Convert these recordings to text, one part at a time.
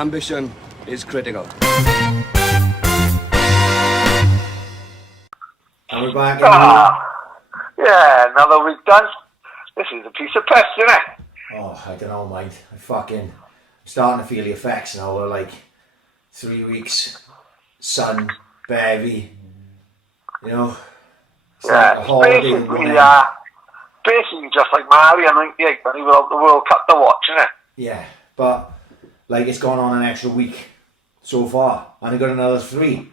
Ambition is critical. And we're back. Yeah, another week done. This is a piece of pest, isn't it? Oh, I don't know, mate. I'm starting to feel the effects now. We're like 3 weeks, sun, bevy, you know. It's like a holiday. Basically just like Mario in '98 when he was out the World Cup to watch, isn't it? Yeah, but like it's gone on an extra week so far, and I got another 3.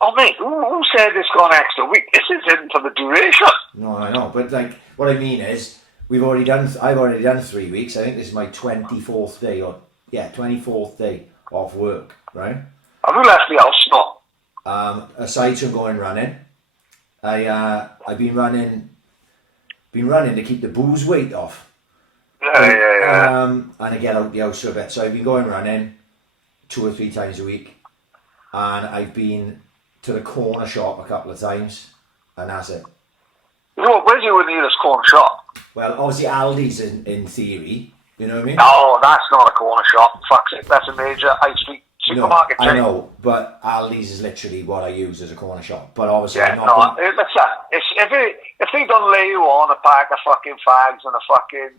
Oh mate, who said it's gone extra week? This is in for the duration. No, I know, but like what I mean is I've already done 3 weeks. I think this is my 24th day 24th day off work, right? Have you left the house? No. Aside from going running, I've been running to keep the booze weight off. Yeah. And I get out the house for a bit. So I've been going running 2 or 3 times a week, and I've been to the corner shop a couple of times, and that's it. Where's your nearest corner shop? Well, obviously Aldi's in theory, you know what I mean? No, that's not a corner shop. Fuck's sake, that's a major high street supermarket chain. I know, but Aldi's is literally what I use as a corner shop. But obviously, if they don't lay you on a pack of fucking fags and a fucking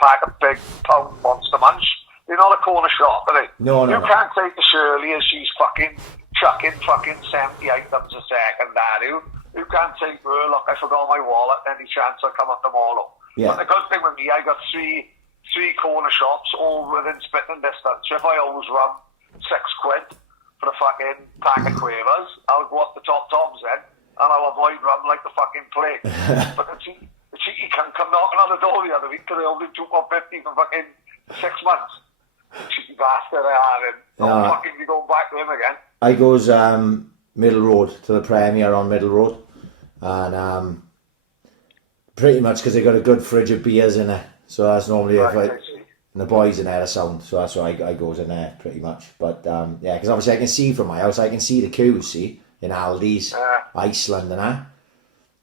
pack of big pound Monster Munch, they're not a corner shop, are they? No. You can't take the Shirley as she's fucking chucking fucking 70 items a second at you. You can't take her, look, I forgot my wallet, any chance I'll come up tomorrow. Yeah. But the good thing with me, I got three corner shops all within spitting distance. If I always run £6 for a fucking pack of quavers, I'll go up the Top Toms then, and I'll avoid rum like the fucking plague. But the cheeky can come knocking on the door the other week because they only took 150 for fucking 6 months. Cheeky bastard I had him. Don't fucking be going back to him again. I goes Middle Road to the Premier on Middle Road, and pretty much because they got a good fridge of beers in there, so that's normally and the boys in there are sound, so that's why I goes in there pretty much. But yeah, because obviously I can see from my house, I can see the queues, see, in Aldi's, Iceland and that.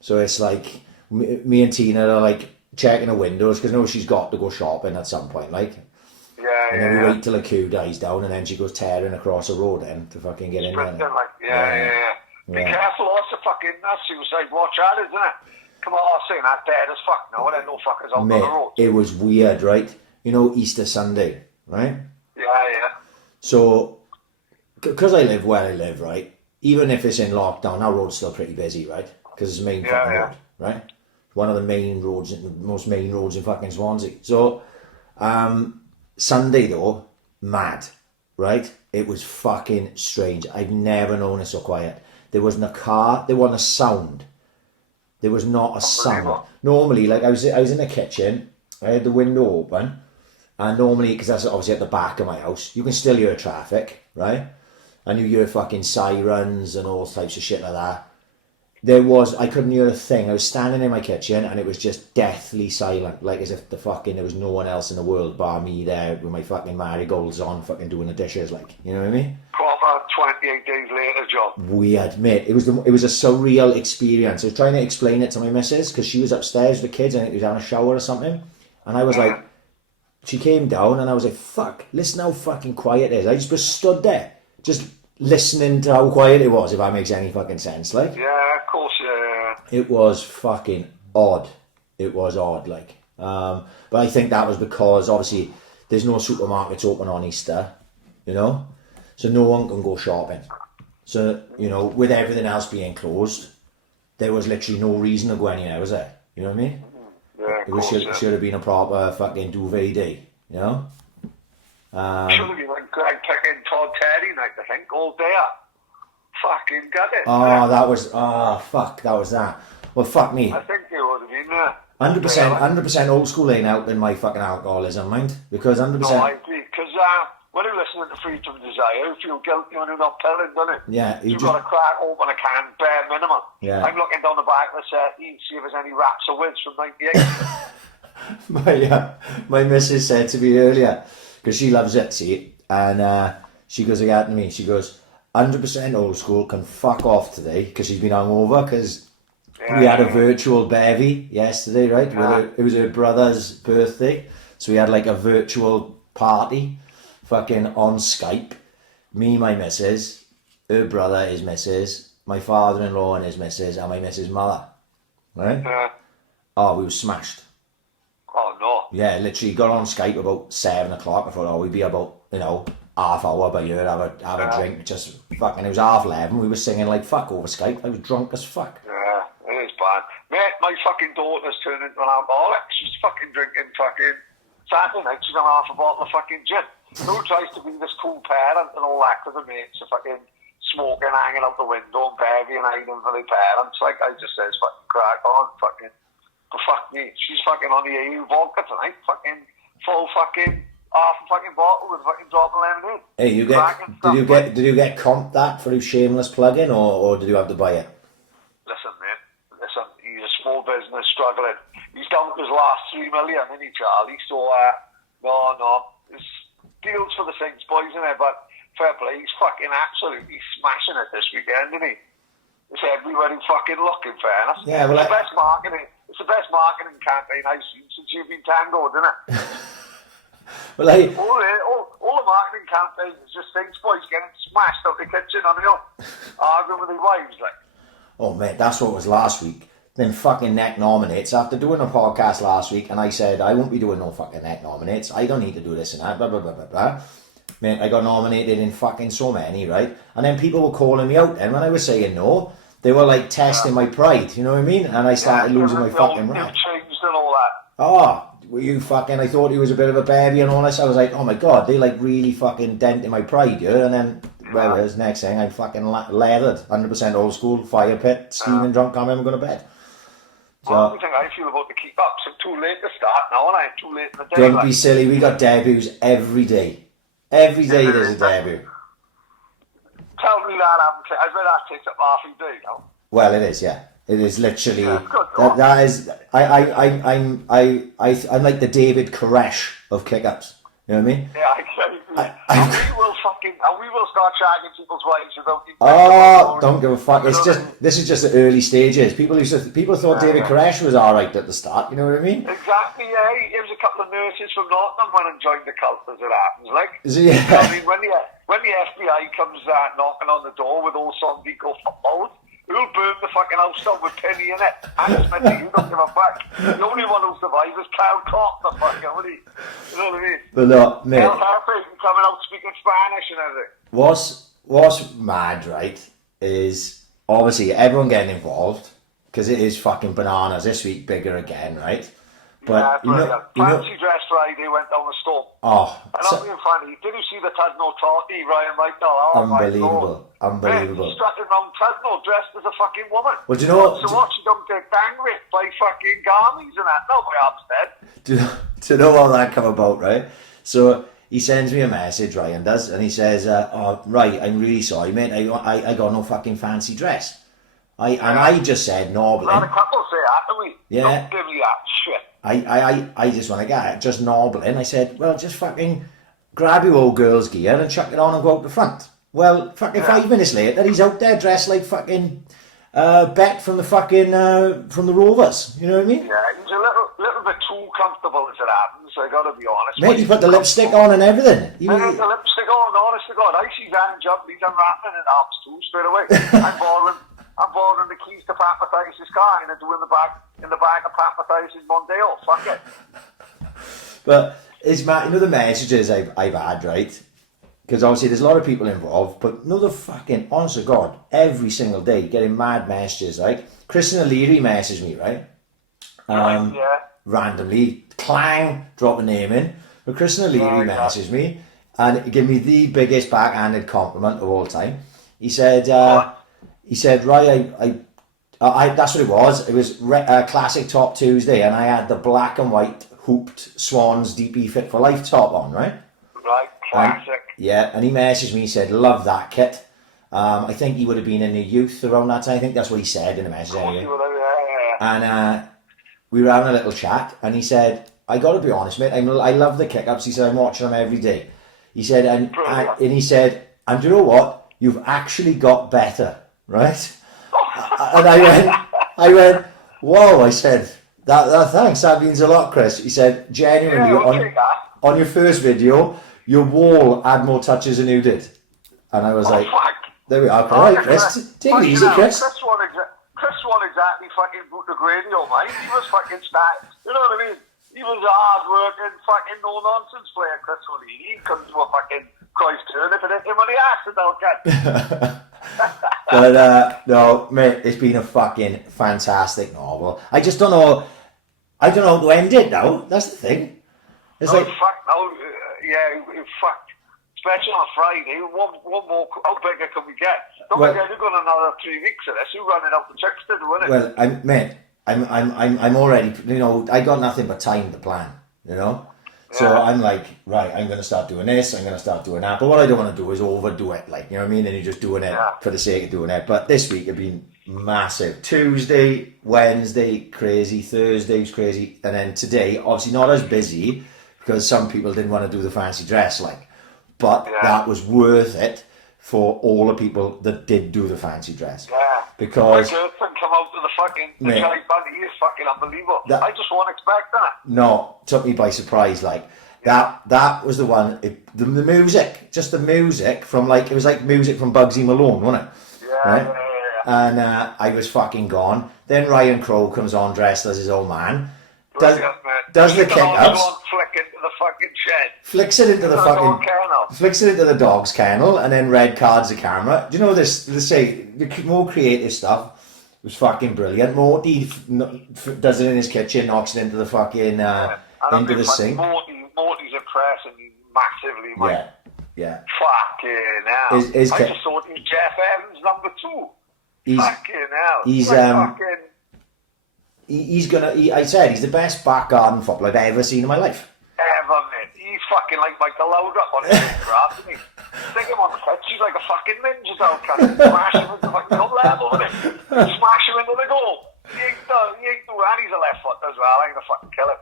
So it's like me and Tina are like checking the windows because no, she's got to go shopping at some point, like. And then we wait till the queue dies down, and then she goes tearing across the road then to fucking get in there. Be careful, that's suicide watch out, isn't it? Come on, saying that dead as fuck now, and then no fuckers out on the road. It was weird, right? You know, Easter Sunday, right? Yeah. So, because I live where I live, right? Even if it's in lockdown, our road's still pretty busy, right? Because it's the main fucking road, right? One of the main roads, most main roads in fucking Swansea. So, Sunday though, mad, right? It was fucking strange. I've never known it so quiet. There wasn't a car, there wasn't a sound. There was not a sound. Normally, like I was in the kitchen, I had the window open, and normally, because that's obviously at the back of my house, you can still hear traffic, right? And you hear fucking sirens and all types of shit like that. I couldn't hear a thing. I was standing in my kitchen and it was just deathly silent, like as if there was no one else in the world bar me there with my fucking marigolds on, fucking doing the dishes, like, you know what I mean? Proper 28 days later job. Weird, mate. It was a surreal experience. I was trying to explain it to my missus because she was upstairs with the kids and it was having a shower or something, and I was like, she came down and I was like, fuck, listen how fucking quiet it is. I just was stood there, just listening to how quiet it was, if that makes any fucking sense, like. Yeah, of course, yeah. It was fucking odd. It was odd, like. But I think that was because, obviously, there's no supermarkets open on Easter, you know? So no one can go shopping. So, you know, with everything else being closed, there was literally no reason to go anywhere, was there? You know what I mean? Yeah, it should have been a proper fucking duvet day, you know? Should have been like picking Todd Terry night, I think, all day. Fucking got it. That was that. Well, fuck me. I think it would have been there. 100% old school ain't out in my fucking alcoholism, mind? Because 100%... No, I agree, because when you're listening to Freedom Desire, you feel guilty when you're not pilling, don't it? Yeah. You've got to crack open a can, bare minimum. Yeah. I'm looking down the back of the set, see if there's any wraps or wids from '98. My missus said to me earlier, because she loves it, see, and she goes again to me, she goes, 100% old school can fuck off today, because she's been hungover, because we had a virtual bevy yesterday, right? It was her brother's birthday, so we had like a virtual party fucking on Skype, me, my missus, her brother, his missus, my father-in-law and his missus, and my missus' mother, right? Yeah. Oh, we were smashed. Oh, no. Yeah, literally got on Skype about 7 o'clock. I thought, oh, we'd be about, half hour by here, have a drink, just fucking, it was 11:30, we were singing like fuck over Skype. I was drunk as fuck. Yeah, it is bad. Mate, my fucking daughter's turned into an alcoholic. She's fucking drinking fucking Saturday night, she's on half a bottle of fucking gin. Who tries to be this cool parent and all that to the mates are fucking smoking, hanging out the window and baby and hiding for the parents. Like, I just says, fucking crack on, fucking, but fuck me. She's fucking on the AU vodka tonight, fucking full fucking half a fucking bottle with a fucking drop of lemonade. Hey, did you get comped that through shameless plug-in, or did you have to buy it? Listen, mate. Listen, he's a small business struggling. He's down to his last 3 million, isn't he, Charlie? So, no. There's deals for the Saints boys, isn't there? But fair play, he's fucking absolutely smashing it this weekend, isn't he? It's everywhere he fucking look, in fairness. Yeah, well, it's the best marketing campaign I've seen since you've been tangoed, isn't it? Well, all the marketing campaigns is just Saints boys getting smashed out the kitchen on the own, arguing with their wives, like. Oh, mate, that's what was last week. Then fucking neck nominates. After doing a podcast last week, and I said, I won't be doing no fucking neck nominates. I don't need to do this and that, blah, blah, blah, blah, blah. Mate, I got nominated in fucking so many, right? And then people were calling me out, and when I was saying no, they were like testing my pride, you know what I mean? And I started losing my fucking rap. You've changed and all that. Oh, were you fucking, I thought he was a bit of a baby and all this. I was like, oh my God, they like really fucking dented my pride, yeah? And then, whereas next thing, I'm fucking leathered, 100% old school, fire pit, steaming drunk, can't remember going to bed. So, well, the thing I feel about the keep up, so too late to start now, and I'm too late in the day. Don't be silly, we got debuts every day. Every day there's a debut. Tell me that I bet that takes up half a day now. Well, it is, yeah. It is literally. Yeah, that is. I'm like the David Koresh of kick-ups. You know what I mean? Yeah, we will start shagging people's wives without. Oh, don't give a fuck. It's just this is just the early stages. People thought David Koresh was all right at the start. You know what I mean? Exactly. Yeah, there was a couple of nurses from Nottingham went and joined the cult as it happens. Like, yeah. I mean, when the FBI comes knocking on the door with all some Vico footballs, who'll burn the fucking house down with Penny in it? And Smithy, you don't give a fuck. The only one who survives is Kyle Cock, the fucking, what you know what I mean? But look, mate. Coming out speaking Spanish and everything. What's mad, right, is obviously everyone getting involved, because it is fucking bananas this week, bigger again, right? But Fancy Dress Friday went down the storm. Oh, and I'm being funny. Did you see the Tasno Torty, Ryan Michael? Unbelievable. Unbelievable. He's strutting around Tasno dressed as a fucking woman. Well, do you know what? So what, she don't get gang raped by fucking Garmies and that? No, by Armstead. Do you know how that come about, right? So he sends me a message, Ryan does, and he says, right, I'm really sorry, mate, I got no fucking fancy dress. And I just said, nobbling. Not a couple say that, do we? Yeah. Don't give me that shit. I just want to get it, just nobbling. I said, well, just fucking grab your old girl's gear and chuck it on and go out the front. Well, fucking 5 minutes later, he's out there dressed like fucking Bet from the fucking, from the Rovers. You know what I mean? Yeah, he's a little bit too comfortable as it happens, I gotta be honest. Mate, he put the lipstick on and everything. He put the lipstick on, honest to God. I see that jump, he's unwrapping in arms too, straight away. I'm borrowing the keys to Pat Mathias' car and I do in the back of Pat Mathias' Mondeo. Fuck it. But it's mad, you know the messages I've had, right? Because obviously there's a lot of people involved, but no, the fucking, honest to God, every single day getting mad messages, like Kristen O'Leary messaged me, right? Yeah. Randomly, clang, drop a name in. But Kristen O'Leary messaged me and gave me the biggest backhanded compliment of all time. He said, right, I that's what it was. It was Classic Top Tuesday, and I had the black and white hooped Swans DP Fit for Life top on, right? Right, classic. And he messaged me, he said, love that kit. I think he would have been in the youth around that time. I think that's what he said in the message anyway. And we were having a little chat, and he said, I got to be honest, mate, I love the kick-ups. He said, I'm watching them every day. He said, and he said, and do you know what? You've actually got better, right? And I went, whoa, I said, that thanks, that means a lot, Chris. He said, genuinely, on your first video, your wall had more touches than you did. And I was like, fuck. There we are. All right, Chris. Take it easy, Chris. Chris wasn't exactly fucking boot the radio, mate. He was fucking stacked. You know what I mean? He was a hard-working, fucking no-nonsense player, Chris O'Leary. He couldn't do a fucking Christ turn if it hit him on the ass, and they'll get. But, no, mate, it's been a fucking fantastic novel. I just don't know. I don't know how to end it now. That's the thing. It's like... Fuck, no, fuck. Especially on Friday, one more. How bigger can we get? Don't forget, we've got another 3 weeks of this. You're running out the chicks to do it. Well, I'm already. You know, I got nothing but time to plan. You know, so I'm like, right, I'm going to start doing this. I'm going to start doing that. But what I don't want to do is overdo it. Like, you know what I mean? And you're just doing it for the sake of doing it. But this week it's been massive. Tuesday, Wednesday, crazy. Thursday was crazy, and then today, obviously not as busy because some people didn't want to do the fancy dress, like. But that was worth it for all the people that did do the fancy dress. Yeah. Because... My girlfriend come out to the fucking... The Kelly Bunny is fucking unbelievable. I just won't expect that. No, took me by surprise, like. That was the one... The music, just the music from like... It was like music from Bugsy Malone, wasn't it? Yeah, right? And I was fucking gone. Then Ryan Crowe comes on dressed as his old man. Does the kick-ups. Flicks it into the dog's kennel and then red cards the camera. Do you know this? They say the more creative stuff was fucking brilliant. Morty does it in his kitchen, knocks it into the fucking into the sink. Morty's impressing me massively, mate. Yeah. Fucking hell. I just thought he was Jeff Evans #2. Fucking hell. I said he's the best back garden footballer I've ever seen in my life. Ever, man. He's fucking like Michael Laudrup up on his grass, isn't he? Stick him on the pitch, he's like a fucking ninja down, smash him into the fucking goal level, isn't he? Smash him into the goal. He ain't doing, and he's a left foot as well, I'm gonna fucking kill him.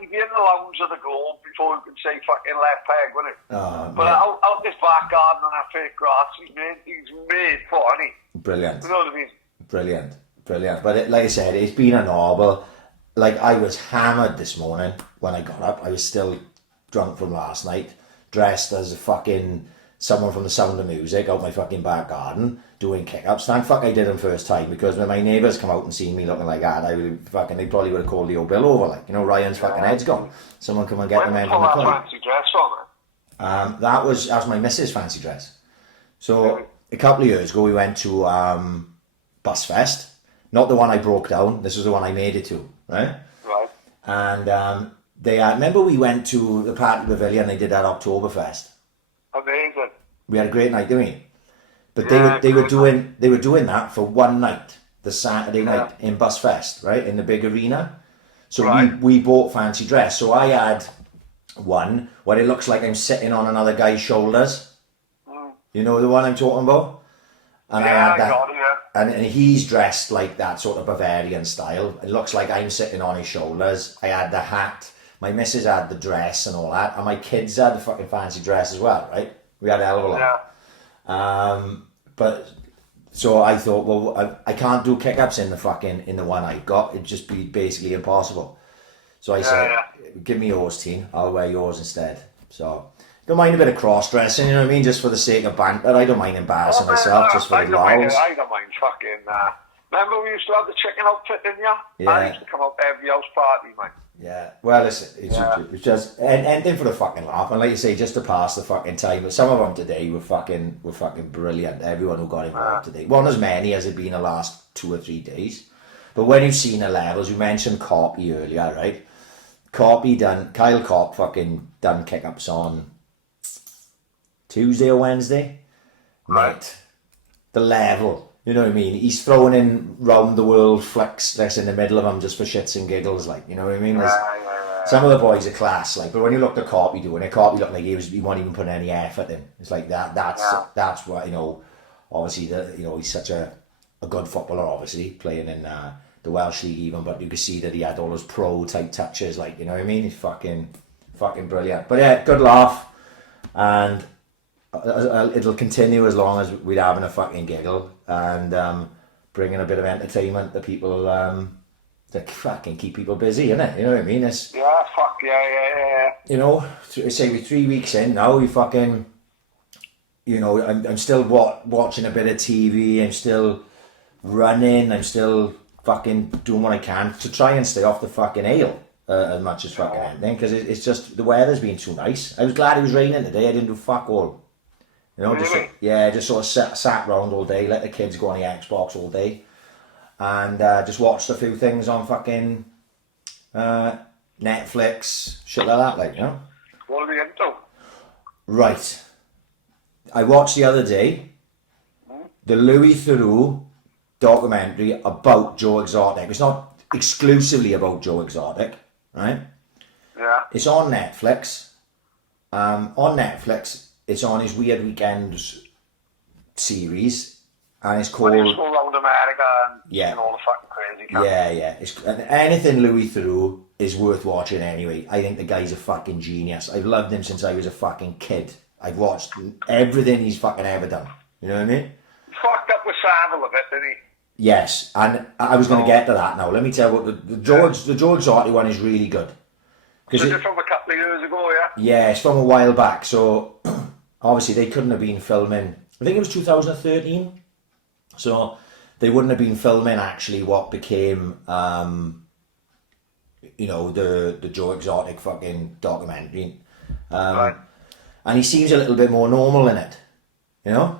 He'd be in the lounge of the goal before we could say fucking left peg, wouldn't he? But out this back garden on that fake grass, he's made for, isn't he? Brilliant. You know what I mean? Brilliant. But like I said, it's been a novel. Like, I was hammered this morning when I got up. I was still drunk from last night, dressed as a fucking someone from the Sound of Music out my fucking back garden doing kick-ups. Thank fuck I did them first time, because when my neighbours come out and seen me looking like that, they probably would have called the old bill over, like, you know, Ryan's fucking head's gone. Someone come and get the men from the club. When fancy dress from it? That was my missus' fancy dress. So a couple of years ago we went to Busfest. Not the one I broke down. This was the one I made it to, right? Right. And they remember we went to the Party Pavilion. They did that Oktoberfest. Amazing. We had a great night, didn't we? But they were doing that for one night, the Saturday night in Busfest, right, in the big arena. So we bought fancy dress. So I had one where it looks like I'm sitting on another guy's shoulders. You know the one I'm talking about? And I had that. And he's dressed like that sort of Bavarian style. It looks like I'm sitting on his shoulders. I had the hat. My missus had the dress and all that. And my kids had the fucking fancy dress as well, right? We had a hell of a lot. But, so I thought, well, I can't do kick-ups in the one I've got. It'd just be basically impossible. So I said, give me yours, teen. I'll wear yours instead. So... Don't mind a bit of cross-dressing, you know what I mean, just for the sake of banter. I don't mind embarrassing myself, just for the lols. I don't mind fucking... remember we used to have the chicken outfit, didn't you? Yeah. I used to come out every house party, mate. Yeah, well, listen, it's just anything for the fucking laugh, and like you say, just to pass the fucking time. But some of them today were fucking brilliant. Everyone who got involved today. Wasn't as many as it been the last 2 or 3 days. But when you've seen the levels, you mentioned Copy earlier, right? Kyle Kopp fucking done kick-ups on Tuesday or Wednesday, right? The level, you know what I mean? He's throwing in round the world flicks that's in the middle of them just for shits and giggles, like, you know what I mean? Some of the boys are class, like, but when you look at Corpy doing it, Corpy looked like he wasn't even putting any effort in. It's like that's what, you know, obviously he's such a good footballer, obviously, playing in the Welsh League even, but you could see that he had all those pro type touches, like, you know what I mean? He's fucking brilliant. But yeah, good laugh, and it'll continue as long as we're having a fucking giggle and bringing a bit of entertainment to people to fucking keep people busy, innit? You know what I mean? It's, yeah, fuck, yeah. you know, say we're 3 weeks in now, we fucking, you know, I'm still watching a bit of TV, I'm still running, I'm still fucking doing what I can to try and stay off the fucking ale as much as fucking anything, because it's just, the weather's been too nice. I was glad it was raining today, I didn't do fuck all. You know, Really? just sort of sat around all day, let the kids go on the Xbox all day, and just watched a few things on fucking Netflix, shit like that, like, you know. What are we into? Right. I watched the other day the Louis Theroux documentary about Joe Exotic. It's not exclusively about Joe Exotic, right? Yeah. It's on Netflix. On Netflix, it's on his Weird Weekends series, and it's called... When you go around America and Yeah. all the fucking crazy crap. Yeah. And anything Louis Theroux is worth watching anyway. I think the guy's a fucking genius. I've loved him since I was a fucking kid. I've watched everything he's fucking ever done. You know what I mean? He fucked up with Savile a bit, didn't he? Yes, and I was going to get to that now. Let me tell you what the Joe Exotic one is really good. Is it from a couple of years ago, yeah? Yeah, it's from a while back. So obviously they couldn't have been filming. I think it was 2013. So they wouldn't have been filming actually what became, you know, the Joe Exotic fucking documentary. Right. And he seems a little bit more normal in it, you know.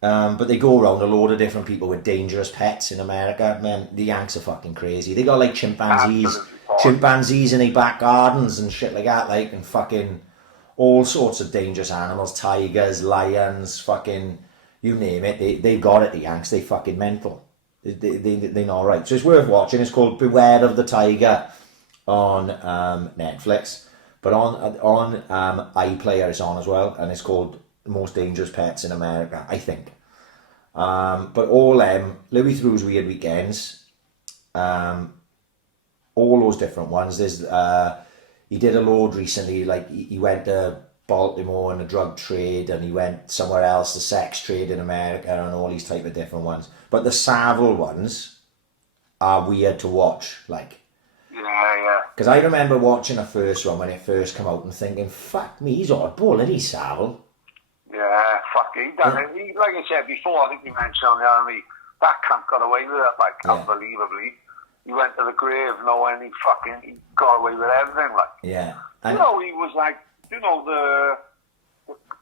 But they go around a load of different people with dangerous pets in America. Man, the Yanks are fucking crazy. They got like chimpanzees in their back gardens and shit like that, like, and fucking all sorts of dangerous animals, tigers, lions, fucking, you name it. They've got it, the Yanks. They fucking mental. They're not right. So it's worth watching. It's called Beware of the Tiger on Netflix. But on iPlayer it's on as well, and it's called Most Dangerous Pets in America, I think. But all Louis Theroux's Weird Weekends, all those different ones. There's he did a load recently, like he went to Baltimore and the drug trade, and he went somewhere else, the sex trade in America, and all these type of different ones. But the Savile ones are weird to watch, like. Yeah. Because I remember watching the first one when it first came out and thinking, fuck me, he's oddball, isn't he, Savile? Yeah, fuck, he done it. He, like I said before, I think you mentioned on the army, that cunt got away with it, like, unbelievably. He went to the grave knowing he got away with everything, like. Yeah. You know, he was like, you know,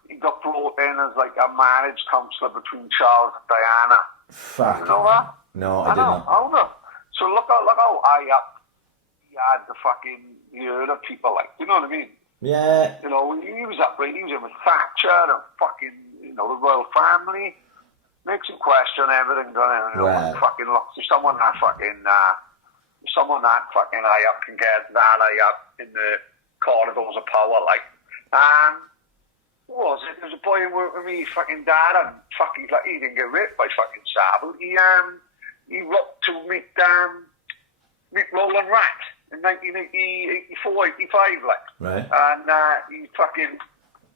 he got brought in as like a marriage counsellor between Charles and Diana. Fuck. You know that? No, I didn't. So look how high up he had the fucking ear of people, like, you know what I mean? Yeah. You know, he was upright, he was in with Thatcher and fucking, you know, the royal family. Makes him question everything, doesn't it? You know, fucking look, if someone that fucking high up can get that high up in the corridors of power, like, what was it? There was a boy who worked with me, fucking dad, and fucking, like, he didn't get raped by fucking Savile. He wrote to meet Roland Rat in 1984, 85, like. Right. And he fucking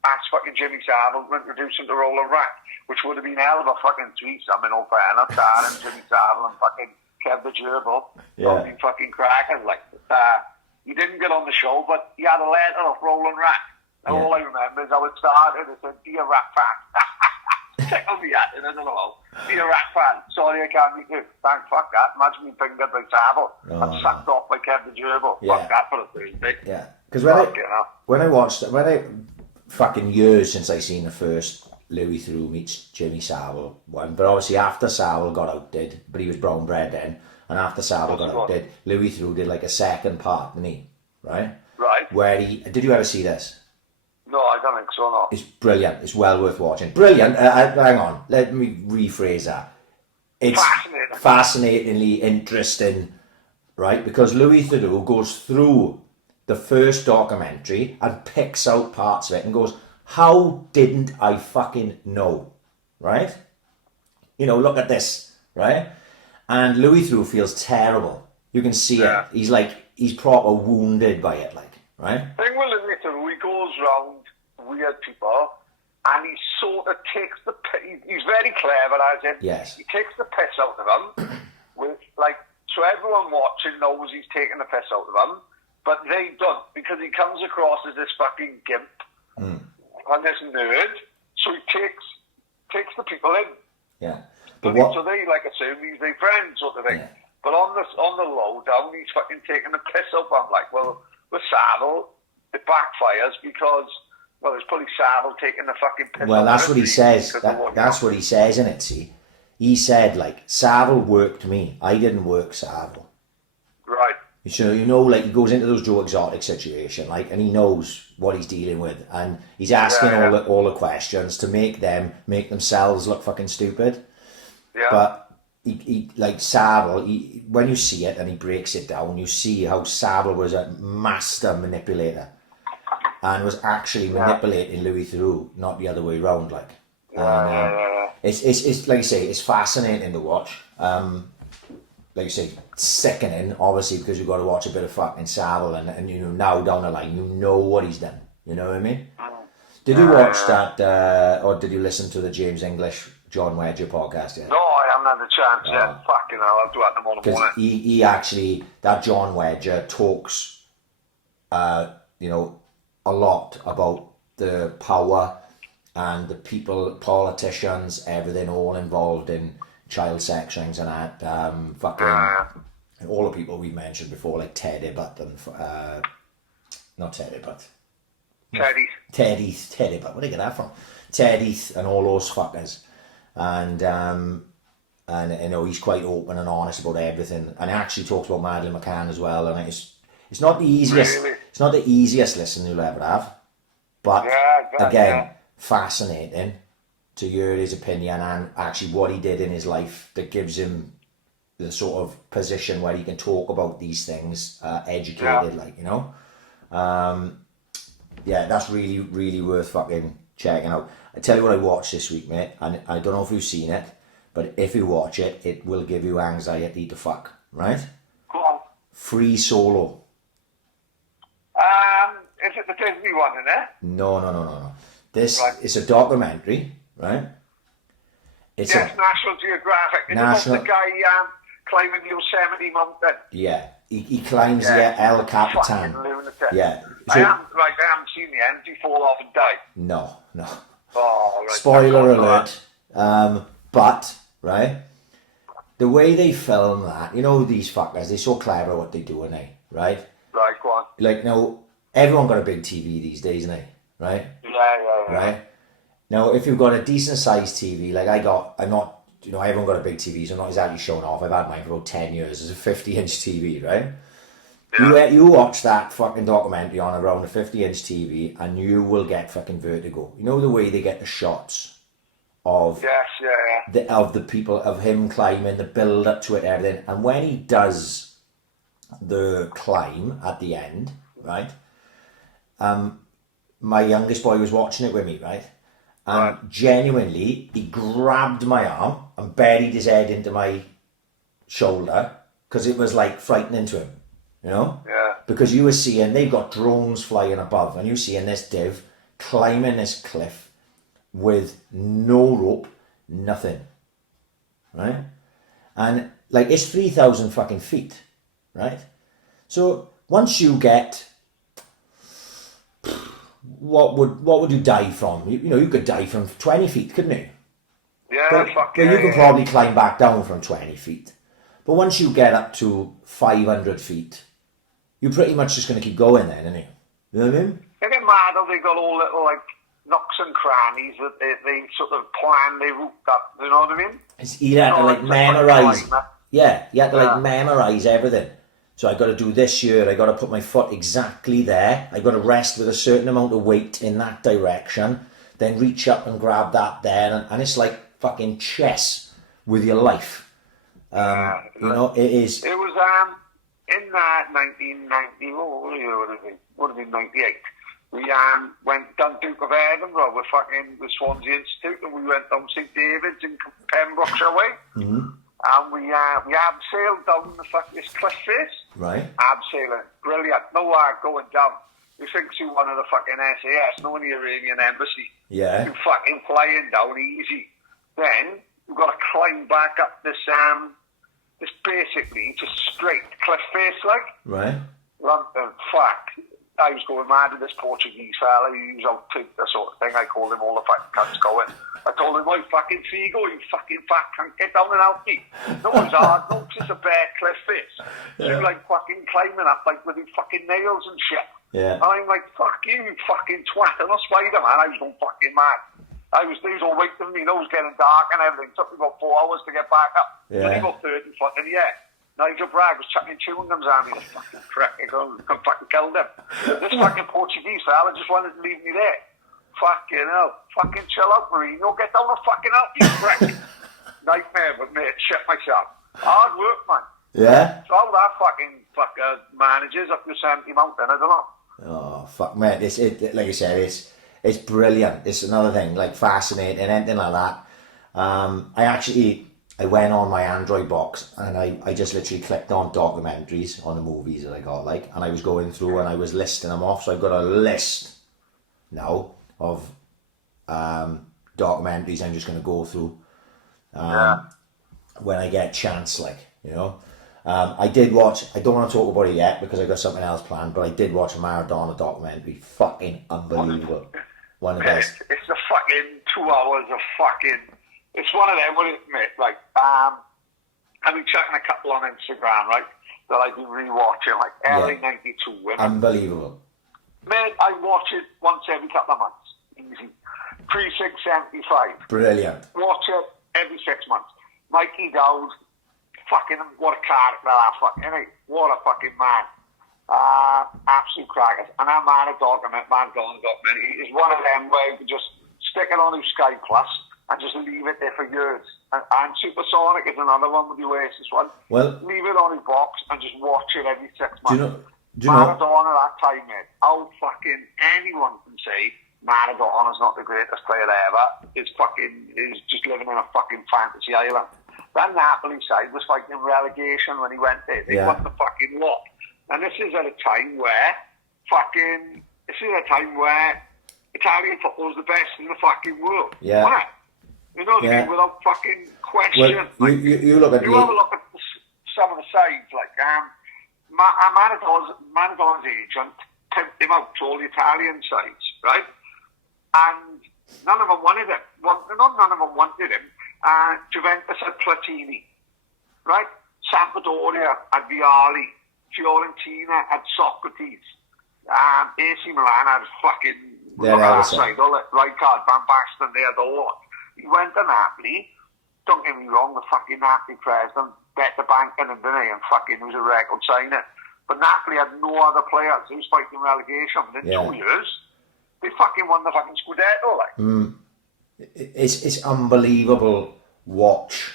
asked fucking Jimmy Savile to introduce him to Roland Rat, which would have been hell of a fucking tweet. I mean, all fairness, Dad and Jimmy Savile and fucking Kev the Gerbil. Yeah. Fucking crackers, like. He didn't get on the show, but he had a letter of Roland Rat. And all I remember is how it started. It said, "Dear Rat fan." Tickle me at it, I don't know. Dear Rat fan, sorry I can't meet you. Thank fuck that. Imagine me fingered by Savile. I'm sacked off by Kev the Gerbil. Yeah. Fuck that for a Thursday. Yeah. Because when I fucking years since I seen the first Louis Theroux meets Jimmy Savile one, but obviously after Savile got outdid, but he was brown bread then, and after Savile got outdid, Louis Theroux did like a second part, didn't he? Right? Right. Where did you ever see this? No, I don't think so, no. It's brilliant. It's well worth watching. Brilliant. Hang on. Let me rephrase that. It's fascinatingly interesting, right? Because Louis Theroux goes through the first documentary and picks out parts of it and goes, how didn't I fucking know? Right? You know, look at this, right? And Louis Theroux feels terrible. You can see it. He's proper wounded by it, like, right? The thing with Louis Theroux, he goes round weird people and he sort of takes he's very clever, as in, yes. he takes the piss out of them with, like, So everyone watching knows he's taking the piss out of them, but they don't, because he comes across as this fucking gimp and this nerd. So he takes the people in. Yeah. So they like assume he's their friend, sort of thing. Yeah. But on the low down, he's fucking taking the piss out. I'm like, well, with Savile, it backfires because, well, it's probably Savile taking the fucking piss. Well, out that's of what he him says. because That's what he says in it. See, he said like Savile worked me. I didn't work Savile. Right. So like he goes into those Joe Exotic situation, like, and he knows what he's dealing with, and he's asking all the questions to make themselves look fucking stupid. Yeah. But he like Savile, when you see it and he breaks it down, you see how Savile was a master manipulator and was actually manipulating Louis Theroux, not the other way around. Like, It's like I say, it's fascinating to watch. Like you say, sickening, obviously, because you've got to watch a bit of fucking Savile, and you know, now down the line, you know what he's done. You know what I mean? Did you watch that, or did you listen to the James English, John Wedger podcast yet? No, I haven't had the chance yet. Fucking hell, I'll do that tomorrow morning. Because he actually, that John Wedger talks, you know, a lot about the power and the people, politicians, everything, all involved in child sex rings and that, and all the people we mentioned before, like Teddy Butt and not Teddy Butt, Teddy Butt. Where did I get that from? Teddy and all those fuckers, and you know, he's quite open and honest about everything, and he actually talks about Madeleine McCann as well, and it's not the easiest. Really? It's not the easiest listen you'll ever have, but again, fascinating to hear his opinion and actually what he did in his life that gives him the sort of position where he can talk about these things, educated, like, you know. That's really, really worth fucking checking out. I tell you what I watched this week, mate, and I don't know if you've seen it, but if you watch it, it will give you anxiety to fuck, right? Go on. Free Solo. Is it the Disney one, isn't it? No. This it's a documentary, right? It's National Geographic. It's about the guy climbing Yosemite Mountain. Yeah, he climbs the El Capitan. Fucking lunatic. Yeah. I haven't seen the end. He fall off and die. No. Oh, right. Spoiler alert. But, right, the way they film that, you know, these fuckers, they're so clever what they do, aren't they? Right? Right, go on. Like, now, everyone got a big TV these days, isn't they? Right? Yeah. Right? Now, if you've got a decent sized TV, like I'm not, you know, everyone got a big TV, so I'm not exactly showing off. I've had mine for about 10 years. It's a 50-inch TV, right? Yeah. You watch that fucking documentary on around a 50-inch TV and you will get fucking vertigo. You know the way they get the shots of of the people, of him climbing, the build up to it, everything. And when he does the climb at the end, right? My youngest boy was watching it with me, right? And genuinely, he grabbed my arm and buried his head into my shoulder because it was like frightening to him, you know? Yeah. Because you were seeing, they've got drones flying above, and you're seeing this div climbing this cliff with no rope, nothing, right? And like, it's 3,000 fucking feet, right? So once you get, what would you die from? You know, you could die from 20 feet, couldn't you? Yeah, but you could probably climb back down from 20 feet. But once you get up to 500 feet, you're pretty much just going to keep going then, aren't you? You know what I mean? Isn't it mad how they got all little, like, nooks and crannies that they sort of plan their route up, you know what I mean? You had to, like, memorise. Yeah, you had to, like, memorise everything. So I got to do this here, I got to put my foot exactly there, I got to rest with a certain amount of weight in that direction, then reach up and grab that there, and it's like fucking chess with your life. You know, it is. It was in 1990, what would have been 98. We went down Duke of Edinburgh with fucking the Swansea Institute, and we went down St David's in Pembrokeshire way. Mm-hmm. And we abseiled down this cliff face. Right. Abseiling. Brilliant. No going down. You think you're one of the fucking SAS, no, in the Iranian embassy. Yeah. You're fucking flying down easy. Then you've got to climb back up this It's basically just straight cliff face, like. Right. Fuck. I was going mad with this Portuguese fella. He was out to the sort of thing. I called him all the fucking cunts going. I told him, "Why fucking Figo, you fucking fat cunt, get down and help me." No, it's hard. No, it's just a bare cliff face. Yeah. You're like fucking climbing up like with your fucking nails and shit. Yeah. And I'm like, "Fuck you fucking twat." I'm not Spider-Man. I was going fucking mad. They was all waiting for me. You know, it was getting dark and everything. It took me about 4 hours to get back up. Yeah. Only about 30 foot in the air. Nigel Bragg was chucking chewing gums at me. The fucking prick. I fucking killed him. This fucking Portuguese fella just wanted to leave me there. Fucking hell. Fucking chill out, Mourinho. Get down and fucking help you, prick. Nightmare, but mate, shit myself. Hard work, man. Yeah? So how that fucking fucker manages up your 70 mountain, I don't know. Oh, fuck, mate. Like you said, it's brilliant. It's another thing, like fascinating, anything like that. I went on my Android box and I just literally clicked on documentaries on the movies that I got, like, and I was going through and I was listing them off. So I've got a list now of documentaries I'm just going to go through when I get a chance, like, you know. I did watch, I don't want to talk about it yet because I got something else planned, but I did watch a Maradona documentary. Fucking unbelievable. One of the best. It's the fucking 2 hours of fucking... It's one of them, mate, like, I've been checking a couple on Instagram, right, that I've been rewatching, like, early 92. Unbelievable. Mate, I watch it once every couple of months. Easy. Precinct 75. Brilliant. Watch it every 6 months. Mikey Dowd, fucking, what a character that fucking, what a fucking man. Absolute crackers. And that Maradona documentary is one of them where you can just stick it on your Sky Plus and just leave it there for years. And Supersonic is another one with the Oasis one. Well, leave it on your box and just watch it every 6 months. Do you Maradona at that time, mate, how fucking anyone can say Maradona's not the greatest player ever. Is just living in a fucking fantasy island. That Napoli side was fighting relegation when he went there. They won the fucking lot. And this is at a time where Italian football is the best in the fucking world. Yeah. Right? You know what I mean? Without fucking question. Well, you look at you have a look at some of the sides, like Maradona's agent pimped him out to all the Italian sides, right? And none of them wanted him. None of them wanted him. Juventus had Platini, right? Sampdoria had Vialli. Fiorentina had Socrates. AC Milan had fucking side, all that Rijkaard, Van Basten, they had all. He went to Napoli. Don't get me wrong, the fucking Napoli president bet the bank in him, didn't he? And fucking was a record signer. But Napoli had no other players. He was fighting relegation. Within 2 years, they fucking won the fucking Scudetto, like. It's unbelievable watch.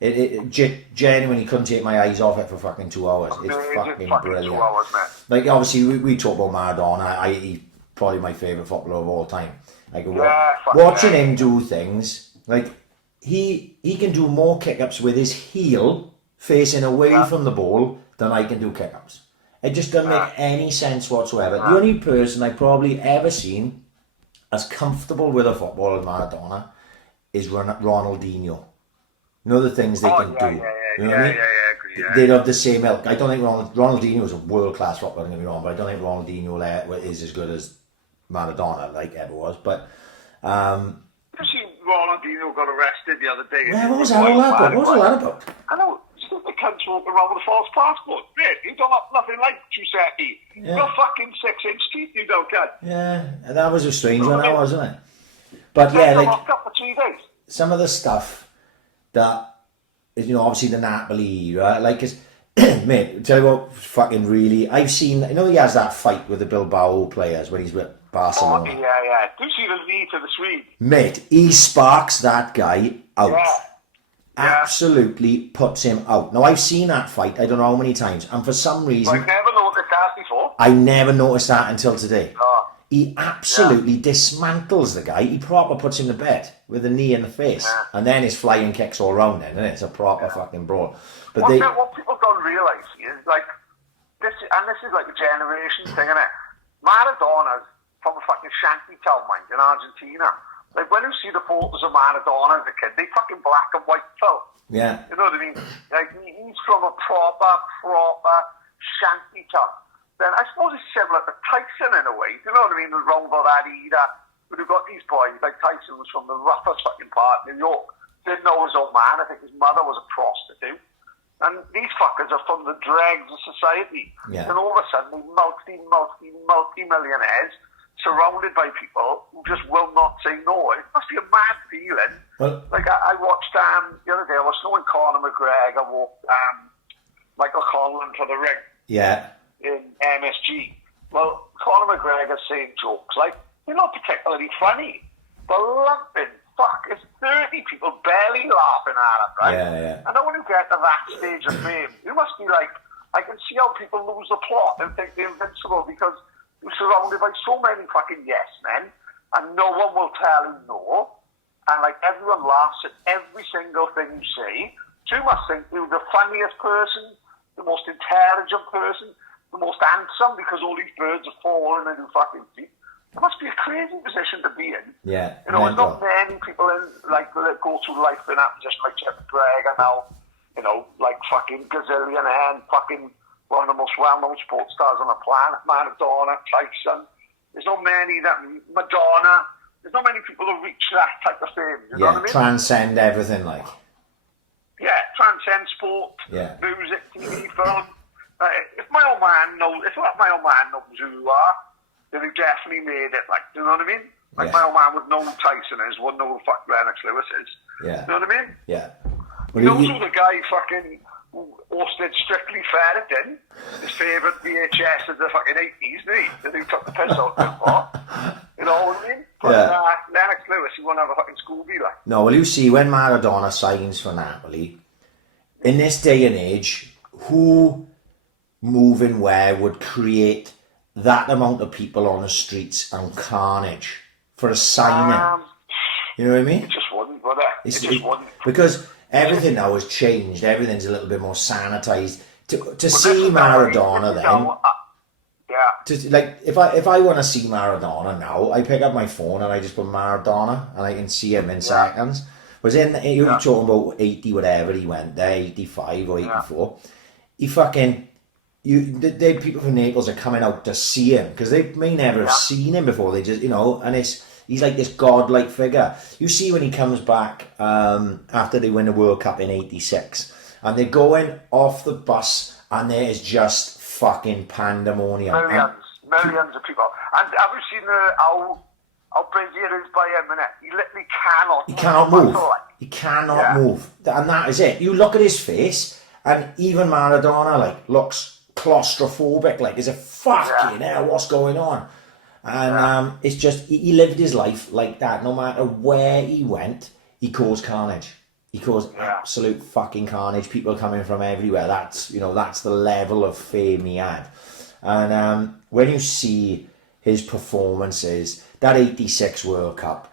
It genuinely couldn't take my eyes off it for fucking 2 hours. It's fucking brilliant. 2 hours, man. Like, obviously, we talk about Maradona. He's probably my favourite footballer of all time. Like, watching him do things, like, he can do more kick-ups with his heel facing away from the ball than I can do kick-ups. It just doesn't make any sense whatsoever. The only person I've probably ever seen as comfortable with a football as Maradona is Ronaldinho. You know the things they can do. You know what I mean? They'd have the same ilk. I don't think Ronaldinho is a world-class footballer, don't get me wrong, but I don't think Ronaldinho is as good as Maradona, like, ever was. But you see Ronaldinho got arrested the other day. What was all that about? I know. The cunts walking around with a false passport. Mate, you don't have nothing like Giuseppe. You're fucking 6-inch teeth, you don't get. Yeah, that was a strange one, that wasn't it? But yeah, like, for 3 days. Some of the stuff that is, obviously the Napoli, right? Like, mate, tell you what, fucking really, I've seen, he has that fight with the Bilbao players when he's with Barcelona. Oh, yeah. Do you see the knee to the Swede? Mate, he sparks that guy out. Yeah. Absolutely puts him out. Now, I've seen that fight, I don't know how many times, and for some reason... I've never noticed that before. I never noticed that until today. He absolutely dismantles the guy. He proper puts him to bed with a knee in the face. And then his flying kicks all round then, and it's a proper fucking brawl. But what people don't realise is, like, this is like a generation thing, isn't it? Maradona's from a fucking shanty town, mind, in Argentina. Like, when you see the photos of Maradona as a kid, they fucking black and white film. Yeah. You know what I mean? Like, he's from a proper shanty town. Then I suppose it's similar to Tyson in a way. You know what I mean? Around about that era. But you've got these boys, like Tyson was from the roughest fucking part of New York. Didn't know his old man. I think his mother was a prostitute. And these fuckers are from the dregs of society. Yeah. And all of a sudden, they're multi-millionaires surrounded by people who just will not say no. It must be a mad feeling. Well, Like, I watched, the other day, I was showing Conor McGregor walk Michael Conlan to the ring. Yeah. In MSG. Well, Conor McGregor saying jokes, like, they're not particularly funny. But lumping, fuck, it's 30 people barely laughing at him, right? Yeah, yeah. And then when you get to that stage of fame, you must be like, I can see how people lose the plot and think they're invincible because you're surrounded by so many fucking yes men and no one will tell you no. And like everyone laughs at every single thing you say. So you must think you're the funniest person, the most intelligent person, the most handsome because all these birds are falling in your fucking feet. It must be a crazy position to be in. Yeah. You know, there's not many people in like that go through life in that position like Jeff McGregor now, you know, like fucking gazillionaire and fucking one of the most well-known sports stars on the planet, Maradona, Tyson. There's not many that Madonna. There's not many people who reach that type of fame. You know what I mean? Transcend everything, like. Yeah, transcend sport, music, TV, film. If my old man knows who you are, then he definitely made it. Like, do you know what I mean? Like my old man would know who Tyson is, wouldn't know who fuck Lennox Lewis is. Yeah. You know what I mean? Yeah. He knows who the guy fucking hosted Strictly Ferretin. His favourite VHS of the fucking 80s, didn't he? That he took the piss out of him for. You know what I mean? But Lennox Lewis, he won't have a fucking Scooby like. No, well, you see, when Maradona signs for Napoli, in this day and age, who moving where would create that amount of people on the streets and carnage for a signing? You know what I mean? It just wouldn't, would it? It just wouldn't. Because everything now has changed. Everything's a little bit more sanitized. To see Maradona then, like if I want to see Maradona now, I pick up my phone and I just put Maradona and I can see him in seconds. Whereas you were talking about 80 whatever he went there, 85 or 84. He fucking the people from Naples are coming out to see him because they may never have seen him before. They just and he's like this godlike figure. You see when he comes back after they win the World Cup in '86, and they're going off the bus, and there is just fucking pandemonium. Millions of people. And have you seen how big he is by a minute? He literally cannot. He cannot move. He cannot move, and that is it. You look at his face, and even Maradona looks claustrophobic. Like, is it fucking hell? What's going on? And it's just, he lived his life like that. No matter where he went, he caused carnage. He caused absolute fucking carnage. People coming from everywhere. That's the level of fame he had. And when you see his performances, that '86 World Cup,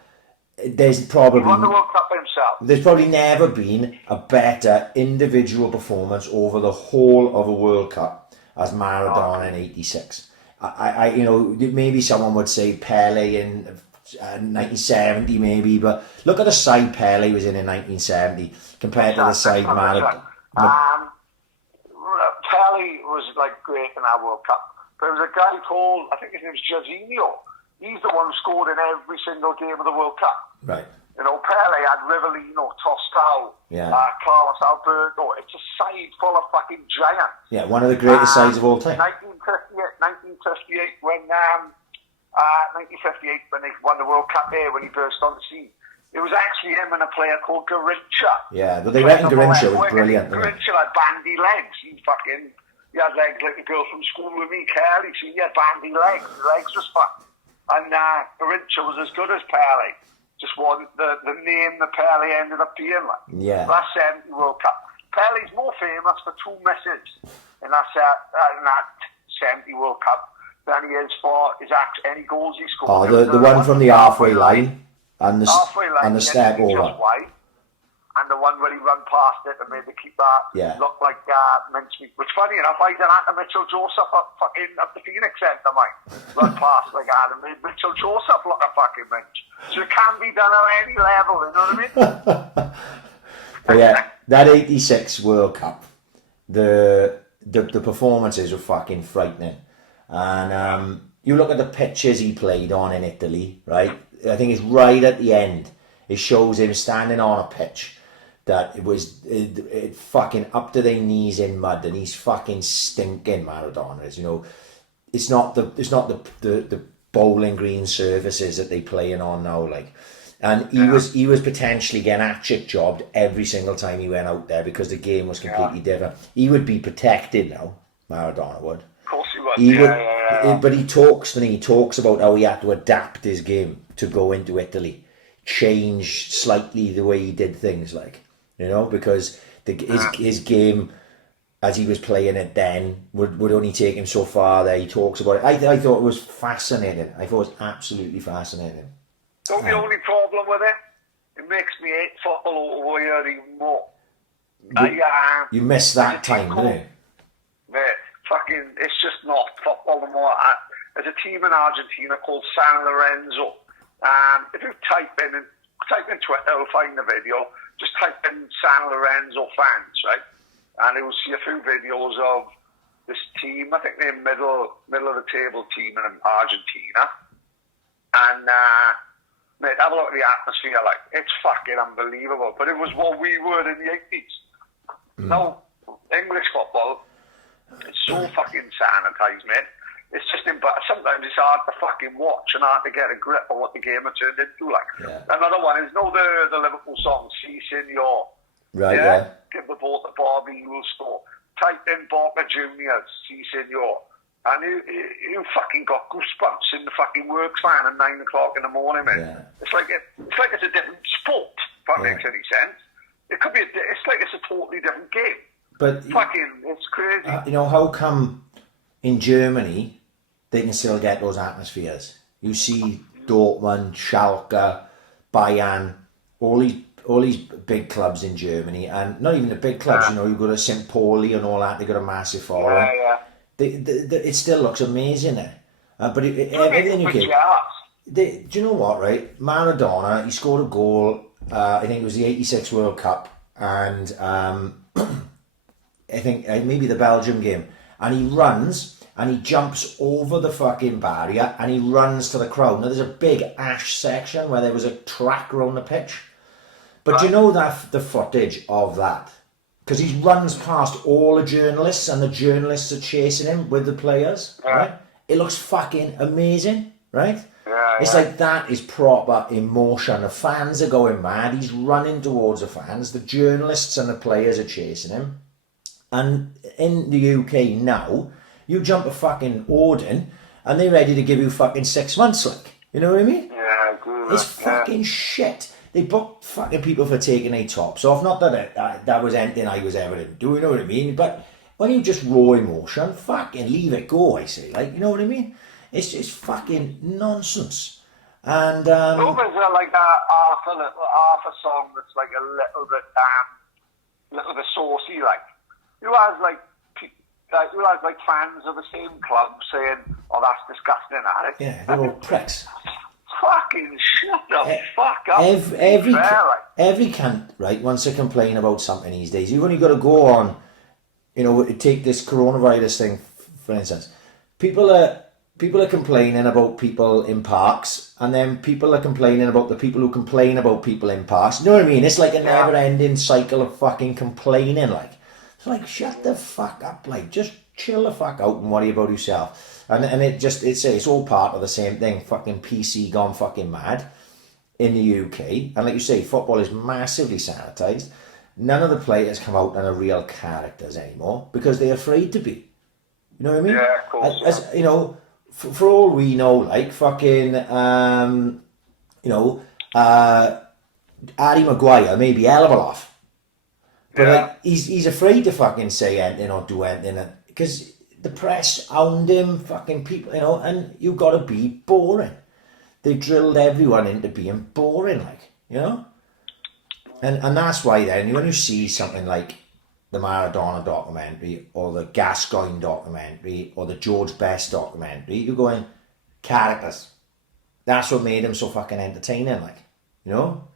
there's probably... He won the World Cup himself. There's probably never been a better individual performance over the whole of a World Cup as Maradona in '86. Maybe someone would say Pele in 1970, maybe, but look at the side Pele was in 1970 compared to the side Maradona. Pele was great in our World Cup. There was a guy called, I think his name was Jorginho. He's the one who scored in every single game of the World Cup. Right. Pele had Rivellino, Tostao, Carlos Alberto. It's a side full of fucking giants. Yeah, one of the greatest sides of all time. 1958 when 1958 when they won the World Cup there, when he burst on the scene. It was actually him and a player called Garincha. Yeah, but they reckon Garincha was brilliant. Garincha had bandy legs. He had legs like a girl from school with me, Kelly. So he had bandy legs. His legs was fucked. And Garincha was as good as Pele. Just wasn't the name that Pele ended up being like. Yeah. That 70 World Cup. Pele's more famous for two misses in that 70 World Cup than he is for any goals he scored. Oh, the one from the halfway line and the step over. and the one where he run past it and made the keeper look like mincemeat. Which, funny enough, I done that to Mitchell Joseph up the Phoenix Centre, mate. Run past like that and made Mitchell Joseph look a fucking mince. So it can be done at any level, you know what I mean? But yeah, that 86 World Cup, the performances were fucking frightening. And you look at the pitches he played on in Italy, right? I think it's right at the end. It shows him standing on a pitch that it was fucking up to their knees in mud, and he's fucking stinking. Maradona is, you know. It's not the bowling green surfaces that they playing on now, like. And he was potentially getting hat-trick jobbed every single time he went out there because the game was completely different. He would be protected now, Maradona would. Of course he would. But he talks about how he had to adapt his game to go into Italy, change slightly the way he did things, like, you know, because his game as he was playing it then would only take him so far there. He talks about it. I thought it was fascinating. I thought it was absolutely fascinating. The only problem with it makes me hate football over here even more. You missed that time, didn't you? It's just not football anymore. There's a team in Argentina called San Lorenzo. If you type in Twitter, you'll find the video. Just type in San Lorenzo fans, right? And you'll see a few videos of this team. I think they're middle of the table team in Argentina. And mate, have a look at the atmosphere. Like, it's fucking unbelievable. But it was what we were in the 80s. Now, English football, it's so fucking sanitised, mate. It's just sometimes it's hard to fucking watch and hard to get a grip on what the game has turned into. Like, another one is the Liverpool song "Si Senor." Right, yeah. Give the ball to Bobby, you will score. Type in Boca Juniors, "Si Senor," and you fucking got goosebumps in the fucking works van at 9 o'clock in the morning, man. Yeah. It's like it's a different sport. If that makes any sense. It could be. It's like it's a totally different game. But it's crazy. You know, how come in Germany they can still get those atmospheres? You see Dortmund, Schalke, Bayern, all these big clubs in Germany, and not even the big clubs. You know, you go to St. Pauli and all that. They got a massive following. It still looks amazing there. But everything you can. Do you know what? Right, Maradona. He scored a goal. I think it was the '86 World Cup, and I think maybe the Belgium game, and he runs and he jumps over the fucking barrier and he runs to the crowd. Now there's a big ash section where there was a track around the pitch, but do you know that the footage of that, because he runs past all the journalists and the journalists are chasing him with the players, right? It looks fucking amazing, right? It's like that is proper emotion. The fans are going mad. He's running towards the fans. The journalists and the players are chasing him. And in the UK now, you jump a fucking Odin and they're ready to give you fucking 6 months, like. You know what I mean? Yeah, good. It's fucking shit. They booked fucking people for taking their tops off. Not that that was anything I was ever doing, you know what I mean? But when you just raw emotion, fucking leave it go, I say. Like, you know what I mean? It's just fucking nonsense. And Rovers are like half a song that's like a little bit saucy, like. You has like fans of the same club saying, "Oh, that's disgusting," at it. Yeah, they're all pricks. Fucking shut the fuck up. Every cunt, right, wants to complain about something these days. You've only got to go on, you know, take this coronavirus thing, for instance. People are complaining about people in parks, and then people are complaining about the people who complain about people in parks. You know what I mean? It's like a never-ending cycle of fucking complaining, like. It's like, shut the fuck up, like, just chill the fuck out and worry about yourself. And it's all part of the same thing. Fucking PC gone fucking mad in the UK. And like you say, football is massively sanitised. None of the players come out and are real characters anymore because they're afraid to be. You know what I mean? Yeah, of course. As you know, for all we know, like, fucking, Harry Maguire may be hell of a laugh. But like, he's afraid to fucking say anything or do anything because the press hound him, fucking people, you know, and you got to be boring. They drilled everyone into being boring, like, you know. And that's why then, when you see something like the Maradona documentary, or the Gascoigne documentary, or the George Best documentary, you're going, characters. That's what made him so fucking entertaining, like, you know?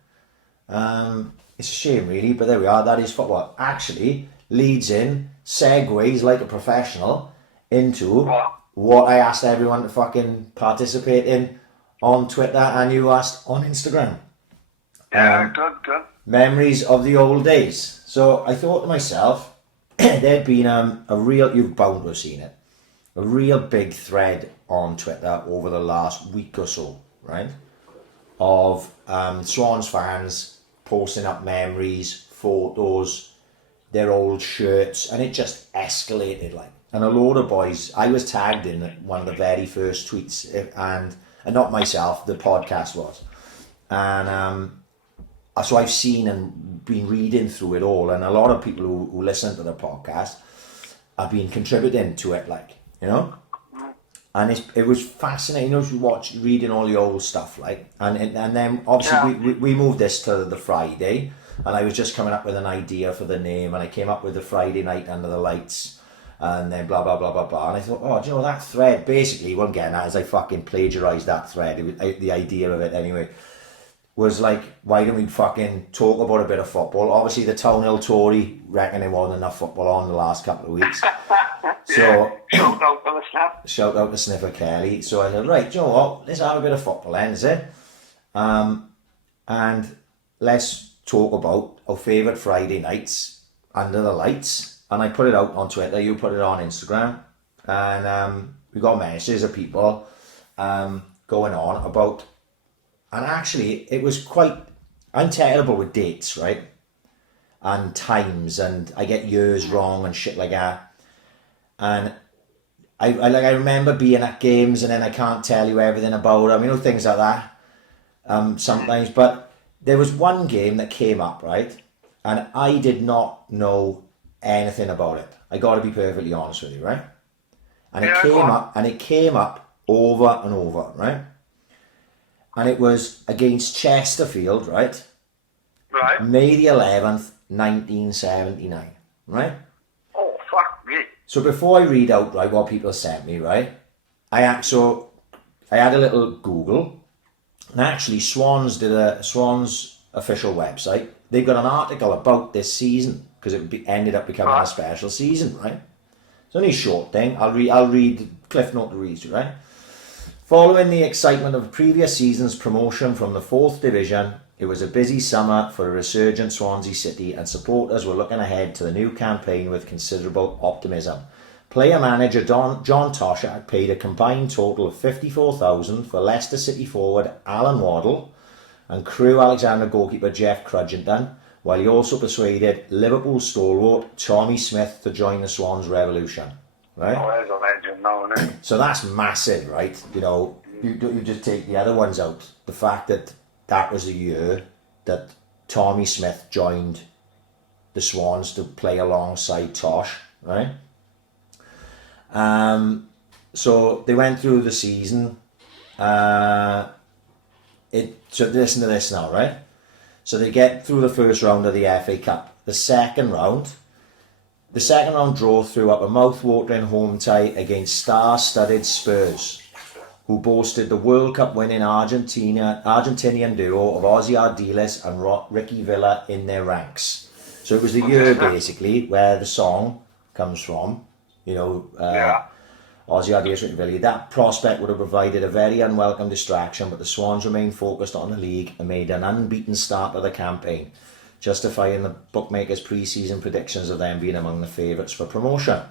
It's a shame, really, but there we are. That is football. Actually, leads in, segues like a professional into what I asked everyone to fucking participate in on Twitter, and you asked on Instagram. Yeah, good. Memories of the old days. So I thought to myself, there'd been a real, you've bound to have seen it, a real big thread on Twitter over the last week or so, right? Of Swans fans posting up memories, photos, their old shirts, and it just escalated, like. And a load of boys, I was tagged in one of the very first tweets, and not myself, the podcast was. And so I've seen and been reading through it all, and a lot of people who listen to the podcast have been contributing to it, like, you know. And it was fascinating, you know, reading all the old stuff, like, and then obviously we moved this to the Friday, and I was just coming up with an idea for the name, and I came up with the Friday Night Under the Lights, and then blah blah blah blah blah, and I thought, oh, do you know, that thread, basically what I'm getting at is I fucking plagiarised that thread. It was, the idea of it anyway was like, why don't we fucking talk about a bit of football? Obviously the Town Hill Tory reckon there wasn't enough football on the last couple of weeks. So shout out to the snap. Shout out to Sniffer Kelly. So I said, right, do you know what? Let's have a bit of football then, is it? And let's talk about our favourite Friday nights under the lights. And I put it out on Twitter, you put it on Instagram. And we got messages of people going on about, and actually it was quite, I'm terrible with dates, right? And times, and I get years wrong and shit like that. And I remember being at games and then I can't tell you everything about them, you know, things like that sometimes. But there was one game that came up, right? And I did not know anything about it. I got to be perfectly honest with you, right? And it came up over and over, right? And it was against Chesterfield, right? Right. May the 11th, 1979, right? Oh, fuck me. So before I read out, right, what people sent me, right, I had a little Google, and actually Swans official website, they've got an article about this season, because it ended up becoming a special season, right? It's only a short thing. I'll read Cliff Note to read, right? Following the excitement of previous season's promotion from the 4th Division, it was a busy summer for a resurgent Swansea City, and supporters were looking ahead to the new campaign with considerable optimism. Player-manager John Toshak paid a combined total of $54,000 for Leicester City forward Alan Waddle and Crewe Alexandra goalkeeper Jeff Crudgington, while he also persuaded Liverpool stalwart Tommy Smith to join the Swans revolution. Right? Oh, there's a legend now, isn't it? So that's massive, right? You know, you just take the other ones out. The fact that was the year that Tommy Smith joined the Swans to play alongside Tosh, right? So they went through the season. So listen to this now, right? So they get through the first round of the FA Cup. The second round draw threw up a mouth-watering home tie against star-studded Spurs, who boasted the World Cup winning Argentinian duo of Ozzy Ardiles and Ricky Villa in their ranks. So it was the year, basically, where the song comes from, you know, Ozzy Ardiles, Ricky Villa. That prospect would have provided a very unwelcome distraction, but the Swans remained focused on the league and made an unbeaten start to the campaign, justifying the bookmakers' pre-season predictions of them being among the favourites for promotion.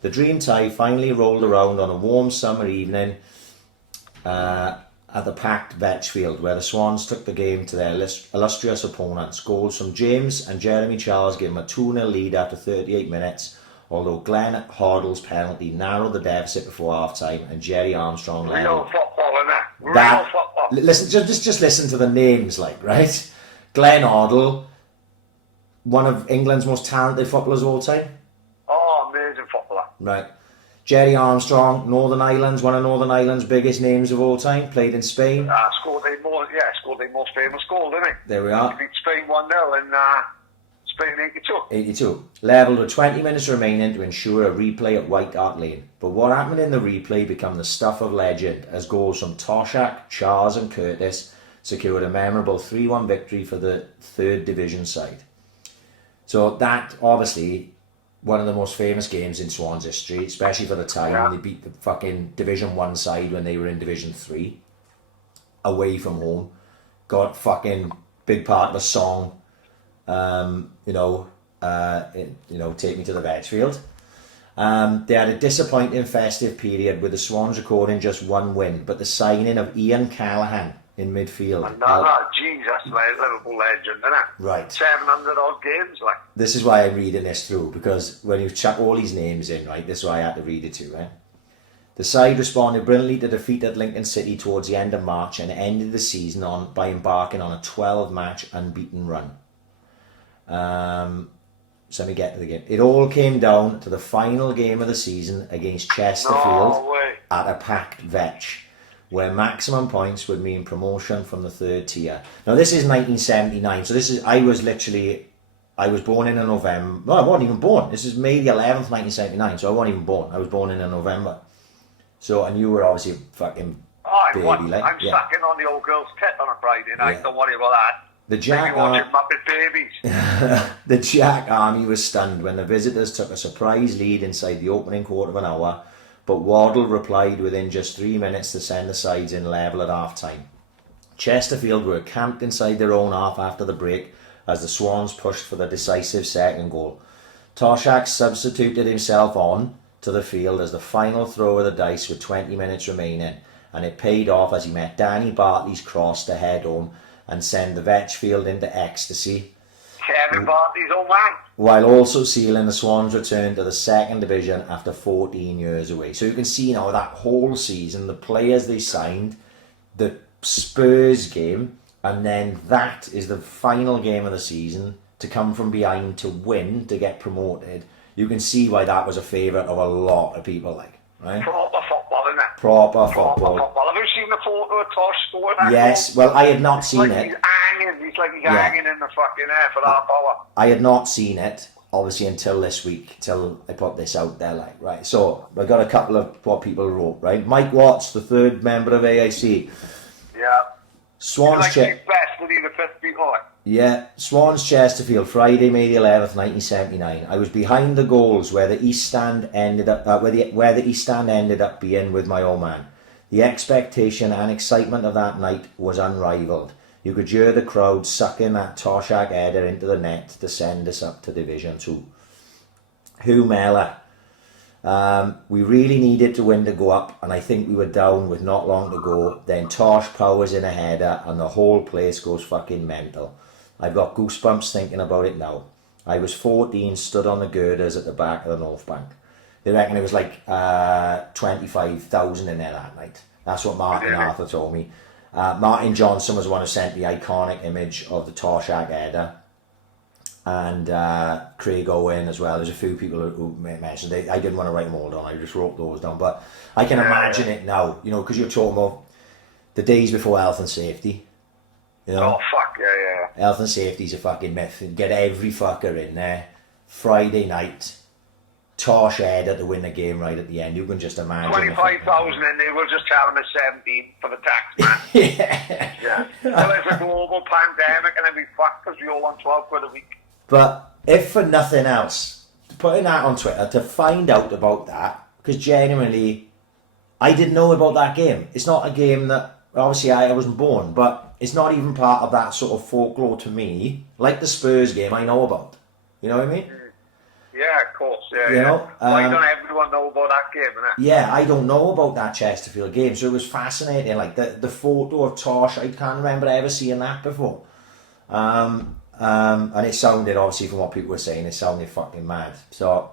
The dream tie finally rolled around on a warm summer evening at the packed Vetchfield, where the Swans took the game to their illustrious opponents. Goals from James and Jeremy Charles gave them a 2-0 lead after 38 minutes, although Glenn Hoddle's penalty narrowed the deficit before half-time and Jerry Armstrong... Real football, isn't it? Real football. Listen, just listen to the names, like, right? Glenn Hoddle, one of England's most talented footballers of all time. Oh, amazing footballer. Right. Jerry Armstrong, Northern Ireland's one of Northern Ireland's biggest names of all time, played in Spain. Scored the their most famous goal, didn't he? There we are. They beat Spain 1-0 in Spain 82. 82. Levelled with 20 minutes remaining to ensure a replay at White Hart Lane. But what happened in the replay became the stuff of legend as goals from Toshak, Charles and Curtis secured a memorable 3-1 victory for the 3rd Division side. So that, obviously, one of the most famous games in Swans history, especially for the time. They beat the fucking Division 1 side when they were in Division 3, away from home. Got fucking big part of a song, Take Me to the Veg Field. They had a disappointing festive period with the Swans recording just 1 win, but the signing of Ian Callaghan in midfield. Jesus, Liverpool legend, isn't it? Right. 700 odd games, like. This is why I'm reading this through, because when you chuck all these names in, right, this is why I had to read it too, right? The side responded brilliantly to defeat at Lincoln City towards the end of March and ended the season by embarking on a 12-match unbeaten run. So let me get to the game. It all came down to the final game of the season against Chesterfield at a packed vetch, where maximum points would mean promotion from the 3rd tier. Now this is 1979, so I was born in a November. No, I wasn't even born. This is May the 11th, 1979, so I wasn't even born. I was born in a November. So, and you were obviously a fucking baby, like. I'm sucking on the old girl's tit on a Friday night, don't worry about that. The Jack The Jack Army was stunned when the visitors took a surprise lead inside the opening quarter of an hour, but Waddle replied within just 3 minutes to send the sides in level at half-time. Chesterfield were camped inside their own half after the break as the Swans pushed for the decisive second goal. Toshak substituted himself on to the field as the final throw of the dice with 20 minutes remaining, and it paid off as he met Danny Bartley's cross to head home and send the Vetchfield into ecstasy. Kevin Bartley's old man. While also sealing the Swans' return to the 2nd Division after 14 years away. So you can see now that whole season, the players they signed, the Spurs game, and then that is the final game of the season to come from behind to win, to get promoted. You can see why that was a favourite of a lot of people, like, right? Proper football, isn't it? Proper football. Have you seen the photo of Tosh scoring that Yes, goal? well, I had not seen it. He's hanging in the fucking air for half hour. I had not seen it, obviously, until this week, till I put this out there, like, right? So, I got a couple of what people wrote, right? Mike Watts, the 3rd member of AIC. Yeah. Swans He's best, but he's the 5th people, like. Yeah, Swans Chesterfield, Friday, May the 11th, 1979. I was behind the goals where the East Stand ended up where the East Stand ended up being with my old man. The expectation and excitement of that night was unrivaled. You could hear the crowd sucking that Toshak header into the net to send us up to Division 2. Hugh Mellor. We really needed to win to go up, and I think we were down with not long to go. Then Tosh powers in a header and the whole place goes fucking mental. I've got goosebumps thinking about it now. I was 14, stood on the girders at the back of the North Bank. They reckon it was like 25,000 in there that night. That's what Martin Arthur told me. Martin Johnson was the one who sent the iconic image of the Toshak header. And Craig Owen as well. There's a few people who mentioned it. I didn't want to write them all down. I just wrote those down. But I can imagine it now, you know, because you're talking about the days before health and safety. You know? Oh, fuck, yeah. Health and safety's a fucking myth. Get every fucker in there. Friday night. Tosh header to win the game right at the end. You can just imagine. 25,000 and they will just tell them it's 17 for the tax man. Yeah. Well, it's a global pandemic and then we fucked because we all want 12 quid a week. But if for nothing else, putting that on Twitter to find out about that, because genuinely, I didn't know about that game. It's not a game that, obviously I wasn't born, but it's not even part of that sort of folklore to me, like the Spurs game I know about. You know what I mean? Yeah, of course, yeah. You know, why don't everyone know about that game, innit? Yeah, I don't know about that Chesterfield game, so it was fascinating. Like the photo of Tosh, I can't remember ever seeing that before. And it sounded, obviously, from what people were saying, it sounded fucking mad. So,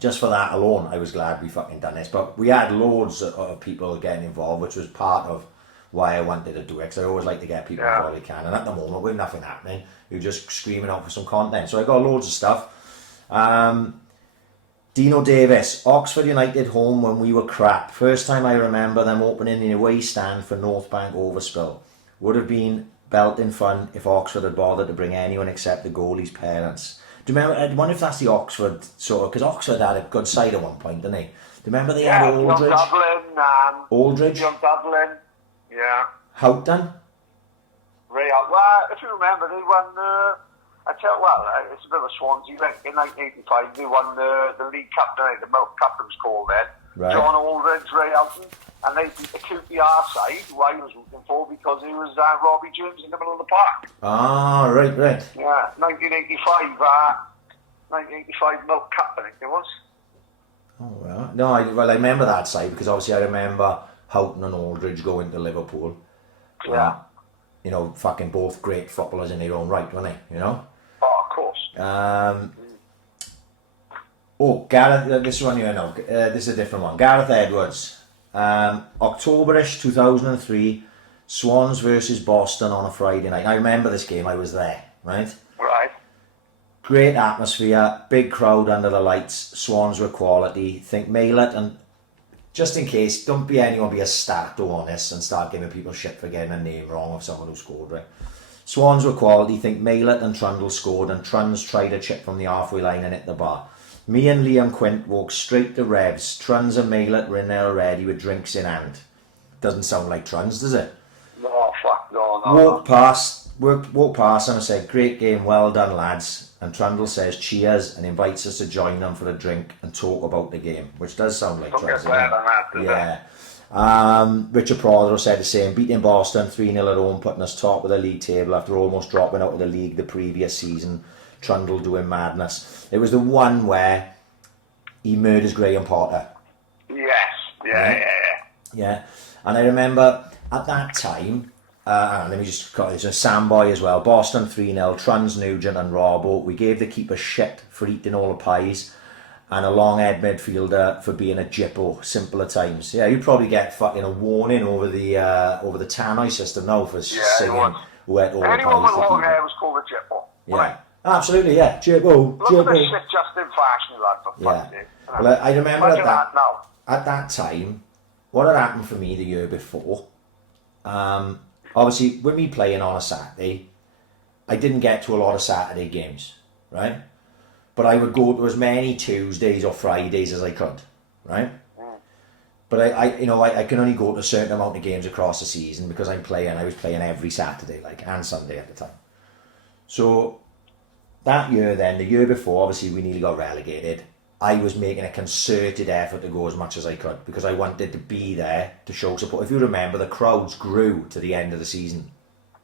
just for that alone, I was glad we fucking done this. But we had loads of people getting involved, which was part of why I wanted to do it, because I always like to get people involved if I can. And at the moment, with nothing happening, you're just screaming out for some content. So I got loads of stuff. Dino Davis, Oxford United home when we were crap. First time I remember them opening the away stand for North Bank Overspill. Would have been belting fun if Oxford had bothered to bring anyone except the goalie's parents. Do you remember? I wonder if that's the Oxford sort of, because Oxford had a good side at one point, didn't they? Do you remember they had Aldridge? Young Dublin, Aldridge? Young Dublin, yeah. Houghton? Ray out. Well, if you remember, they won I tell you, well, it's a bit of a Swansea. Like, in 1985, they won the League Cup, the Milk Cup it was called then. Right. John Aldridge, Ray Houghton, and they beat the QPR side, who I was rooting for because he was Robbie Jones in the middle of the park. Ah, right. Yeah, 1985 Milk Cup, I think it was. Oh, well. No, I remember that side because obviously I remember Houghton and Aldridge going to Liverpool. Yeah. You know, fucking both great footballers in their own right, weren't they? You know? Oh, of course. Gareth, this one you know. This is a different one. Gareth Edwards. Octoberish 2003, Swans versus Boston on a Friday night. I remember this game, I was there, right? Right. Great atmosphere, big crowd under the lights, Swans were quality. Think Maylett, and just in case, don't be anyone be a stato on this and start giving people shit for getting a name wrong of someone who scored, right? Swans were quality. Think Maylett and Trundle scored, and Truns tried a chip from the halfway line and hit the bar. Me and Liam Quint walked straight to Revs. Truns and Maylett were in there already with drinks in hand. Doesn't sound like Truns, does it? No, fuck, no. Walked past and I said, great game, well done lads. And Trundle says cheers and invites us to join them for a drink and talk about the game, which does sound like Truns. Yeah. Richard Prothero said the same, beating Boston 3-0 at home, putting us top of the league table after almost dropping out of the league the previous season. Trundle doing madness. It was the one where he murders Graham Potter. Yes, Yeah. And I remember at that time, let me just cut this, a Samboy as well, Boston 3-0, Truns, Nugent and Robbo. We gave the keeper shit for eating all the pies and a long head midfielder for being a jippo, simple at times. Yeah, you'd probably get fucking a warning over the Tannoy system now for singing who ate all the pies. Anyone with long hair was called a jippo. Yeah. Right? Absolutely, yeah. Jibbo. Look at this shit just in fashion, lad, for fuck's sake. Well, I remember now. At that time, what had happened for me the year before, obviously, with me playing on a Saturday, I didn't get to a lot of Saturday games, right? But I would go to as many Tuesdays or Fridays as I could, right? But I can only go to a certain amount of games across the season because I was playing every Saturday, and Sunday at the time. So that year then, the year before, obviously we nearly got relegated. I was making a concerted effort to go as much as I could because I wanted to be there to show support. If you remember, the crowds grew to the end of the season,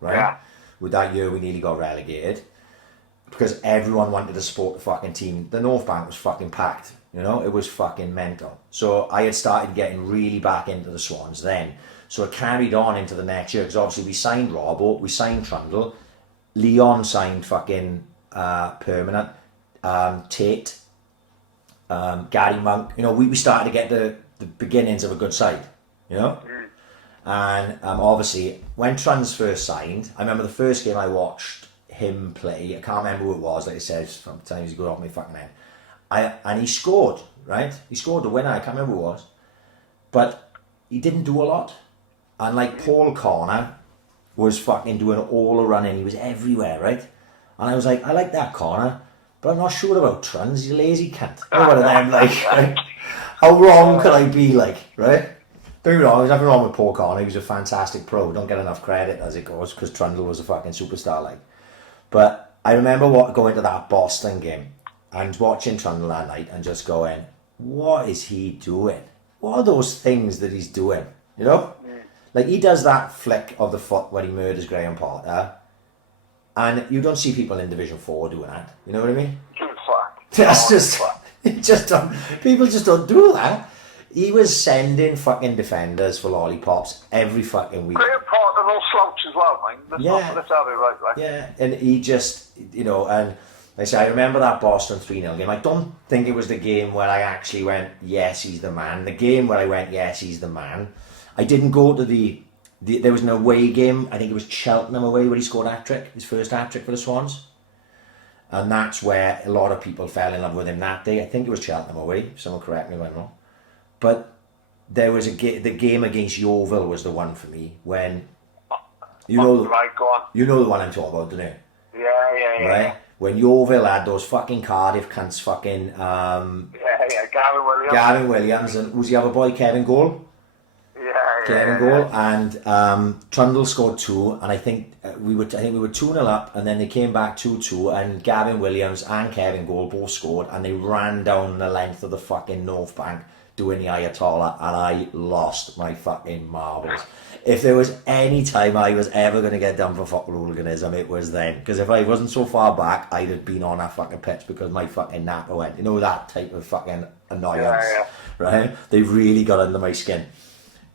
right? Yeah. With that year we nearly got relegated because everyone wanted to support the fucking team. The North Bank was fucking packed, you know? It was fucking mental. So I had started getting really back into the Swans then. So it carried on into the next year because obviously we signed Robbo, we signed Trundle, Leon signed fucking permanent, Tate, Gary Monk. You know, we started to get the beginnings of a good side, you know? And obviously, when Trans first signed, I remember the first game I watched him play, I can't remember who it was, like I said, sometimes he got off my fucking head. And he scored, right? He scored the winner, I can't remember who it was. But he didn't do a lot. And like Paul Connor was fucking doing all the running, he was everywhere, right? And I was like, I like that Connor, but I'm not sure about Trans, he's a lazy cunt. One of them, like, how wrong could I be, like, right? Don't get me wrong, there's nothing wrong with Paul Connor, he was a fantastic pro, don't get enough credit as it goes, because Trundle was a fucking superstar, like. But I remember going to that Boston game, and watching Trundle that night, and just going, what is he doing? What are those things that he's doing, you know? Like, he does that flick of the foot when he murders Graham Potter, and you don't see people in Division 4 doing that. You know what I mean? That's people just don't do that. He was sending fucking defenders for lollipops every fucking week. Graham Potter, no slouch as well, man. Let's have it right, like. Yeah, and he just, you know, and like I say, I remember that Boston 3-0 game. I don't think it was the game where I actually went, yes, he's the man. The game where I went, yes, he's the man. I didn't go to there was an away game, I think it was Cheltenham away, where he scored his first hat-trick for the Swans. And that's where a lot of people fell in love with him that day. I think it was Cheltenham away, someone correct me if I'm wrong. But there was the game against Yeovil was the one for me, when You know, right, go on. You know the one I'm talking about, don't you? Yeah. Right? When Yeovil had those fucking Cardiff cunts fucking... Gavin Williams, and who's the other boy, Kevin Goal? Kevin Goal, and Trundle scored 2, and I think we were 2-0 up, and then they came back 2-2, and Gavin Williams and Kevin Goal both scored, and they ran down the length of the fucking North Bank doing the Ayatollah, and I lost my fucking marbles. If there was any time I was ever going to get done for fucking hooliganism, it was then. Because if I wasn't so far back, I'd have been on that fucking pitch because my fucking napper went. You know, that type of fucking annoyance, right? They really got under my skin.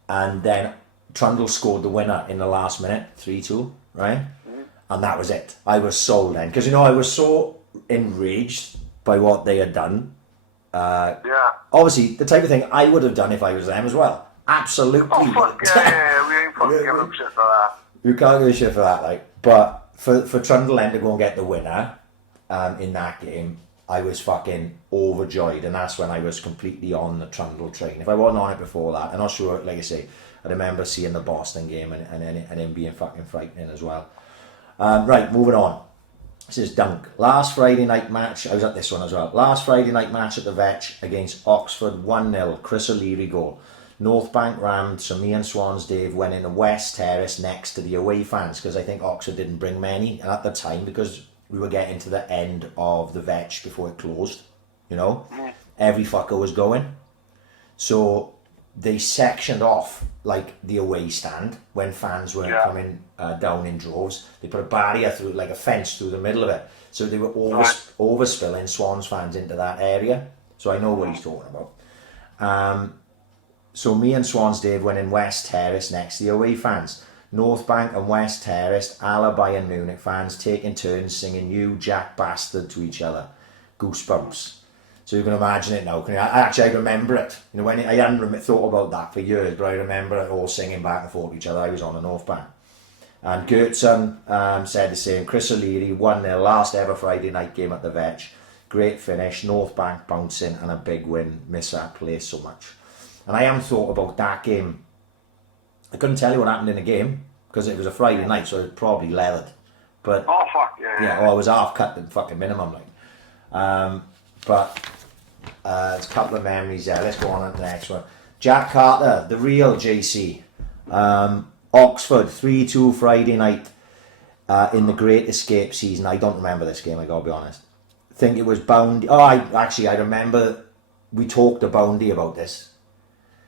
And then Trundle scored the winner in the last minute, 3-2, right? Mm-hmm. And that was it. I was sold then. Because, you know, I was so enraged by what they had done. Obviously, the type of thing I would have done if I was them as well. Absolutely. Oh, fuck yeah. We ain't fucking giving them shit for that. You can't give a shit for that, like. But for Trundle then to go and get the winner in that game, I was fucking overjoyed, and that's when I was completely on the Trundle train. If I wasn't on it before that, I'm not sure, like I say, I remember seeing the Boston game and him being fucking frightening as well. Right, moving on. This is Dunk. Last Friday night match, I was at this one as well. Last Friday night match at the Vetch against Oxford, 1-0, Chris O'Leary goal. North Bank rammed, so me and Swans Dave went in the West Terrace next to the away fans, because I think Oxford didn't bring many, and at the time, because we were getting to the end of the Vetch before it closed, you know, every fucker was going. So they sectioned off like the away stand when fans were coming down in droves. They put a barrier through, like a fence through the middle of it, so they were overspilling Swans fans into that area. So I know what he's talking about. So me and Swans Dave went in West Terrace next to the away fans. North Bank and West Terrace, Alibi and Munich fans taking turns singing "You Jack Bastard" to each other. Goosebumps. So you can imagine it now. I remember it. You know, when I hadn't thought about that for years, but I remember it all singing back and forth to each other. I was on the North Bank. And Gertson said the same. Chris O'Leary, 1-0, last ever Friday night game at the Vetch. Great finish, North Bank bouncing, and a big win. Miss that place so much. And I haven't thought about that game. I couldn't tell you what happened in the game because it was a Friday night, so it was probably leathered. But I was half cut the fucking minimum, like. But there's a couple of memories there. Let's go on to the next one. Jack Carter, the real JC. Oxford 3-2 Friday night in the Great Escape season. I don't remember this game, I gotta be honest. I think it was Boundy. I remember we talked to Boundy about this.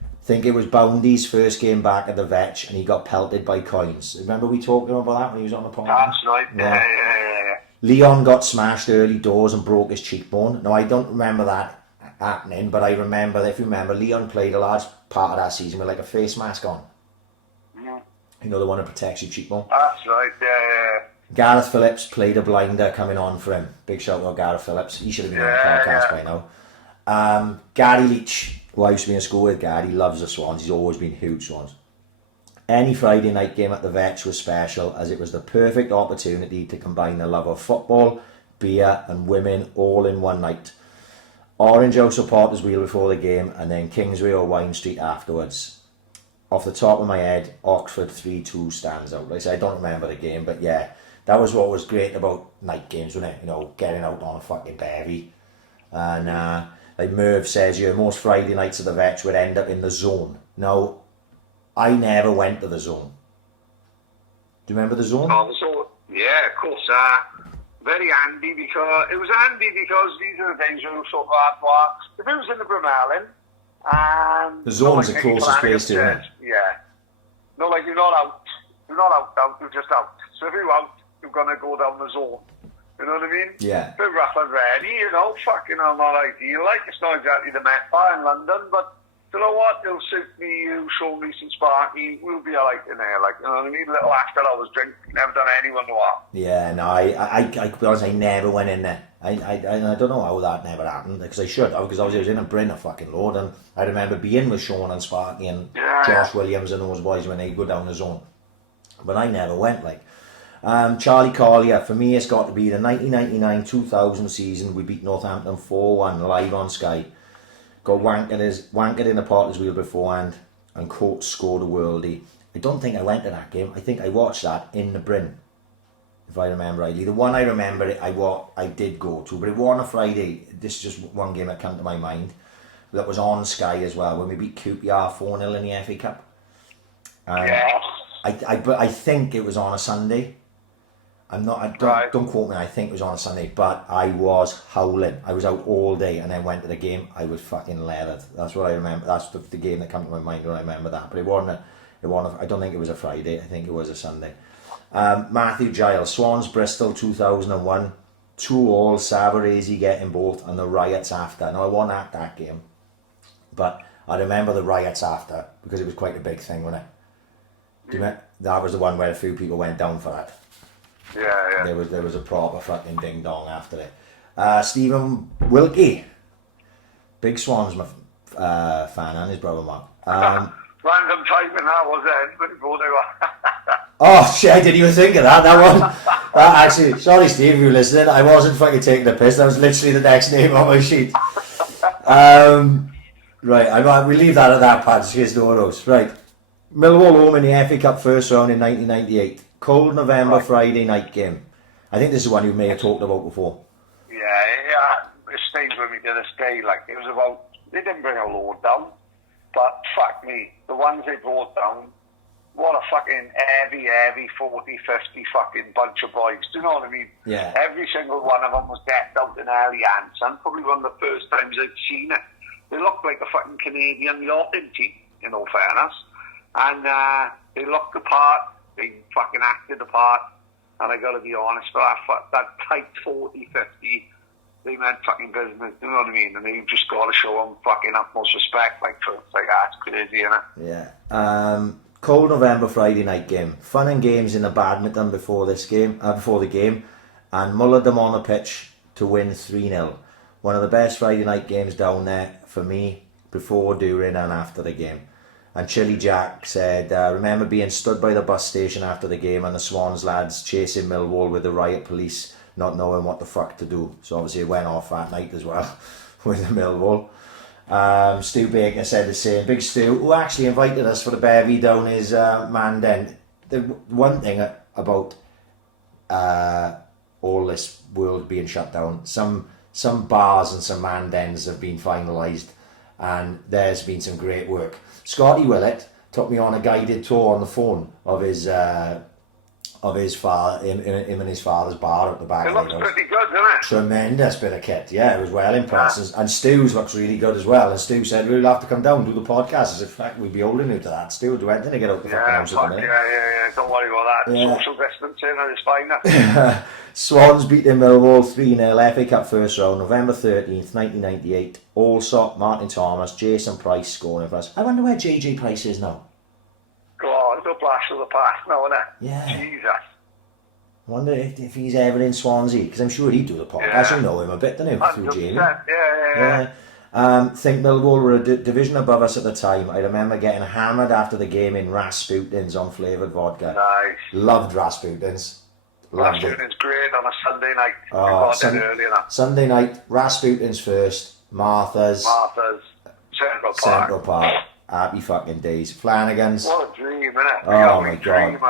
I think it was Boundy's first game back at the Vetch and he got pelted by coins. Remember we talked to him about that when he was on the podcast? That's right, yeah. Leon got smashed early doors and broke his cheekbone. Now I don't remember that happening, but I remember, if you remember, Leon played a large part of that season with like a face mask on. Yeah. You know, the one that protects your cheekbone? That's right, yeah. Gareth Phillips played a blinder coming on for him. Big shout out Gareth Phillips. He should have been on the podcast by now. Gary Leach, who I used to be in school with, Gary, loves the Swans. He's always been huge Swans. Any Friday night game at the Vetch was special as it was the perfect opportunity to combine the love of football, beer and women all in one night. Orange House supporters wheel before the game and then Kingsway or Wine Street afterwards. Off the top of my head, Oxford 3-2 stands out. Like I said, I don't remember the game, but yeah, that was what was great about night games, wasn't it? You know, getting out on a fucking bevy. And like Merv says here, most Friday nights at the Vetch would end up in the Zone. Now, I never went to the Zone. Do you remember the Zone? Oh, the Zone. Yeah, of course. Very handy because these are the days when it was so hard work. If it was in the Brunelin, and the Zone's the closest place to it. Yeah. No, like you're not out. You're not out, you're just out. So if you're out, you're gonna go down the Zone. You know what I mean? Yeah. A bit rough and ready, you know, fucking hell, not ideal. Like, it's not exactly the Met Bar in London, but you know what? It'll suit me, you show me some Sparky, we'll be alright in there, like, you know what I mean? A little after hours drink, never done anyone no harm. Yeah, no, I to be honest, I never went in there. I don't know how that never happened, because I should have, because I was in a Bryn a fucking load, and I remember being with Sean and Sparky and Josh Williams and those boys when they go down the Zone. But I never went, like. Charlie Collier, for me it's got to be the 1999-2000 season. We beat Northampton 4-1 live on Sky. Got wankered in the Potter's Wheel beforehand and Coates scored a worldie. I don't think I went to that game. I think I watched that in the Bryn, if I remember rightly. The one I remember I did go to, but it was on a Friday. This is just one game that came to my mind. That was on Sky as well, when we beat QPR 4-0 in the FA Cup. Yes. But I think it was on a Sunday. Don't quote me, I think it was on a Sunday, but I was howling. I was out all day and then went to the game. I was fucking leathered. That's what I remember. That's the game that came to my mind when I remember that. But it wasn't I don't think it was a Friday. I think it was a Sunday. Matthew Giles, Swans Bristol 2001. 2-2, Savarese getting both, and the riots after. Now I wasn't at that game, but I remember the riots after because it was quite a big thing, wasn't it? Do you remember? That was the one where a few people went down for that. Yeah. There was a proper fucking ding dong after it. Stephen Wilkie, big Swans fan, and his brother Mark. Random timing that was it, but before they were. Oh shit! I didn't even think of that one. Actually, sorry Steve, if you're listening. I wasn't fucking taking the piss. That was literally the next name on my sheet. Right, we leave that at that, Pat. Just no one right. Millwall home in the FA Cup first round in 1998. Cold November Friday night game. I think this is one you may have talked about before. Yeah. It stays with me to this day. Like, it was about, they didn't bring a load down, but fuck me, the ones they brought down, what a fucking heavy 40, 50 fucking bunch of boys. Do you know what I mean? Yeah. Every single one of them was decked out in early Hanson. Probably one of the first times I'd seen it. They looked like a fucking Canadian yachting team, in all fairness. And they looked the part, they fucking acted the part, and I gotta be honest, for that tight 40, 50, they meant fucking business, you know what I mean? And you just gotta show them fucking utmost respect, like that's crazy, innit? Yeah. Cold November Friday night game. Fun and games in the badminton before the game, and mullered them on the pitch to win 3-0. One of the best Friday night games down there for me, before, during and after the game. And Chili Jack said, remember being stood by the bus station after the game and the Swans lads chasing Millwall with the riot police, not knowing what the fuck to do. So obviously it went off that night as well with the Millwall. Stu Baker said the same. Big Stu, who actually invited us for the bevy down his Manden. The one thing about all this world being shut down, some bars and some Mandens have been finalised, and there's been some great work. Scotty Willett took me on a guided tour on the phone of his father, him and his father's bar at the back. It looks pretty good, doesn't it? Tremendous bit of kit, yeah, it was well impressive. Yeah. And Stu's looks really good as well. And Stu said, we'll have to come down and do the podcast. I said, in fact, we'd be holding you to that. Stu, do anything to get out the fucking house at the minute. Yeah, don't worry about that. Yeah. Social distancing, it's fine now. Swans beating Millwall 3-0, FA Cup first round, November 13th, 1998. Allsop, Martin Thomas, Jason Price scoring for us. I wonder where JJ Price is now. God, it's a blast of the past now, isn't it? Yeah. Jesus. I wonder if he's ever in Swansea, because I'm sure he'd do the podcast. Yeah. You know him a bit, don't you, through Jamie? Yeah. Think Millwall were a division above us at the time. I remember getting hammered after the game in Rasputin's on flavoured vodka. Nice. Loved Rasputin's. Rasputin's great on a Sunday night. Oh, Sunday night, Rasputin's first, Martha's, Central Park. Happy fucking days. Flanagan's. What a dream, innit? Oh my God.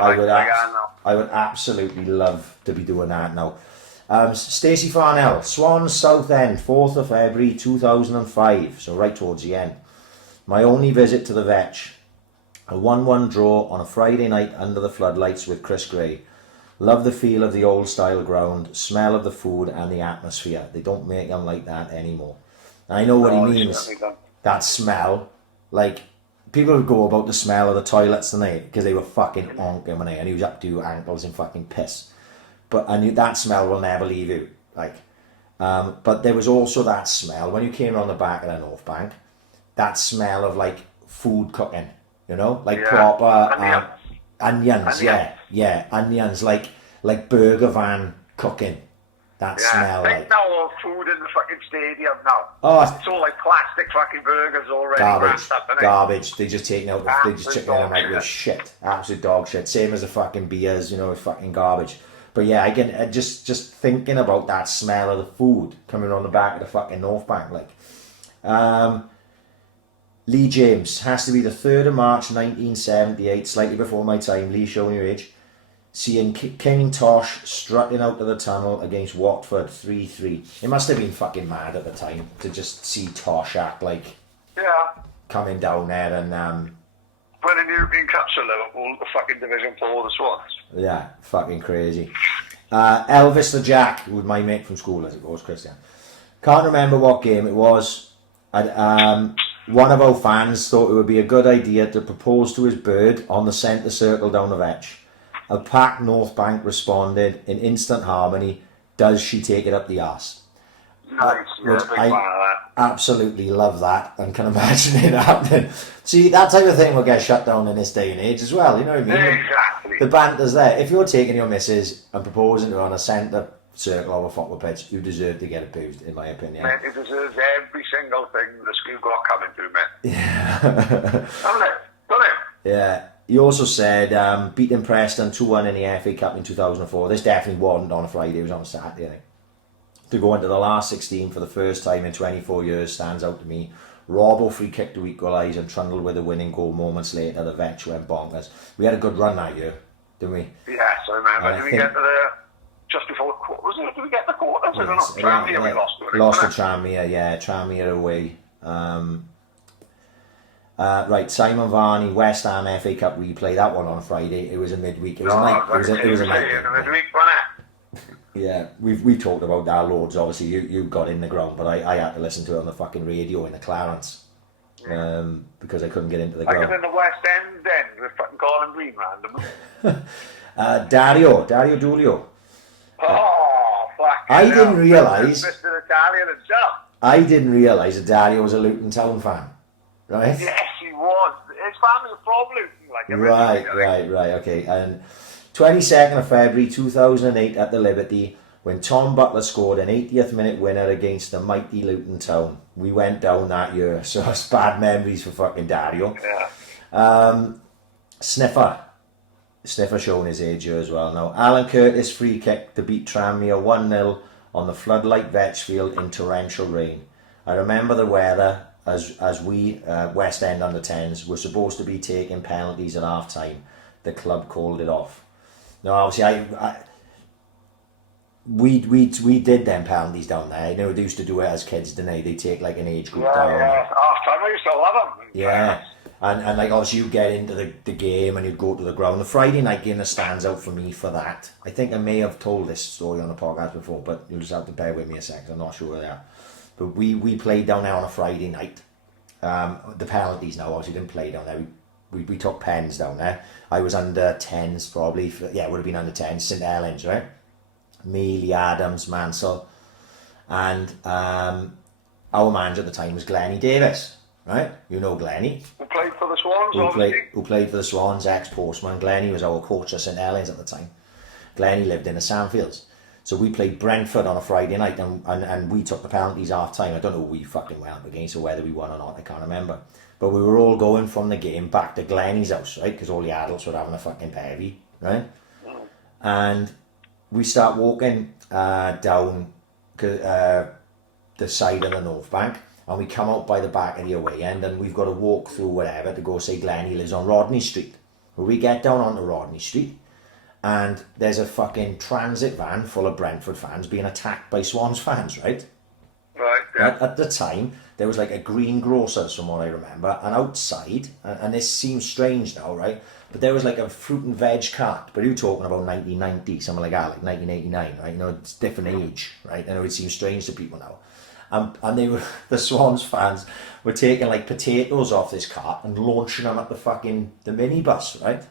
I would absolutely love to be doing that now. Stacey Farnell, Swans Southend, 4th of February 2005, so right towards the end. My only visit to the Vetch. A 1-1 draw on a Friday night under the floodlights with Chris Gray. Love the feel of the old style ground, smell of the food and the atmosphere. They don't make them like that anymore. And I know what he means. That smell. Like, people would go about the smell of the toilets tonight because they were fucking honking when and he was up to ankles in fucking piss. But I knew that smell will never leave you. Like, but there was also that smell when you came around the back of the North Bank. That smell of like food cooking, you know, like proper onions. Yeah, onions, like burger van cooking. That smell. Think now of food in the fucking stadium now. Oh, it's all like plastic fucking burgers already. Garbage. They just taking out. They just chicken them out with shit. Absolute dog shit. Same as the fucking beers, you know, it's fucking garbage. But yeah, again, just thinking about that smell of the food coming on the back of the fucking North Bank, like. Lee James, has to be the 3rd of March 1978, slightly before my time. Lee, showing your age. Seeing King Tosh strutting out of the tunnel against Watford 3-3. It must have been fucking mad at the time to just see Tosh act like coming down there and winning European Cups for Liverpool, the fucking Division 4, the Swans. Yeah, fucking crazy. Elvis the Jack, who was my mate from school, as it goes, Christian. Can't remember what game it was. One of our fans thought it would be a good idea to propose to his bird on the centre circle down the vetch. A packed North Bank responded in instant harmony, "Does she take it up the arse?" Nice, yeah, big fan of that. Absolutely love that and can imagine it happening. See, that type of thing will get shut down in this day and age as well, you know what I mean? Exactly. The banter's there. If you're taking your missus and proposing to her on a centre circle of a football pitch, you deserve to get abused, in my opinion. Man, it deserves every single thing the school got coming to, man. Yeah. Doesn't it? Yeah. He also said beating Preston 2-1 in the FA Cup in 2004. This definitely wasn't on a Friday, it was on a Saturday, I think. To go into the last 16 for the first time in 24 years stands out to me. Robbo free kick to equalise and Trundle with a winning goal moments later. The Vetch went bonkers. We had a good run that year, didn't we? Yes, I remember. Did we get to the... Just before the quarters, was it? Did we get the quarters? I don't know. Tranmere we lost to it. Lost to Tranmere, yeah. Tranmere away. Right, Simon Varney, West Ham FA Cup replay. That one on Friday. It was a midweek. It was a night. It was a night. Midweek, wasn't it? Yeah, we've talked about that loads. Obviously, you got in the ground, but I had to listen to it on the fucking radio in the Clarence because I couldn't get into the ground. I got in the West End then with fucking Colin Green randomly. Dario Giulio. Oh, fuck! I didn't realise. Mr. Italian himself. I didn't realise that Dario was a Luton Town fan. Right? Yes, he was. His family was from Luton, like Right. Okay, and 22nd of February 2008 at the Liberty, when Tom Butler scored an 80th minute winner against the mighty Luton Town. We went down that year, so it's bad memories for fucking Dario. Yeah. Sniffer showing his age here as well now. Alan Curtis free kick to beat Tranmere 1-0 on the floodlight Vetch field in torrential rain. I remember the weather as we, West End under 10s, were supposed to be taking penalties at half time. The club called it off. Now, obviously, we did them penalties down there. You know, they used to do it as kids, didn't they? They take like an age group down. Yeah, half time I used to love them. Yeah. And like obviously you get into the game and you'd go to the ground. The Friday night game that stands out for me for that. I think I may have told this story on the podcast before, but you'll just have to bear with me a second. I'm not sure where they are. But we played down there on a Friday night. The penalties now obviously didn't play down there. We took pens down there. I was under 10s probably. It would have been under 10s. St Helens, right? Me, Lee Adams, Mansell. And our manager at the time was Glennie Davis, right? You know Glennie. Who played for the Swans, who played for the Swans, ex-postman. Glennie was our coach at St Helens at the time. Glennie lived in the Sandfields. So we played Brentford on a Friday night and we took the penalties half time. I don't know who we fucking went up against or whether we won or not, I can't remember. But we were all going from the game back to Glennie's house, right? Because all the adults were having a fucking bevy, right? And we start walking down the side of the North Bank and we come out by the back of the away end and we've got to walk through whatever to go say Glennie lives on Rodney Street. Well, we get down onto Rodney Street and there's a fucking transit van full of Brentford fans being attacked by Swans fans, right? Right, yeah. At the time, there was like a greengrocer's from what I remember, and outside, and this seems strange now, right? But there was like a fruit and veg cart, but you're talking about 1990, something like that, like 1989, right? You know, it's different age, right? I know it seems strange to people now. And they were, the Swans fans were taking like potatoes off this cart and launching them at the minibus, right?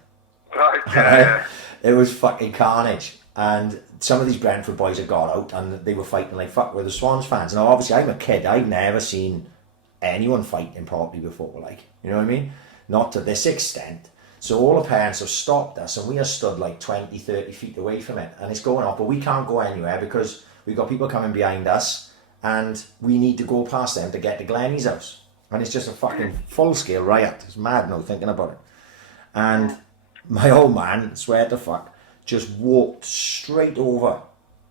Right, yeah. It was fucking carnage. And some of these Brentford boys had got out and they were fighting like fuck with the Swans fans. Now obviously I'm a kid, I've never seen anyone fighting properly before, like, you know what I mean? Not to this extent. So all the parents have stopped us and we are stood like 20, 30 feet away from it and it's going off, but we can't go anywhere because we've got people coming behind us and we need to go past them to get to Glennie's house. And it's just a fucking full-scale riot. It's mad now thinking about it. And my old man, swear to fuck, just walked straight over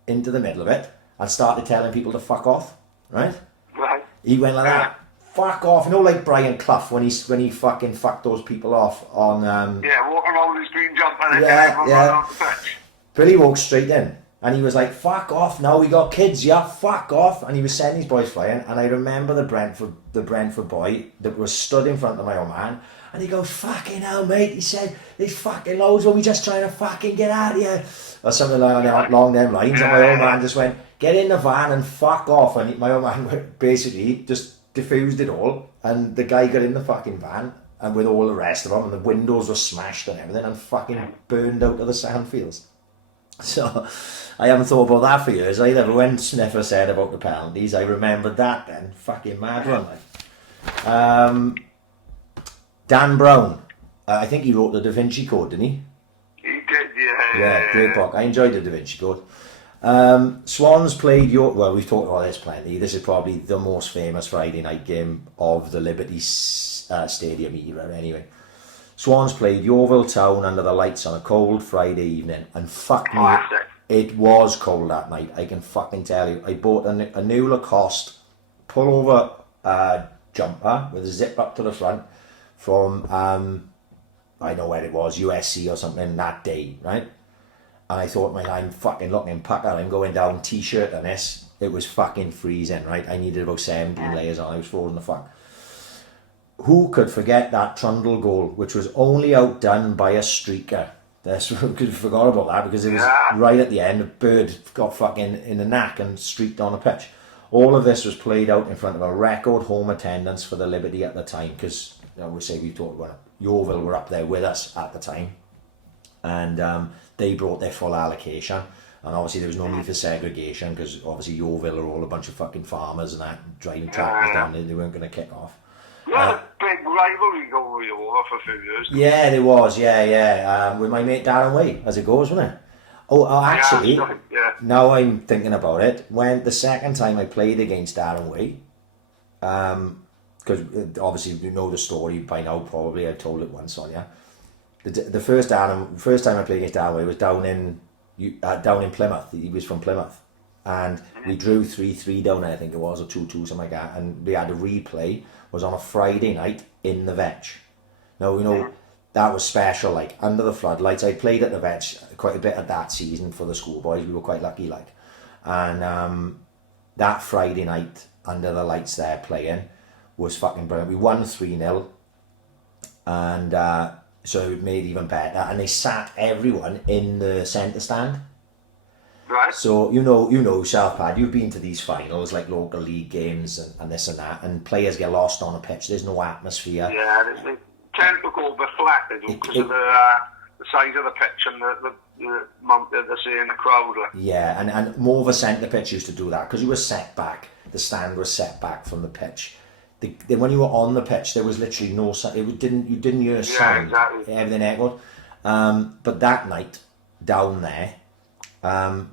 into the middle of it and started telling people to fuck off, right? Right. He went like that fuck off. You know, like Brian Clough when he fucking fucked those people off on... walking around with his green jumper and yeah, everyone running off the pitch. Billy walked straight in. And he was like, fuck off now, we got kids, yeah, fuck off. And he was sending his boys flying. And I remember the Brentford boy that was stood in front of my old man. And he goes, fucking hell, mate. He said, these fucking loads, were we just trying to fucking get out of here? Or something along them lines. And my old man just went, get in the van and fuck off. And my old man basically just diffused it all. And the guy got in the fucking van. And with all the rest of them. And the windows were smashed and everything. And fucking burned out of the sandfields. So... I haven't thought about that for years either, but when Sniffer said about the penalties, I remembered that then. Fucking mad one, like. Dan Brown, I think he wrote the Da Vinci Code, didn't he? He did, yeah. Yeah, great book. I enjoyed the Da Vinci Code. Swans played well, we've talked about this plenty. This is probably the most famous Friday night game of the Liberty Stadium era anyway. Swans played Yeovil Town under the lights on a cold Friday evening, and fuck me, it was cold that night, I can fucking tell you. I bought a new Lacoste pullover jumper with a zip up to the front from, I know where it was, USC or something that day, right? And I thought, man, I'm fucking looking pucker, I'm going down t-shirt and this. It was fucking freezing, right? I needed about 17 layers on, I was frozen the fuck. Who could forget that Trundle goal, which was only outdone by a streaker? Forgot about that because it was right at the end. A bird got fucking in the knack and streaked on a pitch. All of this was played out in front of a record home attendance for the Liberty at the time because, we talked about it, Yeovil were up there with us at the time, and they brought their full allocation. And obviously there was no need for segregation because obviously Yeovil are all a bunch of fucking farmers and that driving tractors down there. They weren't going to kick off. Yeah, big rivalry going over for a few years. Yeah, there was, with my mate Darren Way, as it goes, wasn't it? Actually, now I'm thinking about it, when the second time I played against Darren Way, because obviously you know the story by now, probably, I told it once on you. The first time I played against Darren Way was down in Plymouth. He was from Plymouth. And we drew 3-3 down there, I think it was, or 2-2, something like that. And we had a replay, was on a Friday night in the Vetch. Now, that was special, like, under the floodlights. I played at the Vetch quite a bit at that season for the schoolboys. We were quite lucky, like. And that Friday night, under the lights there playing, was fucking brilliant. We won 3-0. And so it made it even better. And they sat everyone in the centre stand. Right. So you know yourself, Paddy, you've been to these finals, like local league games and this and that, and players get lost on a pitch. There's no atmosphere. Yeah, they tend to go a bit flat because of the size of the pitch and the amount that they see in the crowd. Like. Yeah, and more of a centre pitch used to do that because you were set back. The stand was set back from the pitch. When you were on the pitch, there was literally no sound. You didn't hear a sound. Yeah, exactly. Everything echoed. But that night down there.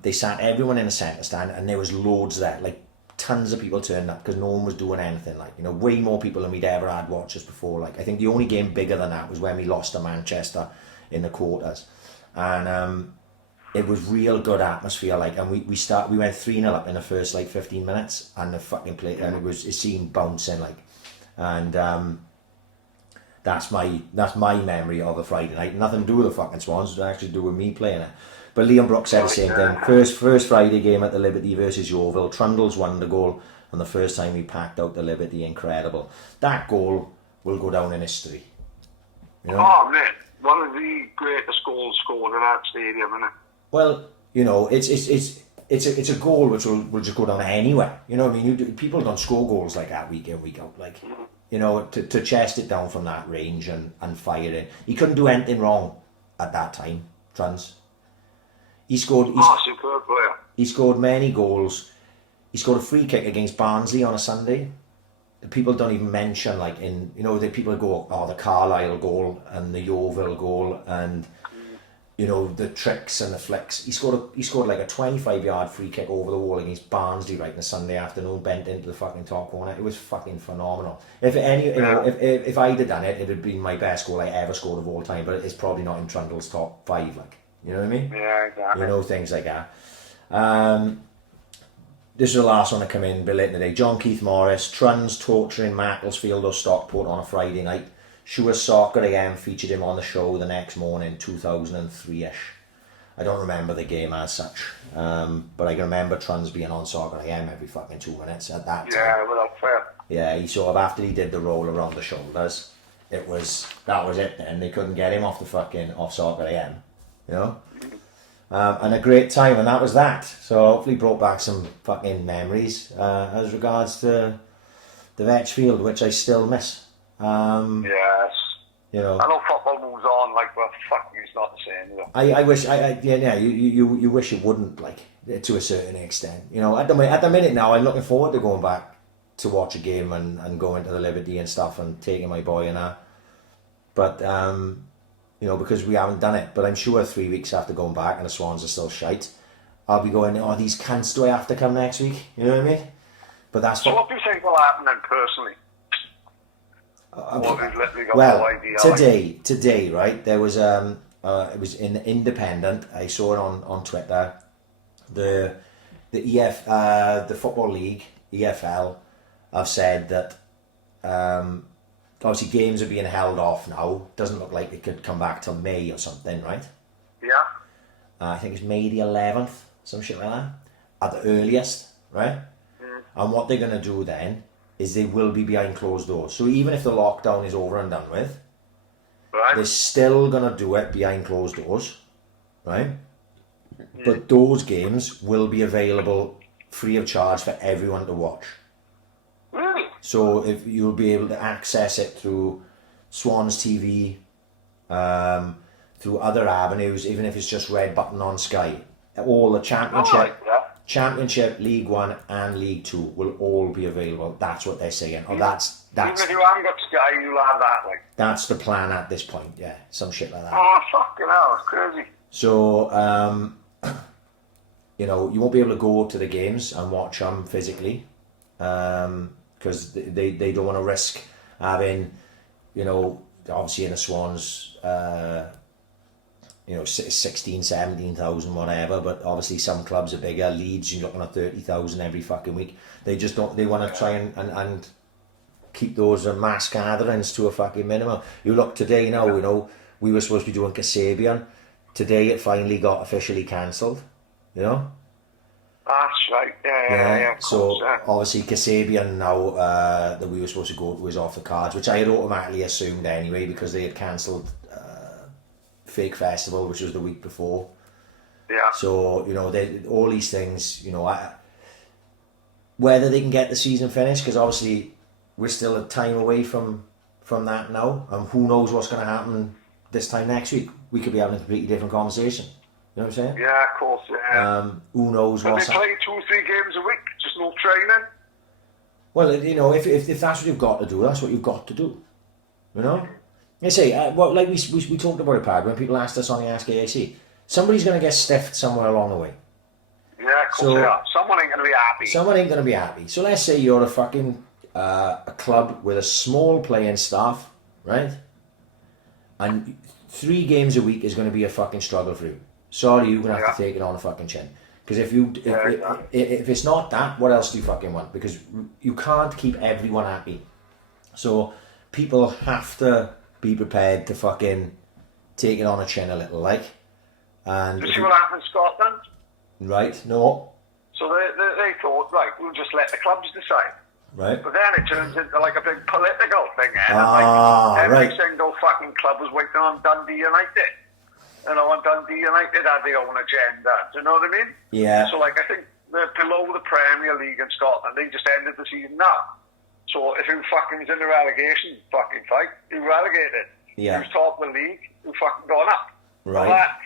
They sat everyone in a centre stand and there was loads there, like tons of people turned up because no one was doing anything, like, way more people than we'd ever had watchers before. Like, I think the only game bigger than that was when we lost to Manchester in the quarters, and it was real good atmosphere, like, and we went 3-0 up in the first like 15 minutes and the fucking play, and it seemed bouncing, like, and that's my memory of a Friday night. Nothing to do with the fucking Swans, it actually to do with me playing it. But Liam Brooks said the same thing. First Friday game at the Liberty versus Yeovil. Trundles won the goal, and the first time we packed out the Liberty, incredible. That goal will go down in history. Oh man, one of the greatest goals scored in that stadium, isn't it? Well, it's a goal which will just go down anywhere. You know what I mean? People don't score goals like that week in, week out. Like, to chest it down from that range and fire it. He couldn't do anything wrong at that time, Truns. He scored. Superb player. He scored many goals. He scored a free kick against Barnsley on a Sunday. The people don't even mention, like, the people go, the Carlisle goal and the Yeovil goal and the tricks and the flicks. He scored like a 25-yard free kick over the wall against Barnsley right on a Sunday afternoon, bent into the fucking top corner. It was fucking phenomenal. If I'd have done it, it'd have been my best goal I ever scored of all time. But it's probably not in Trundle's top 5, like. You know what I mean? Yeah, exactly. Things like that. this is the last one to come in a bit late in the day. John Keith Morris, Truns torturing Macclesfield or Stockport on a Friday night. Sure Soccer AM featured him on the show the next morning, 2003-ish. I don't remember the game as such, but I can remember Truns being on Soccer AM every fucking 2 minutes at that time. Yeah, without fair. Yeah, he sort of, after he did the roll around the shoulders, that was it then. They couldn't get him off Soccer AM, you know? And a great time, and that was that. So hopefully brought back some fucking memories as regards to the Vetchfield, which I still miss. Yes. You know, I know football moves on, like, but fuck, it's not the same. You know? I wish, you wish it wouldn't, like, to a certain extent. You know, at the minute now, I'm looking forward to going back to watch a game and going to the Liberty and stuff and taking my boy and that. But, you know, because we haven't done it. But I'm sure 3 weeks after going back and the Swans are still shite, I'll be going, oh, these cunts, do I have to come next week? You know what I mean? But that's so what do you think will happen then, personally? Today, right, there was it was in the Independent. I saw it on Twitter. The the Football League, EFL, have said that obviously games are being held off now. Doesn't look like they could come back till May or something, right? Yeah. I think it's May the 11th, some shit like that, at the earliest, right? And what they're gonna do then is they will be behind closed doors. So even if the lockdown is over and done with, right, they're still going to do it behind closed doors, right? But those games will be available free of charge for everyone to watch. Really? So if you'll be able to access it through Swans TV, through other avenues, even if it's just Red Button on Sky. All the Championship, League One and League Two will all be available. That's what they're saying. Oh, that's even if you haven't got Sky, you'll have that, like. That's the plan at this point. Yeah, some shit like that. Oh fucking hell, it's crazy. So, you know, you won't be able to go to the games and watch them physically, because they don't want to risk having, you know, obviously in the Swans, you know, 16, 17,000, whatever, but obviously some clubs are bigger. Leeds, you're looking at 30,000 every fucking week. They just don't, they want to try and keep those mass gatherings to a fucking minimum. You look today now, you know, we were supposed to be doing Kasabian. Today it finally got officially cancelled, you know? That's right, yeah. So obviously Kasabian now that we were supposed to go to was off the cards, which I had automatically assumed anyway because they had cancelled Fake Festival, which was the week before. Yeah. So, you know, all these things, you know, whether they can get the season finished, because obviously we're still a time away from that now, and who knows what's going to happen this time next week. We could be having a completely different conversation. You know what I'm saying? Yeah, of course, yeah. Who knows what's happening. They play 2 or 3 games a week, just no training. Well, you know, if that's what you've got to do, that's what you've got to do. You know? I say, well, like we talked about it, Paddy, when people asked us on the Ask AAC, somebody's going to get stiffed somewhere along the way. Yeah, of course they are. Someone ain't going to be happy. Someone ain't going to be happy. So let's say you're a fucking a club with a small playing staff, right? And 3 games a week is going to be a fucking struggle for you. Sorry, you're going to have to take it on a fucking chin. Because if it's not that, what else do you fucking want? Because you can't keep everyone happy. So people have to be prepared to fucking take it on a chin a little, like. And you see what happened in Scotland? Right, no. So they thought, right, we'll just let the clubs decide. Right. But then it turns into like a big political thing, every single fucking club was waiting on Dundee United. You know, and Dundee United had their own agenda. Do you know what I mean? Yeah. So, like, I think they're below the Premier League in Scotland. They just ended the season now. So, if you fucking was in the relegation fucking fight, you relegated. Yeah. Who's top of the league, you fucking gone up. Right. Well, that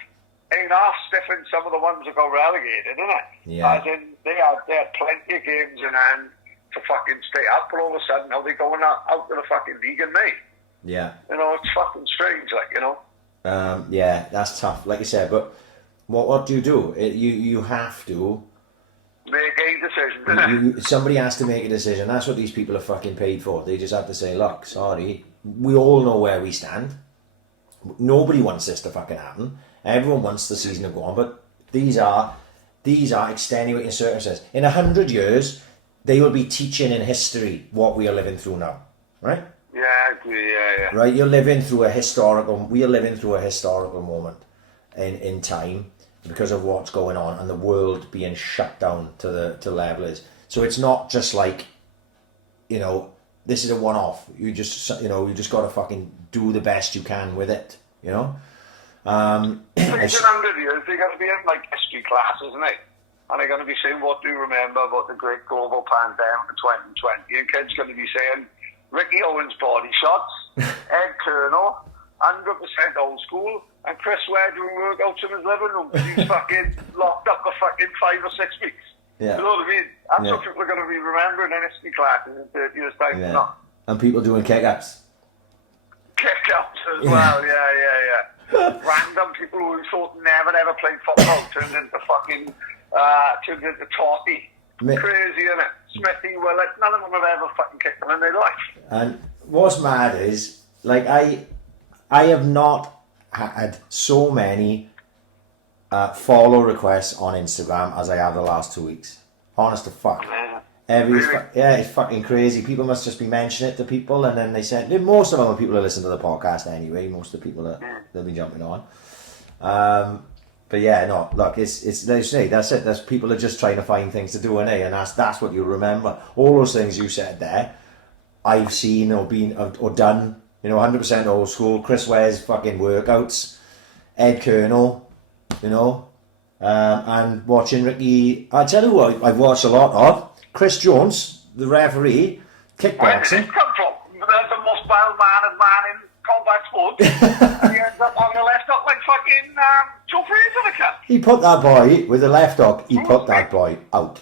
ain't half stiffing some of the ones that got relegated, isn't it? Yeah. As in, they had plenty of games in hand to fucking stay up, but all of a sudden now they're going out of the fucking league in May. Yeah. You know, it's fucking strange, like, you know. Yeah, that's tough, like you said, but what do? You have to make a decision. Somebody has to make a decision. That's what these people are fucking paid for. They just have to say, look, sorry, we all know where we stand. Nobody wants this to fucking happen. Everyone wants the season to go on, but these are these are extenuating circumstances. In 100 years, they will be teaching in history what we are living through now, right? Yeah, I agree, yeah. Right, we are living through a historical moment in time because of what's going on and the world being shut down to the level is. So it's not just like, you know, this is a one-off. You just got to fucking do the best you can with it, you know. In 100 years, they're going to be in like history classes, isn't it? And they're going to be saying, what do you remember about the great global pandemic of 2020? And kids going to be saying, Ricky Owens body shots, Ed Colonel, 100% old school, and Chris Ware doing workouts in his living room because he's fucking locked up for fucking 5 or 6 weeks. Yeah. You know what I mean? That's what people are going to be remembering in history classes in 30 years' time. Yeah. Not. And people doing kick-ups. Kick-ups as well, yeah. Random people who thought never ever played football turned into fucking, turned into Totti. Crazy, innit? Smithy, Willett, none of them have ever fucking kicked them in their life. And what's mad is, like, I have not had so many follow requests on Instagram as I have the last 2 weeks. Honest to fuck. Really? It's fucking crazy. People must just be mentioning it to people, and then they said most of them are people who listen to the podcast anyway. Most of the people that they've been jumping on. But yeah, no. Look, it's they say that's it. There's people that are just trying to find things to do, and that's what you remember. All those things you said there, I've seen or been or done. You know, 100% old school. Chris Ware's fucking workouts, Ed Colonel, you know, and watching Ricky. I tell you what, I've watched a lot of. Chris Jones, the referee, kickboxing. Where did it come from? There's the most well-mannered man in combat sport. And he ends up on the left up like fucking Joe Fraser the cat. He put that boy with the left hook. He put that boy out.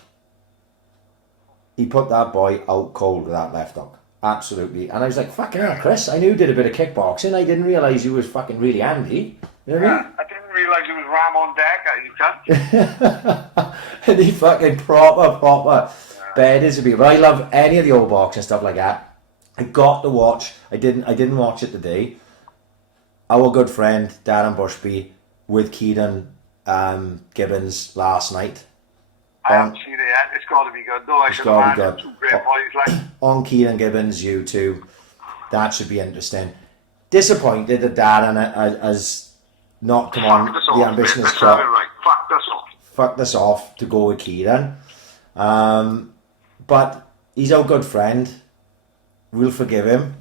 He put that boy out cold with that left hook. Absolutely. And I was like, fucking hell, Chris. I knew you did a bit of kickboxing. I didn't realise you was fucking really handy. You know what I mean? I didn't realise it was Ramon Decker, you cunt. And he fucking proper bed is a bit. But I love any of the old boxing stuff like that. I got to watch. I didn't watch it today. Our good friend Darren Bushby with Kieran Gibbons last night. I haven't seen it yet. It's got to be good though. I should imagine two great boys like. On Kieran Gibbons YouTube. That should be interesting. Disappointed that Darren has not come on the ambitious club. Right. Fuck this off to go with Kieran. But he's our good friend. We'll forgive him.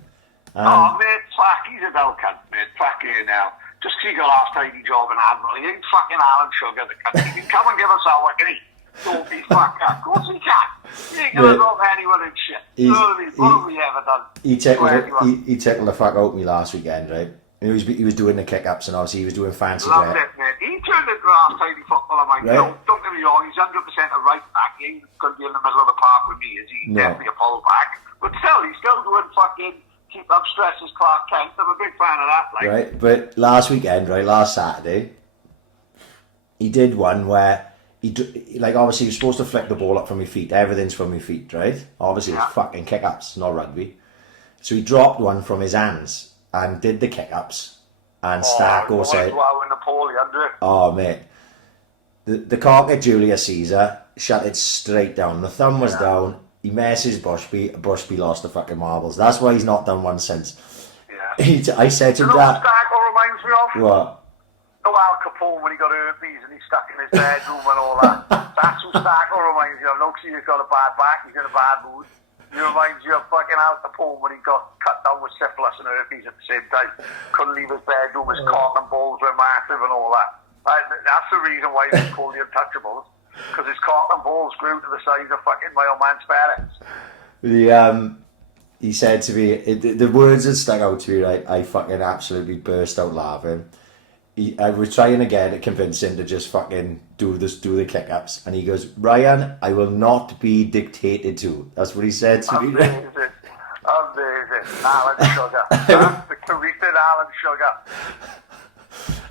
Mate, fuck, he's a dull cunt, mate. Fuck you now. Just 'cause he got a half-tidy job in Admiral. He ain't fucking Alan Sugar, the cunt. He can come and give us our work, can he? Don't be fucked up. Of course he can. He ain't gonna drop anyone in shit. You know what I mean? What have we ever done? He tickled the fuck out me last weekend, right? He was doing the kick-ups and obviously he was doing fancy Loved it, mate. He turned into a half-tidy footballer, mate. Right. No, don't get me wrong, he's 100% a right back. He ain't going to be in the middle of the park with me, is he? No. Definitely a full back. But still, he's still doing fucking keep up stresses Clark Kent. I'm a big fan of that. Like. Right, but last Saturday, he did one where obviously he was supposed to flick the ball up from your feet. Everything's from your feet, right? Obviously it's fucking kick-ups, not rugby. So he dropped one from his hands and did the kick-ups. And Starko said, wow, Napoleon, oh mate, the cock at Julius Caesar shut it straight down. The thumb was down. He messes Bushby lost the fucking marbles. That's why he's not done one since. Yeah. I said to him, you know what Starko reminds me of? What? No, Al Capone when he got herpes and he's stuck in his bedroom and all that. That's what Starko reminds me of. No, 'cause he's got a bad back, he's in a bad mood. He reminds you of fucking Al Capone when he got cut down with syphilis and herpes at the same time. Couldn't leave his bedroom, his cock and balls were massive and all that. That's the reason why he's called the Untouchables. Because his cock and balls grew to the size of fucking my old man's parents. He said to me, the words that stuck out to me, right, I fucking absolutely burst out laughing. I was trying again to convince him to just fucking do the kick-ups, and he goes, Ryan, I will not be dictated to. That's what he said to me. Amazing. Alan Sugar. That's the convicted Alan Sugar.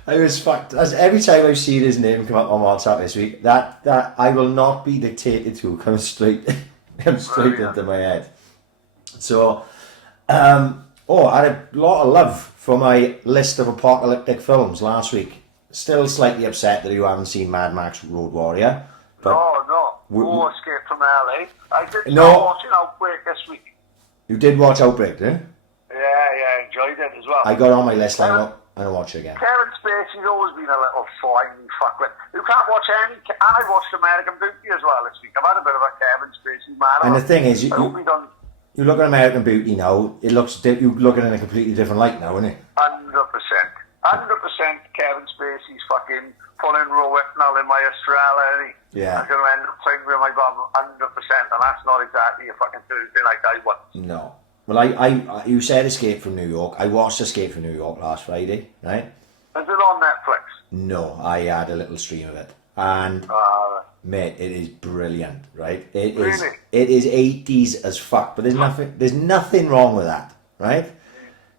I was fucked. Every time I've seen his name come up on WhatsApp this week, that I will not be dictated to comes straight into my head. So, I had a lot of love for my list of apocalyptic films last week. Still slightly upset that you haven't seen Mad Max Road Warrior. But no. Escape from LA. I did No. start watching Outbreak this week. you did watch Outbreak, didn't you? Yeah, enjoyed it as well. I got it on my list. I'm gonna watch it again. Kevin Spacey's always been a little slimy fuckwit. You can't watch any. I watched American Beauty as well this week. I've had a bit of a Kevin Spacey man. And the thing is, I hope he done you look at American Beauty now. It looks you looking in a completely different light now, isn't it? 100%. Kevin Spacey's fucking pulling Rohypnol in my Australia. Yeah. I'm going to end up playing with my bum 100%, and that's not exactly a fucking Thursday night I want. No. Well, I you said Escape from New York. I watched Escape from New York last Friday, right? Is it on Netflix? No, I had a little stream of it, and mate, it is brilliant, right? It is 80s as fuck, but there's nothing wrong with that, right?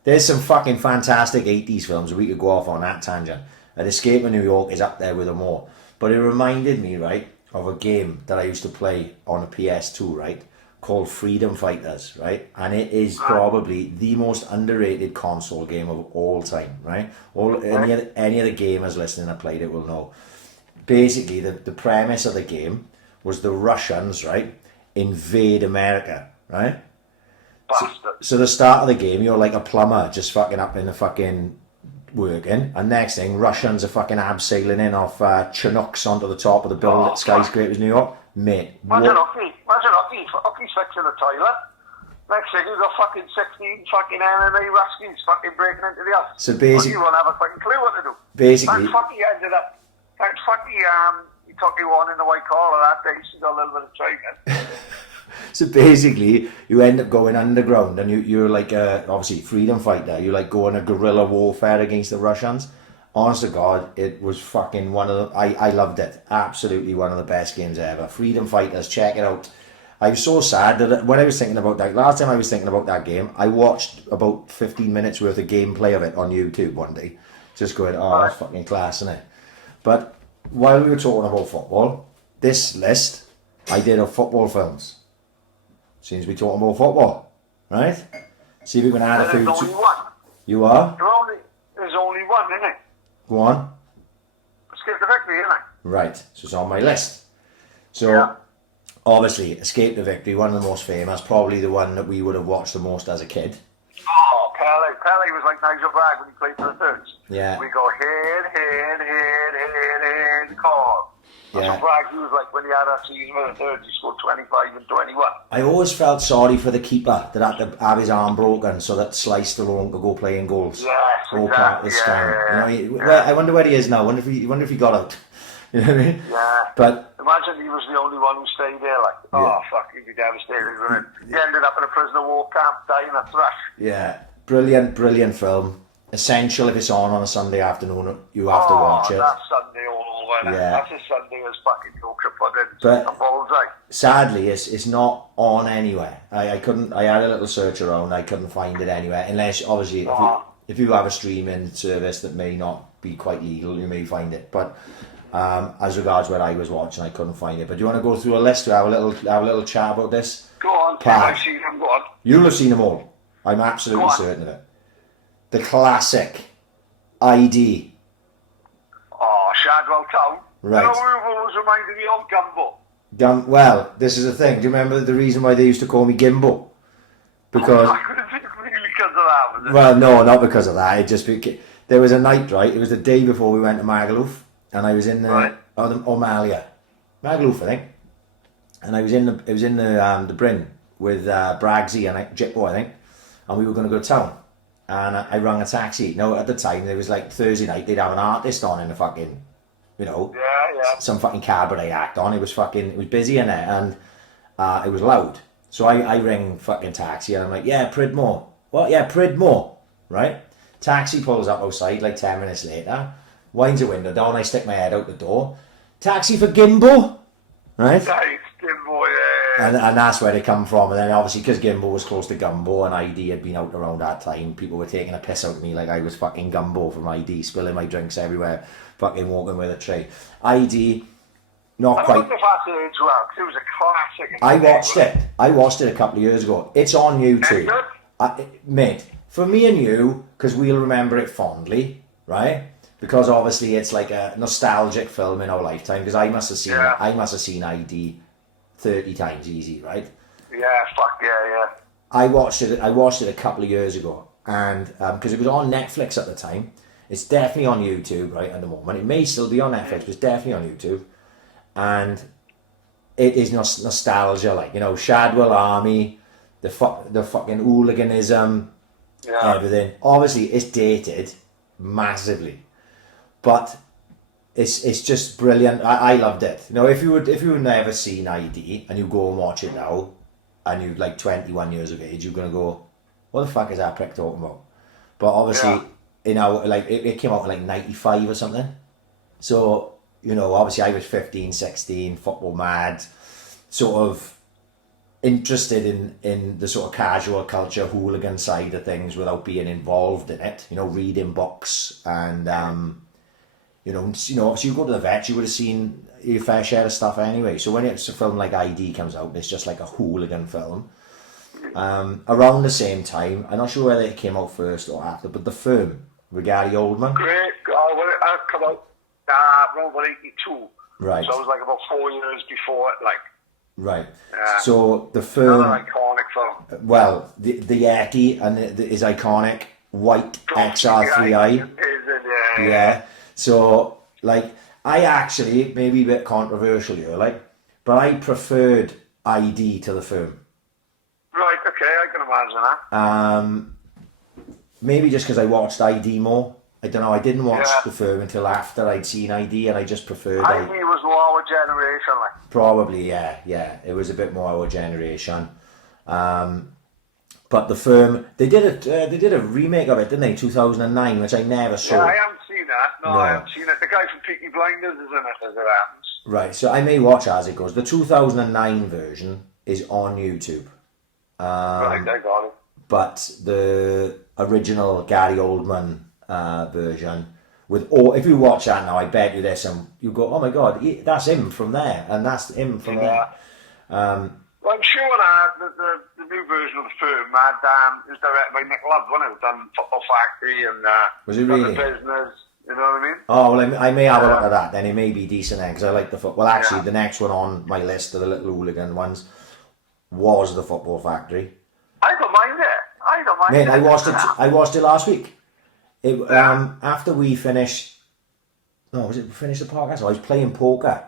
There's some fucking fantastic 80s films we could go off on that tangent. And Escape from New York is up there with them all. But it reminded me, right, of a game that I used to play on a PS2, right, called Freedom Fighters, right? And it is probably the most underrated console game of all time, right? Any of the gamers listening that played it will know. Basically, the premise of the game was the Russians, right, invade America, right? So the start of the game, you're like a plumber just fucking up in the fucking working, and next thing, Russians are fucking abseiling in off Chinooks onto the top of the building skyscrapers, New York. Mate, Imagine Hockey's fixing the toilet. Next thing, you've got fucking 16 fucking MMA Ruskies fucking breaking into the house. So basically, you won't have a fucking clue what to do. Basically, Thanks fucking he took you on in the white collar that day, so you got a little bit of training. So basically, you end up going underground, and you're like obviously freedom fighter. You like going a guerrilla warfare against the Russians. Honest to God, it was fucking one of the. I loved it. Absolutely one of the best games ever. Freedom Fighters, check it out. I was so sad that when I was thinking about that last time I was thinking about that game, I watched about 15 minutes worth of gameplay of it on YouTube one day, just going, oh, that's fucking class, isn't it? But while we were talking about football, this list I did of football films. Seems to be talking about football, right? See if we can add a few. There's only one. You are? There's only one, isn't it? Go on. Escape the Victory, isn't it? Right, so it's on my list. So, obviously, Escape the Victory, one of the most famous, probably the one that we would have watched the most as a kid. Oh, Pele was like Nigel Bragg when he played for the Thirds. Yeah. We go head, call. That's what Bragg was like when he had that season with the Thirds. He scored 25 and 21. I always felt sorry for the keeper that had to have his arm broken so that Slice Stallone could go play in goals. Yes, all exactly. part of his scam. You know, I wonder where he is now. I wonder if he got out. You know what I mean? Yeah. But imagine he was the only one who stayed there. Like, fuck, he'd be devastated, wouldn't it? He ended up in a prisoner of war camp, dying a thrash. Yeah, brilliant film. Essential if it's on a Sunday afternoon, you have to watch it. That's Sunday all over. Yeah. That's a Sunday as fucking Yorkshire pudding. But a bullseye. Sadly, it's not on anywhere. I had a little search around. I couldn't find it anywhere, unless obviously if you have a streaming service that may not be quite legal, you may find it. But as regards what I was watching, I couldn't find it. But do you want to go through a list to have a little chat about this? Go on, I've seen them. Go on. You'll have seen them all. I'm absolutely certain of it. The classic ID. Oh, Shadwell Town. Right. You know who always reminded me of Gumbo? Well, this is the thing. Do you remember the reason why they used to call me Gimbo? Because I couldn't think really because of that, was it? Well, no, not because of that. It just there was a night, right? It was the day before we went to Magaluf, and I was in O'Malia, Magaluf, I think, and I was in the Bryn with Bragsy and Jippo, I think, and we were going to go to town, and I rang a taxi. Now at the time there was like Thursday night, they'd have an artist on in the fucking, some fucking cabaret act on. It was busy in there, and it was loud. So I ring fucking taxi, and I'm like, yeah, Pridmore. What? Yeah, Pridmore. Right? Taxi pulls up outside like 10 minutes later, winds the window down, I stick my head out the door. Taxi for Gimbo? Right? Nice, Gimbo, yeah. And that's where they come from. And then obviously because Gimbo was close to Gumbo and ID had been out around that time, people were taking a piss out of me like I was fucking Gumbo from ID, spilling my drinks everywhere, fucking walking with a tray. ID, not quite. I wouldn't have had to age well, because it was a classic. I watched it a couple of years ago. It's on YouTube. Mate, for me and you, because we'll remember it fondly, right? because obviously it's like a nostalgic film in our lifetime. Because I must have seen ID 30 times easy, right? Yeah, fuck yeah. I watched it a couple of years ago, and because it was on Netflix at the time. It's definitely on YouTube right at the moment. It may still be on Netflix, but it's definitely on YouTube, and it is nostalgia, like, you know, Shadwell Army, the fucking hooliganism, everything. Obviously, it's dated massively, but it's just brilliant. I loved it. You know, if you never seen ID and you go and watch it now, and you're like 21 years of age, you're gonna go, what the fuck is that prick talking about? But obviously, you know, like it came out in like 95 or something. So, you know, obviously I was 15, 16, football mad, sort of interested in the sort of casual culture, hooligan side of things without being involved in it. You know, reading books and, you know, obviously you go to the vet, you would have seen your fair share of stuff anyway. So when it's a film like ID comes out, it's just like a hooligan film. Around the same time, I'm not sure whether it came out first or after, but The Firm with Gary Oldman. Great. Well, it come out around 82. Right. So it was like about 4 years before it, like. Right. Yeah. So The Firm. Another iconic film. Well, the Yeti and is iconic. White XR3i. Yeah. So, like, I actually, maybe a bit controversial here, like, but I preferred ID to The Firm. Right, okay, I can imagine that. Maybe just because I watched ID more. I don't know, I didn't watch The Firm until after I'd seen ID, and I just preferred ID was more our generation, like. Probably, yeah. It was a bit more our generation. But The Firm, they did a remake of it, didn't they? 2009, which I never saw. Yeah, I haven't seen that. No, I haven't seen it. The guy from Peaky Blinders is in it, as it happens. Right, so I may watch as it goes. The 2009 version is on YouTube. Right, I got it. But the original Gary Oldman version, if you watch that now, I bet you there's some, you go, oh my god, that's him from there, and that's him from there. Well, I'm sure that the new version of The Firm it was directed by Nick Love, wasn't it? Done Football Factory and was it really? The Business, you know what I mean? Oh, well, I may have a look at that then. It may be decent then, because I like the football. Well, actually, the next one on my list of the little hooligan ones was The Football Factory. I don't mind it. Mate, I watched it last week. After we finished, we finished the podcast? I was playing poker,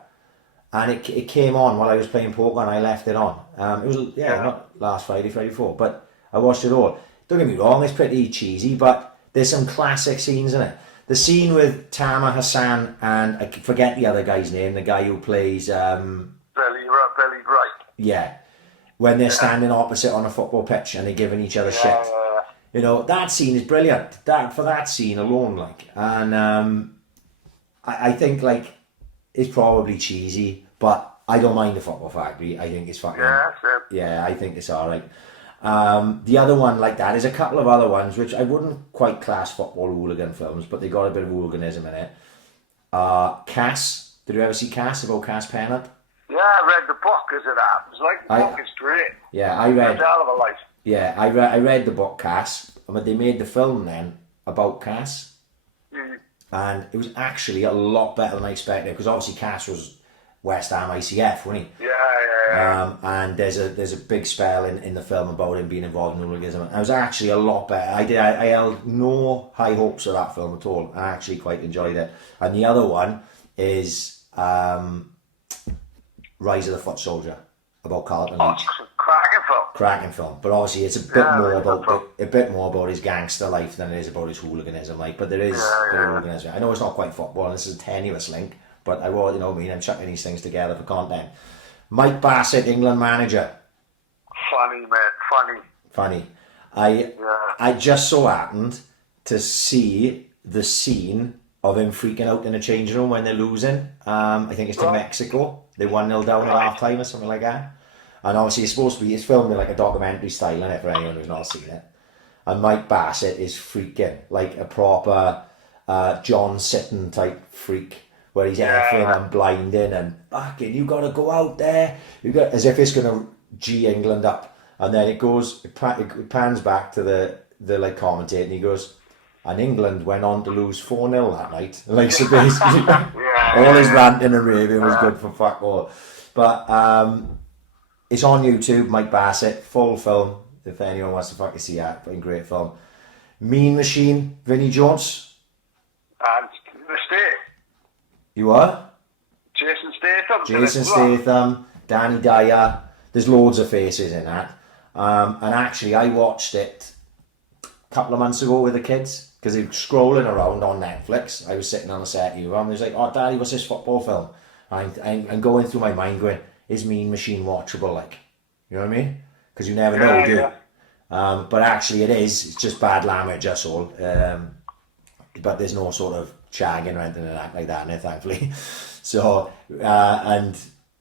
and it came on while I was playing poker, and I left it on. It was not last Friday before, but I watched it all. Don't get me wrong, it's pretty cheesy, but there's some classic scenes in it. The scene with Tama Hassan and I forget the other guy's name, the guy who plays Billy Bright. Yeah, when they're standing opposite on a football pitch and they're giving each other shit. You know, that scene is brilliant. For that scene alone, like, and I think like it's probably cheesy, but I don't mind The Football Factory. I think it's fucking I think it's alright. The other one like that is a couple of other ones which I wouldn't quite class football hooligan films, but they got a bit of hooliganism in it. Cass, did you ever see Cass, about Cass Pennant? Yeah, I read the book as it happens. Like, the book is great. Yeah, I read. It's a hell of a life. Yeah, I read the book Cass, but they made the film then about Cass, and it was actually a lot better than I expected, because obviously Cass was West Ham ICF, wasn't he? Yeah. And there's a big spell in the film about him being involved in hooliganism, and it was actually a lot better. I held no high hopes of that film at all. I actually quite enjoyed it. And the other one is Rise of the Foot Soldier, about Carlton Leach. Cracking film, but obviously it's a bit more about his gangster life than it is about his hooliganism. Like, but there is hooliganism. I know it's not quite football, and this is a tenuous link, but I will, I'm chucking these things together for content. Mike Bassett, England manager. Funny, mate. Funny. I just so happened to see the scene of him freaking out in the changing room when they're losing. I think it's to Mexico. They 1-0 down at half time or something like that. And obviously it's filmed in like a documentary style, in it, for anyone who's not seen it. And Mike Bassett is freaking like a proper John Sitton type freak, where he's effing and blinding and fucking, you got to go out there. As if it's going to G England up. And then it pans back to the like commentator, and he goes, and England went on to lose 4-0 that night. Like, so basically, all his ranting and raving was good for fuck all. But it's on YouTube, Mike Bassett, full film, if anyone wants to fucking see that. Fucking great film. Mean Machine, Vinnie Jones. And the state. You are? Jason Statham. Jason Statham, Danny Dyer. There's loads of faces in that. And actually, I watched it a couple of months ago with the kids because they were scrolling around on Netflix. I was sitting on the set here and they was like, "Oh, Daddy, what's this football film?" I'm going through my mind going, "Is Mean Machine watchable?" Like, you know what I mean? Because you never know, do you? But actually, it is. It's just bad language, that's all. But there's no sort of shagging or anything like that in it, thankfully. So, and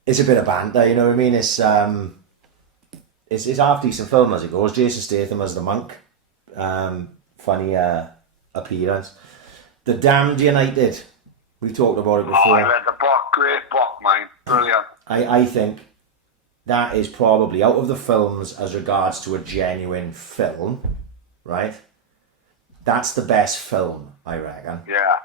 it's a bit of banter, you know what I mean? It's half decent film as it goes. Jason Statham as the monk. Funny appearance. The Damned United. We've talked about it before. I read the book. Great book, mate. Brilliant. I think that is probably, out of the films as regards to a genuine film, right? That's the best film, I reckon. Yeah.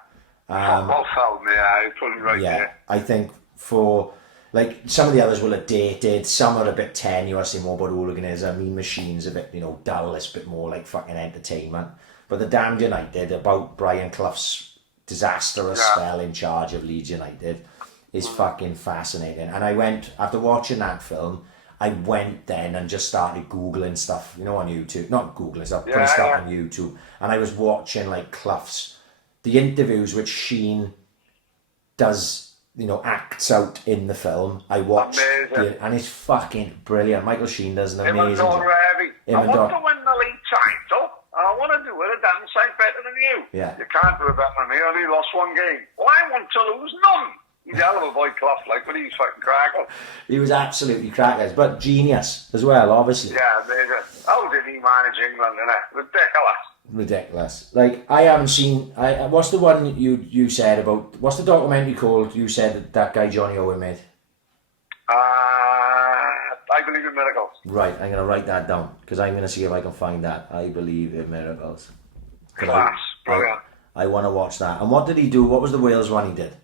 Football film, yeah, you're probably right there. I think for, like, some of the others will have dated, some are a bit tenuous, they're more about hooliganism. Mean Machine's a bit, dull, it's a bit more like fucking entertainment. But The Damned United, about Brian Clough's disastrous spell in charge of Leeds United, is fucking fascinating. And I went, after watching that film, I went then and just started Googling stuff, on YouTube. Not Googling stuff, putting stuff on YouTube. And I was watching, like, Clough's, the interviews which Sheen does, acts out in the film. I watched it, and it's fucking brilliant. Michael Sheen does an amazing job. I want to win the league title, and I want to do it a damn sight better than you. Yeah. You can't do it better than me, I only lost one game. Well, I want to lose none. He's a hell of a boy, Clough, but he's fucking crackers. He was absolutely crackers, but genius as well, obviously. Yeah, amazing. How did he manage England, innit? Ridiculous. Like, I haven't seen... what's the one you said about... What's the documentary called you said that guy Johnny Owen made? I Believe in Miracles. Right, I'm going to write that down, because I'm going to see if I can find that. I Believe in Miracles. Class, brilliant. I want to watch that. And what did he do? What was the Wales one he did?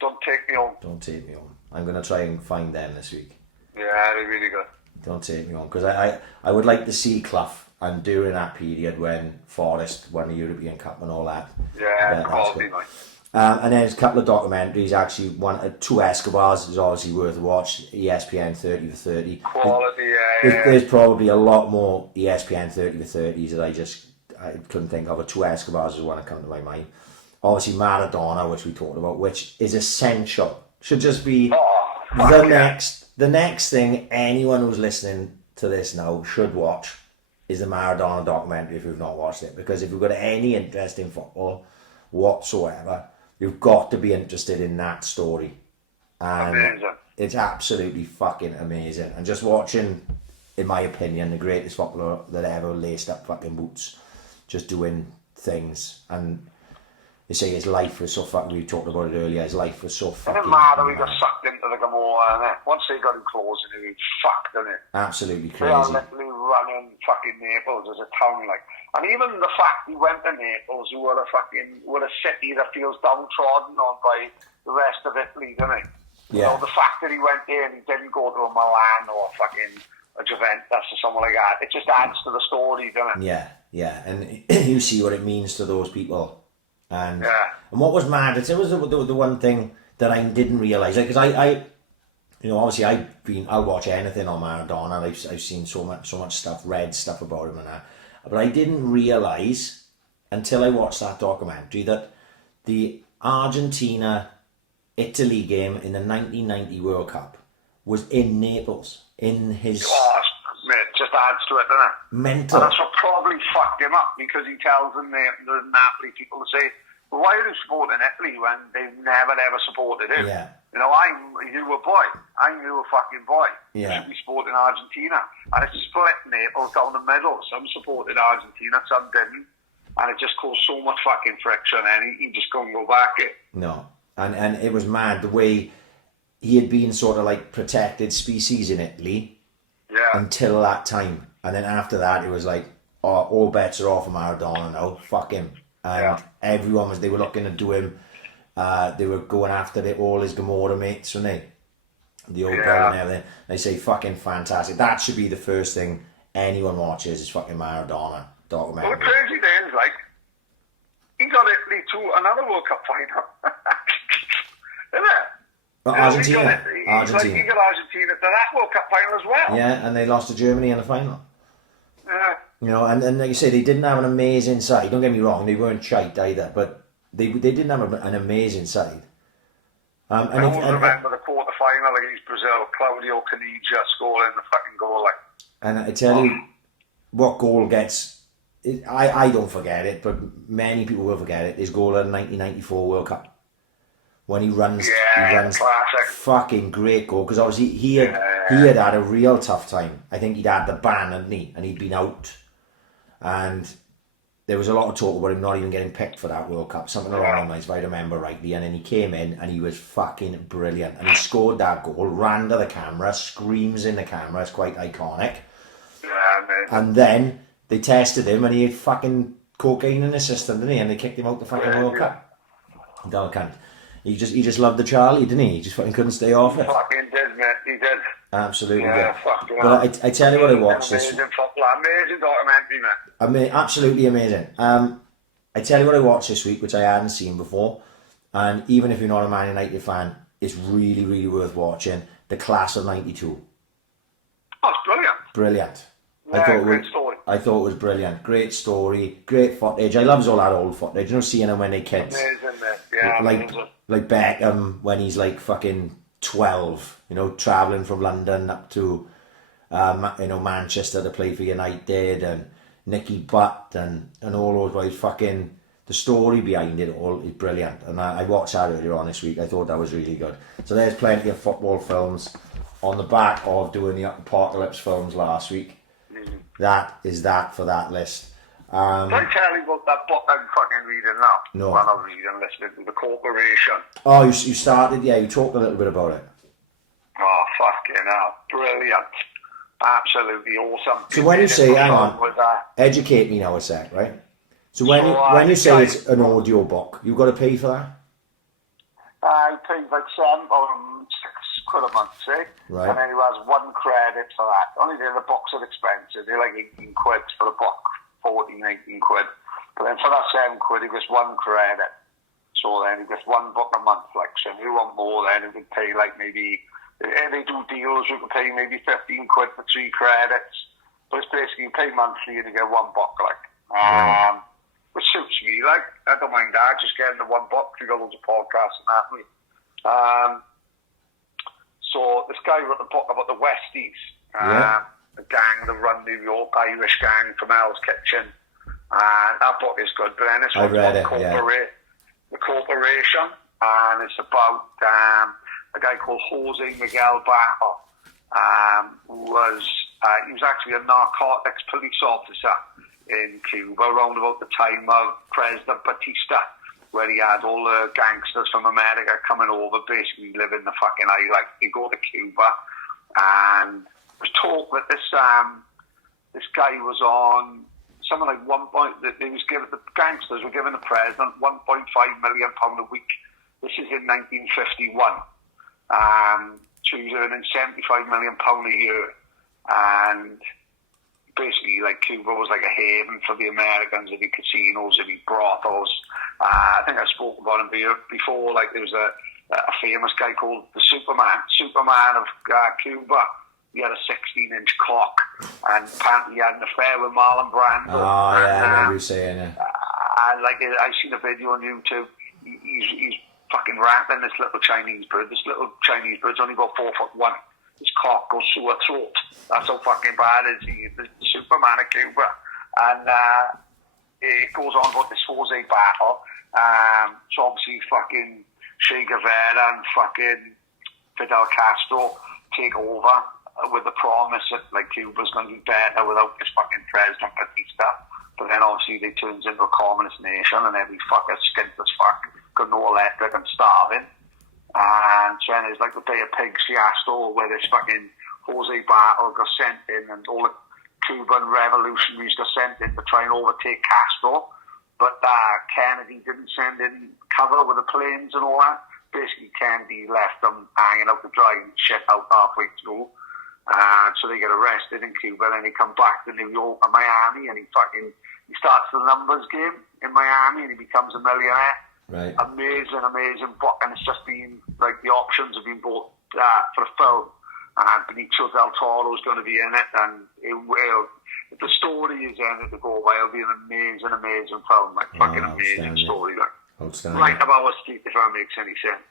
Don't Take Me Home. Don't Take Me Home. I'm going to try and find them this week. Yeah, they're really good. Don't Take Me Home. Because I would like to see Clough, and during that period when Forest won the European Cup and all that. Yeah, quality, mate. And then there's a couple of documentaries, actually. Two Escobars is obviously worth a watch. ESPN 30 for 30. Quality, There's probably a lot more ESPN 30 for 30s that I couldn't think of. But two Escobars is one that come to my mind. Obviously Maradona, which we talked about, which is essential. Should just be the next thing anyone who's listening to this now should watch is the Maradona documentary if you've not watched it. Because if you've got any interest in football whatsoever, you've got to be interested in that story. And amazing. It's absolutely fucking amazing. And just watching, in my opinion, the greatest footballer that ever laced up fucking boots, just doing things. And they say his life was so fucking, we talked about it earlier, his life was so fucking... It didn't matter, he got sucked into the Gomorrah, innit? Once they got him close, he was fucked, innit? Absolutely crazy. They are literally running fucking Naples as a town, like. And even the fact he went to Naples, who were a city that feels downtrodden on by the rest of Italy, doesn't it? Yeah. The fact that he went there and he didn't go to a Milan or fucking a Juventus or something like that, it just adds to the story, doesn't it? Yeah. And you see what it means to those people. And what was mad, it was the one thing that I didn't realise, because I obviously I'll watch anything on Maradona, and I've seen so much stuff, read stuff about him and that, but I didn't realise until I watched that documentary that the Argentina-Italy game in the 1990 World Cup was in Naples, in his... Oh, it just adds to it, doesn't it? Mental. And that's what probably fucked him up, because he tells the Napoli people to say, well, why are you supporting Italy when they've never ever supported him? Yeah. You were a boy. I'm you a fucking boy. Yeah. You should be supporting Argentina. And it's split Naples down the middle. Some supported Argentina, some didn't. And it just caused so much fucking friction, and he just couldn't go back it. No. And it was mad the way he had been sort of like protected species in Italy until that time. And then after that, it was like, oh, all bets are off for Maradona now. Fuck him. and they were looking to do him. They were going after all his Gomorrah mates, weren't they? The old girl and everything. They say fucking fantastic. That should be the first thing anyone watches is fucking Maradona documentary. Well, the crazy thing is, like, he got Italy to another World Cup final. Isn't it? But Argentina. He got Argentina to that World Cup final as well. Yeah, and they lost to Germany in the final. Yeah. You know, and like you say, they didn't have an amazing side. Don't get me wrong, they weren't shite either, but they didn't have an amazing side. I always remember the quarter final against Brazil, Claudio Caniggia scoring the fucking goal. Like. And I tell you, what goal gets, I don't forget it, but many people will forget it, his goal in the 1994 World Cup. When he runs classic. Fucking great goal, because obviously he had a real tough time. I think he'd had the ban, hadn't he? And he'd been out. And there was a lot of talk about him not even getting picked for that World Cup, something along those lines, if I remember rightly. And then he came in and he was fucking brilliant. And he scored that goal, ran to the camera, screams in the camera, it's quite iconic. Yeah, man. And then they tested him and he had fucking cocaine in his system, didn't he? And they kicked him out the fucking World Cup. Dull cunt. He just loved the Charlie, didn't he? He just fucking couldn't stay off it. Fucking did, mate. He did. Absolutely yeah, did. Fuck yeah. But I tell you what I watched this. Amazing documentary, mate. Absolutely amazing. I tell you what I watched this week, which I hadn't seen before, and even if you're not a Man United fan, it's really, really worth watching. The Class of '92. Oh, it's brilliant. Brilliant. Yeah, great story. I thought it was brilliant. Great story, great footage. I loves all that old footage. You know, seeing them when they're kids. Amazing, mate. Yeah, amazing. Like Beckham when he's like fucking 12, you know, travelling from London up to Manchester to play for United, and Nicky Butt and all those guys. Fucking the story behind it all is brilliant, and I watched that earlier on this week. I thought that was really good. So there's plenty of football films on the back of doing the Apocalypse films last week. That is that for that list. Can I tell you about that book I'm fucking reading now? No. Well, I'm reading, listening to The Corporation. Oh, you started, yeah, you talked a little bit about it. Oh, fucking hell. Brilliant. Absolutely awesome. So when you say, hang on, educate me now a sec, right? So when you say it's an audio book, you've got to pay for that? I paid like £6 a month, see? Right. And then he has one credit for that. Only the books are expensive. They're like 18 quid for a book, 14, 18 quid. But then for that £7, he gets one credit. So then he gets one book a month. Like, so if you want more, then he can pay like maybe, they do deals, you can pay maybe 15 quid for 3 credits. But it's basically you pay monthly and you get one book, like. Which suits me, like. I don't mind that, just getting the one book. You got loads of podcasts and that. So this guy wrote a book about the Westies, the gang that run New York, Irish gang from Hell's Kitchen. That book is good, but then it's The Corporation, and it's about a guy called Jose Miguel Barco, who he was actually a narcotics police officer in Cuba around about the time of President Batista, where he had all the gangsters from America coming over, basically living the fucking high life. They go to Cuba, and there's talk that this guy was on something like the gangsters were giving the president £1.5 million a week. This is in 1951. So he was earning £75 million a year, and basically, like, Cuba was like a haven for the Americans. There'd be casinos, there'd be brothels. I think I spoke about him before. Like, there was a famous guy called the Superman of Cuba. He had a 16-inch cock, and apparently he had an affair with Marlon Brando. Oh, yeah, I remember you saying it. And like, I've seen a video on YouTube. He's fucking rapping this little Chinese bird. This little Chinese bird's only about 4'1". His cock goes through her throat. That's how fucking bad is he. The Superman of Cuba. And it goes on about this Jose battle. So obviously fucking Che Guevara and fucking Fidel Castro take over with the promise that like Cuba's going to be better without this fucking President Batista. But then obviously they turns into a communist nation and every fucker skint as fuck, got no electric and starving. And so then there's like the Bay of Pigs fiasco where this fucking Jose Barco got sent in and all the Cuban revolutionaries got sent in to try and overtake Castro. but Kennedy didn't send in cover with the planes and all that. Basically, Kennedy left them hanging out to dry and shit out halfway through. So they get arrested in Cuba, then they come back to New York and Miami, and he starts the numbers game in Miami, and he becomes a millionaire. Right. Amazing book, and it's just been like the options have been bought for a film. Benicio del Toro is going to be in it, and it will. If the story is in it to go away, it'll be an amazing film, like fucking amazing story, like right up our street, if that makes any sense.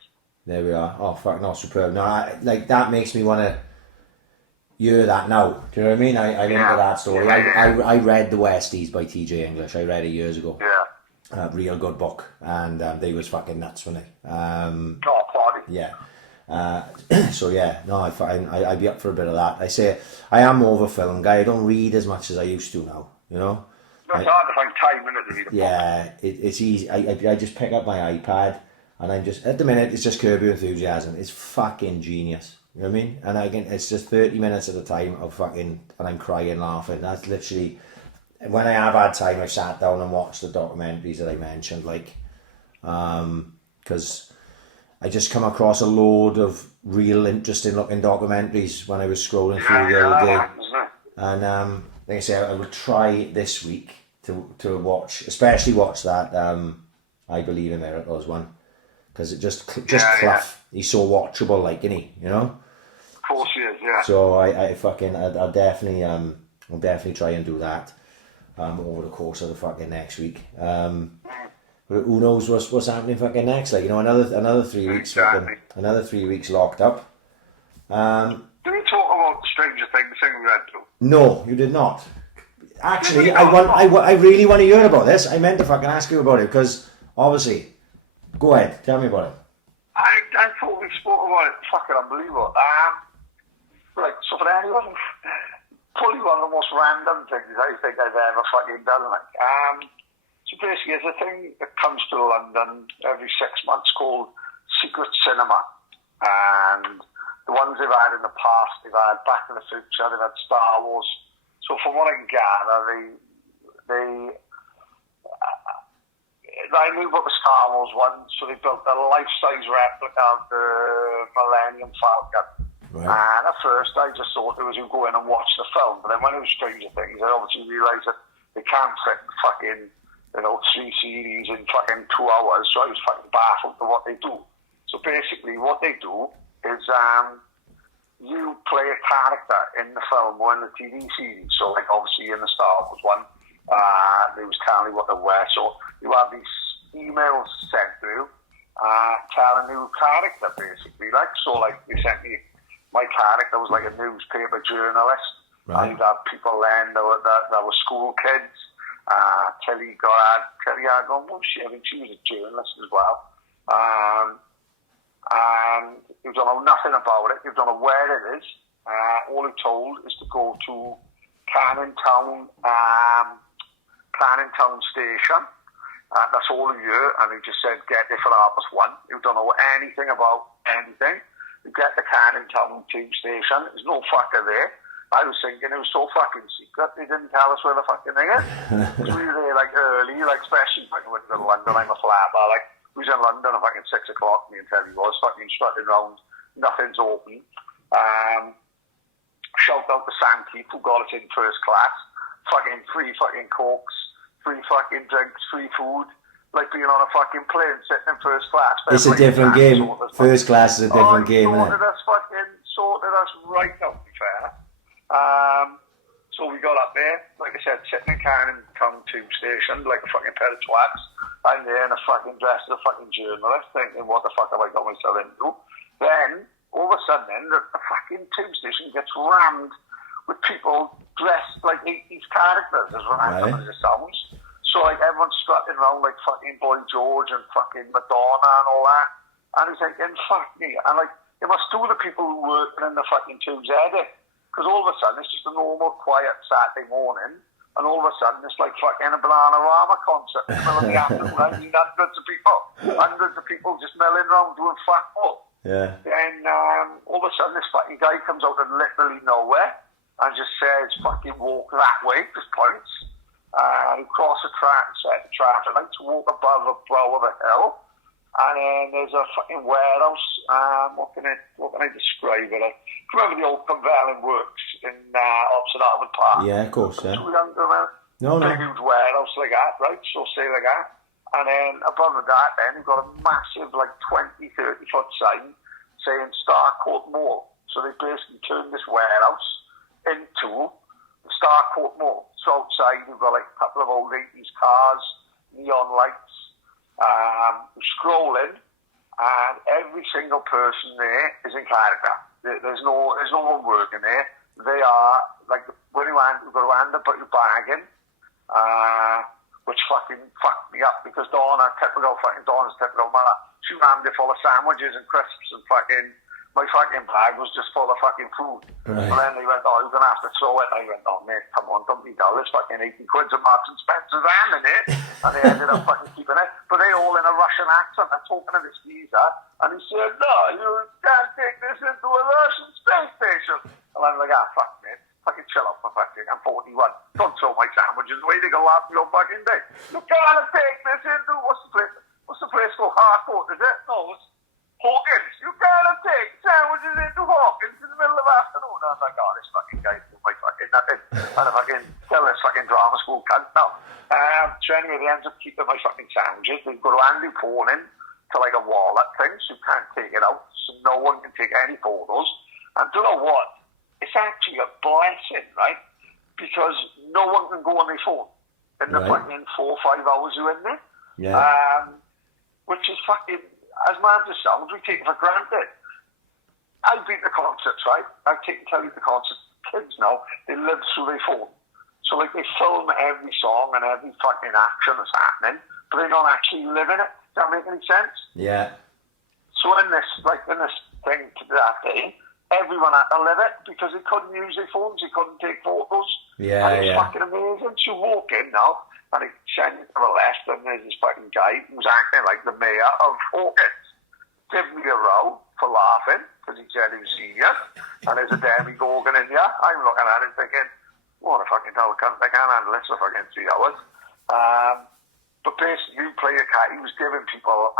There we are. Oh fuck, not superb. No, like that makes me want to hear that now. Do you know what I mean? I into that story. I read The Westies by T.J. English. I read it years ago. Yeah. Real good book, and they was fucking nuts, weren't they? Paddy. Yeah. So yeah, no, I'd be up for a bit of that. I say I am more of a film guy. I don't read as much as I used to now. You know. It's hard to find time in it to read a book. Yeah, it's easy. I just pick up my iPad, and I'm just at the minute it's just Curb Your Enthusiasm. It's fucking genius. You know what I mean? And it's just 30 minutes at a time of fucking, and I'm crying, laughing. That's literally, when I have had time, I've sat down and watched the documentaries that I mentioned, like, because I just come across a load of real interesting looking documentaries when I was scrolling through the other day. And like I say, I will try this week to watch, especially watch that I Believe in Miracles one, because it just Clough, he's so watchable, like, isn't he? You know. Of course he is, yeah. So I'll definitely try and do that over the course of the fucking next week. But who knows what's happening fucking next? Like, you know, another 3 weeks, another 3 weeks locked up. Did we talk about the Stranger Things thing we went to? No, you did not. Actually, I really want to hear about this. I meant to fucking ask you about it because obviously, go ahead, tell me about it. I thought we spoke about it. Fucking unbelievable. Right, so for anyone, probably one of the most random things I think I've ever fucking done. Like, so basically, there's a thing that comes to London every 6 months called Secret Cinema, and the ones they've had in the past, they've had Back to the Future, they've had Star Wars. So from what I can gather, I knew about the Star Wars one, so they built a life-size replica of the Millennium Falcon. Right. And at first, I just thought it was you go in and watch the film. But then when it was Stranger Things, I obviously realised that they can't fit fucking, 3 series in fucking 2 hours. So I was fucking baffled at what they do. So basically, what they do is you play a character in the film or in the TV series. So, like, obviously in the Star Wars one, they was telling me what they were. So you have these emails sent through telling you character, basically. Like, so, like, they sent me, my character was like a newspaper journalist. Right. And you'd have people then that were school kids. Kelly had gone, well, she was a journalist as well. And you don't know nothing about it. You don't know where it is. All you're told is to go to Canning Town Station. That's all you hear. And he just said, get there for 1:30. You don't know anything about anything. You get the Canning Town Tube Station. There's no fucker there. I was thinking it was so fucking secret. They didn't tell us where the fucking thing is. We were there like early, like especially fucking with London. I'm a flapper. Like, we was in London at fucking 6 o'clock. Me and Terry was fucking strutting around. Nothing's open. Shout out to Sankeep who got us in first class. Fucking free fucking cokes, free fucking drinks, free food. Like being on a fucking plane sitting in first class. It's a different game. First class is a different game, isn't it? Sorted us right out, to be fair. So we got up there, like I said, sitting in Canning Town Tube Station, like a fucking pair of twats. I'm there in a fucking dress as a fucking journalist, thinking, what the fuck have I got myself into? Then, all of a sudden, the fucking tube station gets rammed with people dressed like 80s characters, as random as it sounds. So, like, everyone's strutting around like fucking Boy George and fucking Madonna and all that. And he's thinking, fuck me. And, like, it must do the people who work in the fucking tube's edit. Because all of a sudden, it's just a normal, quiet Saturday morning, and all of a sudden, it's like fucking a Bananarama concert in the middle of the afternoon. I mean, hundreds of people just milling around doing fuck all. Yeah. Then all of a sudden, this fucking guy comes out of literally nowhere and just says, fucking walk that way, just points. You cross a track, set the traffic lights, walk above a brow of a hill, and then there's a fucking warehouse. What can I describe it? I remember the old Convelling Works in opposite Harvard Park. Yeah, of course, yeah. Too young to remember. No. Big huge warehouse like that, right? So say like that. And then above that, then you've got a massive, like 20, 30 foot sign saying Starcourt Mall. So they basically turned this warehouse into the Starcourt Mall. So outside you've got like a couple of old 80s cars, neon lights. You scroll in, and every single person there is in character. There's no one working there. They are like when you've got to hand up, put your bag in. Which fucking fucked me up because Donna's typical mother. She rammed it full of sandwiches and crisps and fucking, my fucking bag was just full of fucking food. Right. And then they went, you're going to have to throw it. And I went, mate, come on, don't be dull. There's fucking 80 quid of Marks and Spencer's hand in it. And they ended up fucking keeping it. But they all in a Russian accent. I'm talking to this geezer. And he said, no, you can't take this into a Russian space station. And I'm like, fuck, mate. Fucking chill out for fucking sake. I'm 41. Don't throw my sandwiches away. They can laugh me all fucking day. You can't take this into what's the place called? Harcourt, is it? No, it's Hawkins. You can't take sandwiches into Hawkins in the middle of the afternoon. I'm like, this fucking guy's doing my fucking nothing. And I fucking tell this fucking drama school cunt now. So anyway, they end up keeping my fucking sandwiches. They've got to hand you phone in to like a wallet thing, so you can't take it out, so no one can take any photos. And do you know what? It's actually a blessing, right? Because no one can go on their phone in the fucking 4 or 5 hours you're in there. Yeah. Which is fucking, as mad as it sounds, we take it for granted. I've been to concerts, right? I've taken Kelly to concerts. Kids now, they live through their phone. So like they film every song and every fucking action that's happening, but they don't actually live in it. Does that make any sense? Yeah. So in this thing that day, everyone had to live it because they couldn't use their phones, they couldn't take photos. Yeah, and it's fucking amazing. So you walk in now, and they send you to the left, and there's this fucking guy who's acting like the mayor of Hawkins. Give me a row for laughing, because he said he was senior, and there's a Demi-Gorgon in here. I'm looking at it thinking, what a fucking hell, I can't handle this for fucking 3 hours. But basically, you play a cat, he was giving people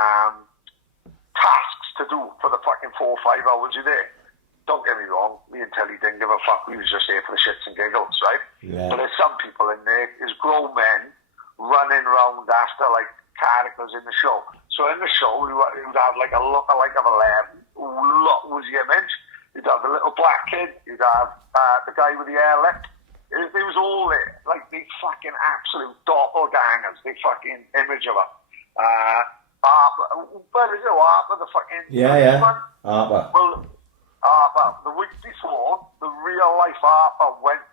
tasks to do for the fucking 4 or 5 hours a day. Don't get me wrong, me and Telly didn't give a fuck, we was just here for the shits and giggles, right? Yeah. But there's some people in there, there's grown men running around after like characters in the show. So in the show, you'd have like a lookalike of 11, who was the image. You'd have the little black kid, you'd have the guy with the hair lip. It was all there, like the fucking absolute doppelgangers, the fucking image of her. But is it Arthur, the fucking... Yeah. Arthur. Well, the week before, the real life Harper went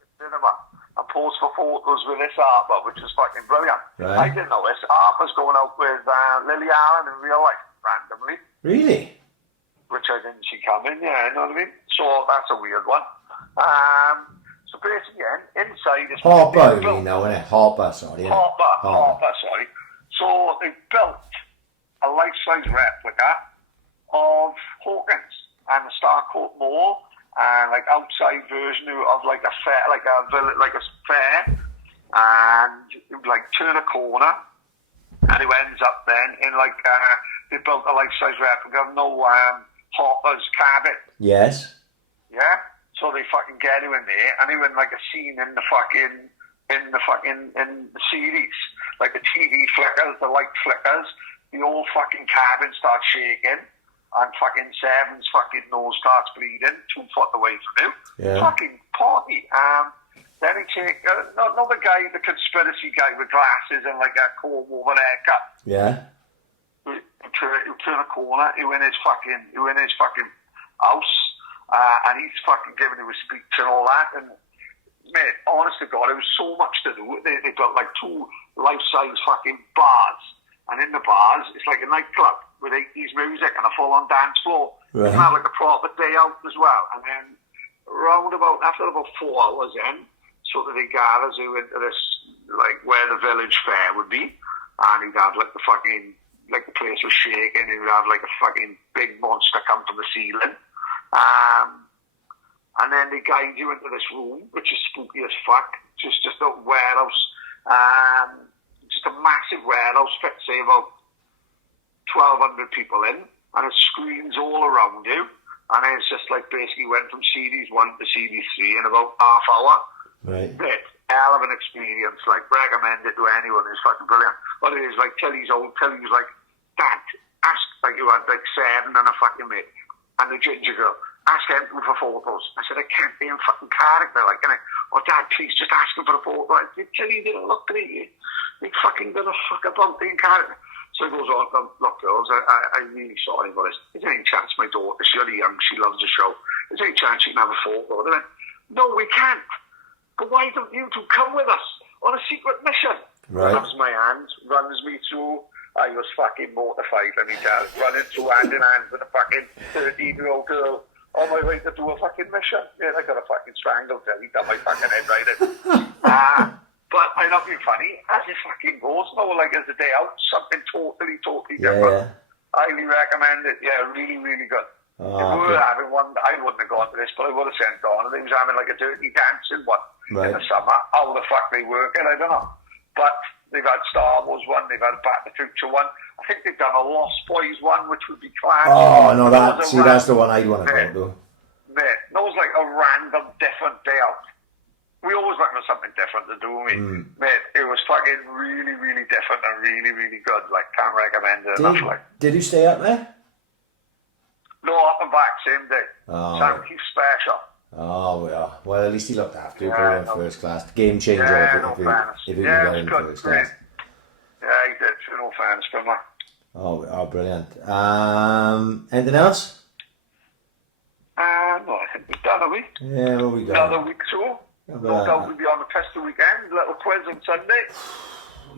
to cinema and posed for photos with this Harper, which is fucking brilliant. Right. I didn't know this. Harper's going out with Lily Allen in real life, randomly. Really? Which I didn't see coming, yeah, you know what I mean? So that's a weird one. So basically, inside is... Harper, you know, innit? Harper, sorry. Harper, sorry. So they built a life-size replica of Hawkins and the Starcourt Mall, and like outside version of like a fair, like a village, like a fair, and it would like turn a corner, and it ends up then in like they built a life-size replica of Hopper's cabin. Yes. Yeah. So they fucking get you in there, and they win like a scene in the series, like the TV flickers, the light flickers, the whole fucking cabin starts shaking. And fucking Seven's fucking nose starts bleeding 2 foot away from you. Yeah. Fucking party. Then he take not the guy, the conspiracy guy with glasses and like a comb over haircut. Yeah. He'll turn a corner. He'll in his fucking house, and he's fucking giving him a speech and all that. And mate, honest to God, it was so much to do. They built like 2 life-size fucking bars, and in the bars it's like a nightclub with 80s music and a full-on dance floor. Right. You can have like a proper day out as well. And then after about 4 hours in, sort of they gather you into this, like where the village fair would be, and he'd have like the fucking, like the place was shaking, and he'd have like a fucking big monster come from the ceiling. And then they guide you into this room, which is spooky as fuck. just a warehouse, just a massive warehouse, fit say about 1,200 people in, and it screens all around you, and then it's just like basically went from Series 1 to Series 3 in about half hour. Right. Bit, hell of an experience, like, recommend it to anyone, it's fucking brilliant. Well, it is like Tilly's like, Dad, ask, like you had like 7 and a fucking mate, and the ginger girl, ask him for photos. I said, I can't be in fucking character, like, can I? Oh, Dad, please, just ask him for a photo. I said, Tilly didn't look at you. You fucking gonna fuck about being character. So he goes on, look, girls, I'm really sorry, but there's any chance my daughter, she's really young, she loves the show, there's any chance she can have a photo? They went, no, we can't. But why don't you two come with us on a secret mission? Right. Grabs my hand, runs me through. I was fucking mortified, let me tell you. Running through hand in hand with a fucking 13-year-old girl on my way to do a fucking mission. Yeah, I got a fucking strangled till he done my fucking head right in. But I'm not being funny, as it fucking goes, no, like as a day out, something totally different. Yeah. Highly recommend it, yeah, really, really good. Oh, If we were having one, I wouldn't have gone to this, but I would have sent on, and they was having like a dirty dancing one in the summer. How the fuck they work it, I don't know. But they've had Star Wars one, they've had a Back to the Future one, I think they've done a Lost Boys one, which would be class. Oh, no, that's the one I'd want to go to. Mate, that was like a random different day out. We always look for something different to do, mate. It was fucking really, really different and really, really good. Like, can't recommend it enough. Like, did you stay up there? No, up and back, same day. Oh. Sankey special. Oh, yeah. Well, at least he looked after you. Yeah, Put you in first class. Game changer if you yeah, got it in was good. first class. Yeah, he did. No fans from that. Oh, brilliant. Anything else? No, I think we've done a week. Yeah, what we got? Another week so. No doubt we'll be on the pesta weekend. Little quiz on Sunday.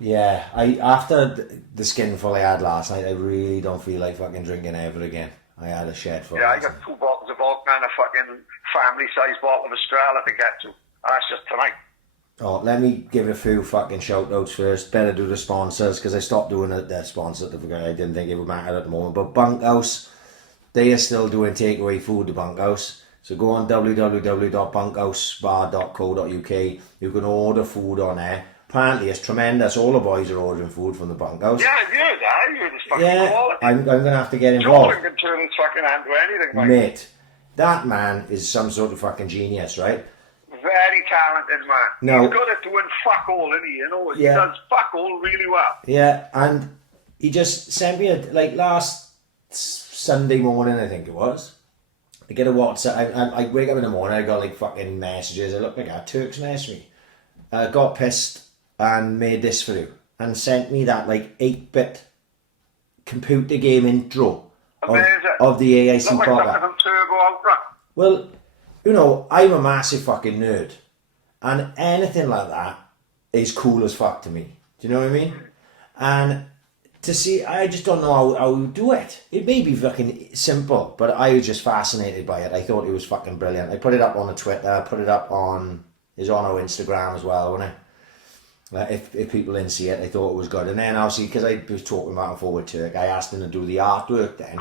Yeah, after the skinful I had last night, I really don't feel like fucking drinking ever again. I had a shed full. Yeah, I got 2 bottles of vodka and a fucking family-sized bottle of Estrella to get to. And that's just tonight. Oh, let me give a few fucking shout-outs first. Better do the sponsors, because I stopped doing the sponsors. I didn't think it would matter at the moment. But Bunkhouse, they are still doing takeaway food to Bunkhouse. So go on www.bunkhousespa.co.uk. You can order food on there. Apparently it's tremendous. All the boys are ordering food from the Bunkhouse. Yeah, I've heard that. I heard it's fucking quality. I'm going to have to get involved. Jordan can turn his fucking hand to anything, mate. Mate, that man is some sort of fucking genius, right? Very talented man. No. He's good at doing fuck all, isn't he? You know, he does fuck all really well. Yeah, and he just sent me last Sunday morning, I think it was. I get a WhatsApp. I wake up in the morning. I got like fucking messages. I look like a Turk's messaged me. Got pissed and made this for you and sent me that like 8-bit computer game intro of the AIC podcast. Like Turbo Ultra. Well, you know, I'm a massive fucking nerd, and anything like that is cool as fuck to me. Do you know what I mean? And to see, I just don't know how you do it. It may be fucking simple, but I was just fascinated by it. I thought it was fucking brilliant. I put it up on the Twitter, put it up on, it's on our Instagram as well, wasn't it? If people didn't see it, I thought it was good. And then obviously, because I was talking about it forward Turk, I asked him to do the artwork then.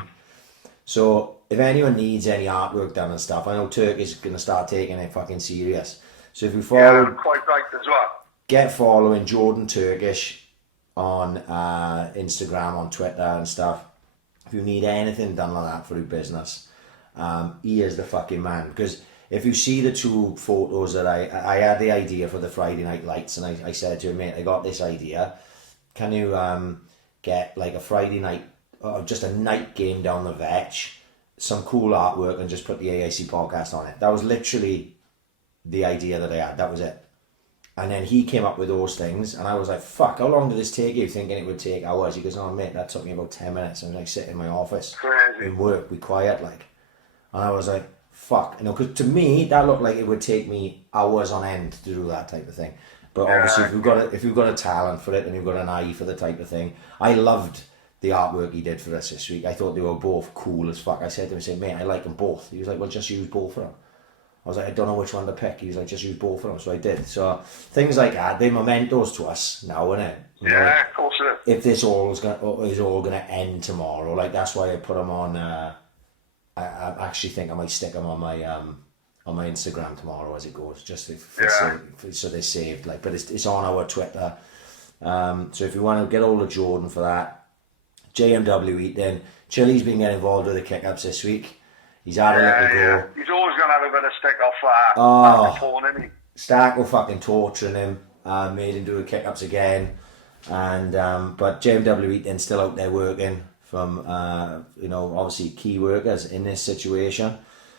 So if anyone needs any artwork done and stuff, I know Turk is going to start taking it fucking serious. So if you follow, yeah, quite right as well. Get following Jordan Turkish on Instagram, on Twitter and stuff. If you need anything done like that for your business, he is the fucking man. Because if you see the 2 photos that I had the idea for the Friday night lights, and I said to him, mate, I got this idea. Can you get like a Friday night, just a night game down the Vetch, some cool artwork, and just put the AIC podcast on it? That was literally the idea that I had. That was it. And then he came up with those things, and I was like, fuck, how long did this take you? Thinking it would take hours. He goes, oh, mate, that took me about 10 minutes. And I sit in my office and work, be quiet, like. And I was like, fuck. You know, because to me, that looked like it would take me hours on end to do that type of thing. But obviously, if you've got a talent for it and you've got an eye for the type of thing, I loved the artwork he did for us this week. I thought they were both cool as fuck. I said to him, mate, I like them both. He was like, well, just use both of them. I was like, I don't know which one to pick. He was like, just use both of them. So I did. So things like that, they're mementos to us now, innit? Yeah, of course it is. If this all is all gonna end tomorrow, like that's why I put them on. I actually think I might stick them on my on my Instagram tomorrow as it goes, just so they're saved. Like, but it's on our Twitter. So if you want to get hold of Jordan for that, JMW Eating. Chili's been getting involved with the kick-ups this week. He's had a little go. He's always going to have a bit of stick off porn, isn't he? Stark fucking torturing him, made him do the kick-ups again. And but JMW Eating still out there working from, obviously key workers in this situation.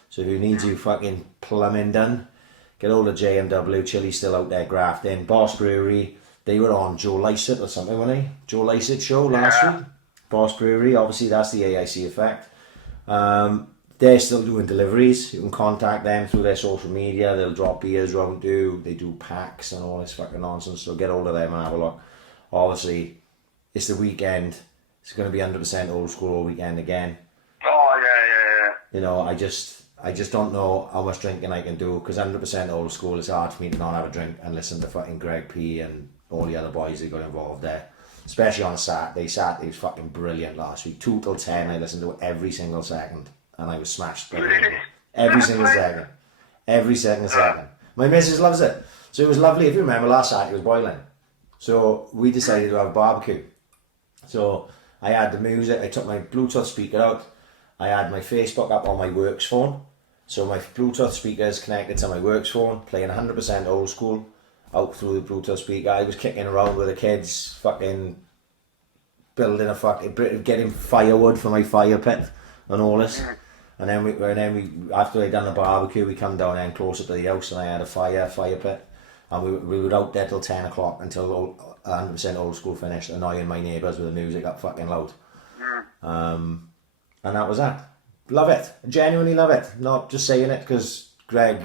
So if you need you fucking plumbing done, get hold of JMW. Chili's still out there grafting. Boss Brewery, they were on Joe Lycett or something, weren't they? Joe Lycett show last week. Boss Brewery, obviously that's the AIC effect. They're still doing deliveries. You can contact them through their social media. They'll drop beers around you. They do packs and all this fucking nonsense. So get hold of them and have a look. Obviously, it's the weekend. It's going to be 100% old school all weekend again. Oh, yeah. You know, I just don't know how much drinking I can do, because 100% old school, it's hard for me to not have a drink and listen to fucking Greg P and all the other boys that got involved there. Especially on Saturday. Saturday was fucking brilliant last week. 2 till 10, I listened to every single second. And I was smashed. Every single second. Every second. My missus loves it. So it was lovely. If you remember, last Saturday it was boiling. So we decided to have a barbecue. So I had the music. I took my Bluetooth speaker out. I had my Facebook up on my works phone. So my Bluetooth speaker is connected to my works phone, playing 100% old school out through the Bluetooth speaker. I was kicking around with the kids, fucking getting firewood for my fire pit and all this. And then we after I'd done the barbecue, we come down then closer to the house, and I had a fire pit, and we were out there till 10 o'clock until 100% old school finished, annoying my neighbours with the music up fucking loud. And that was that. Love it, genuinely love it. Not just saying it because Greg,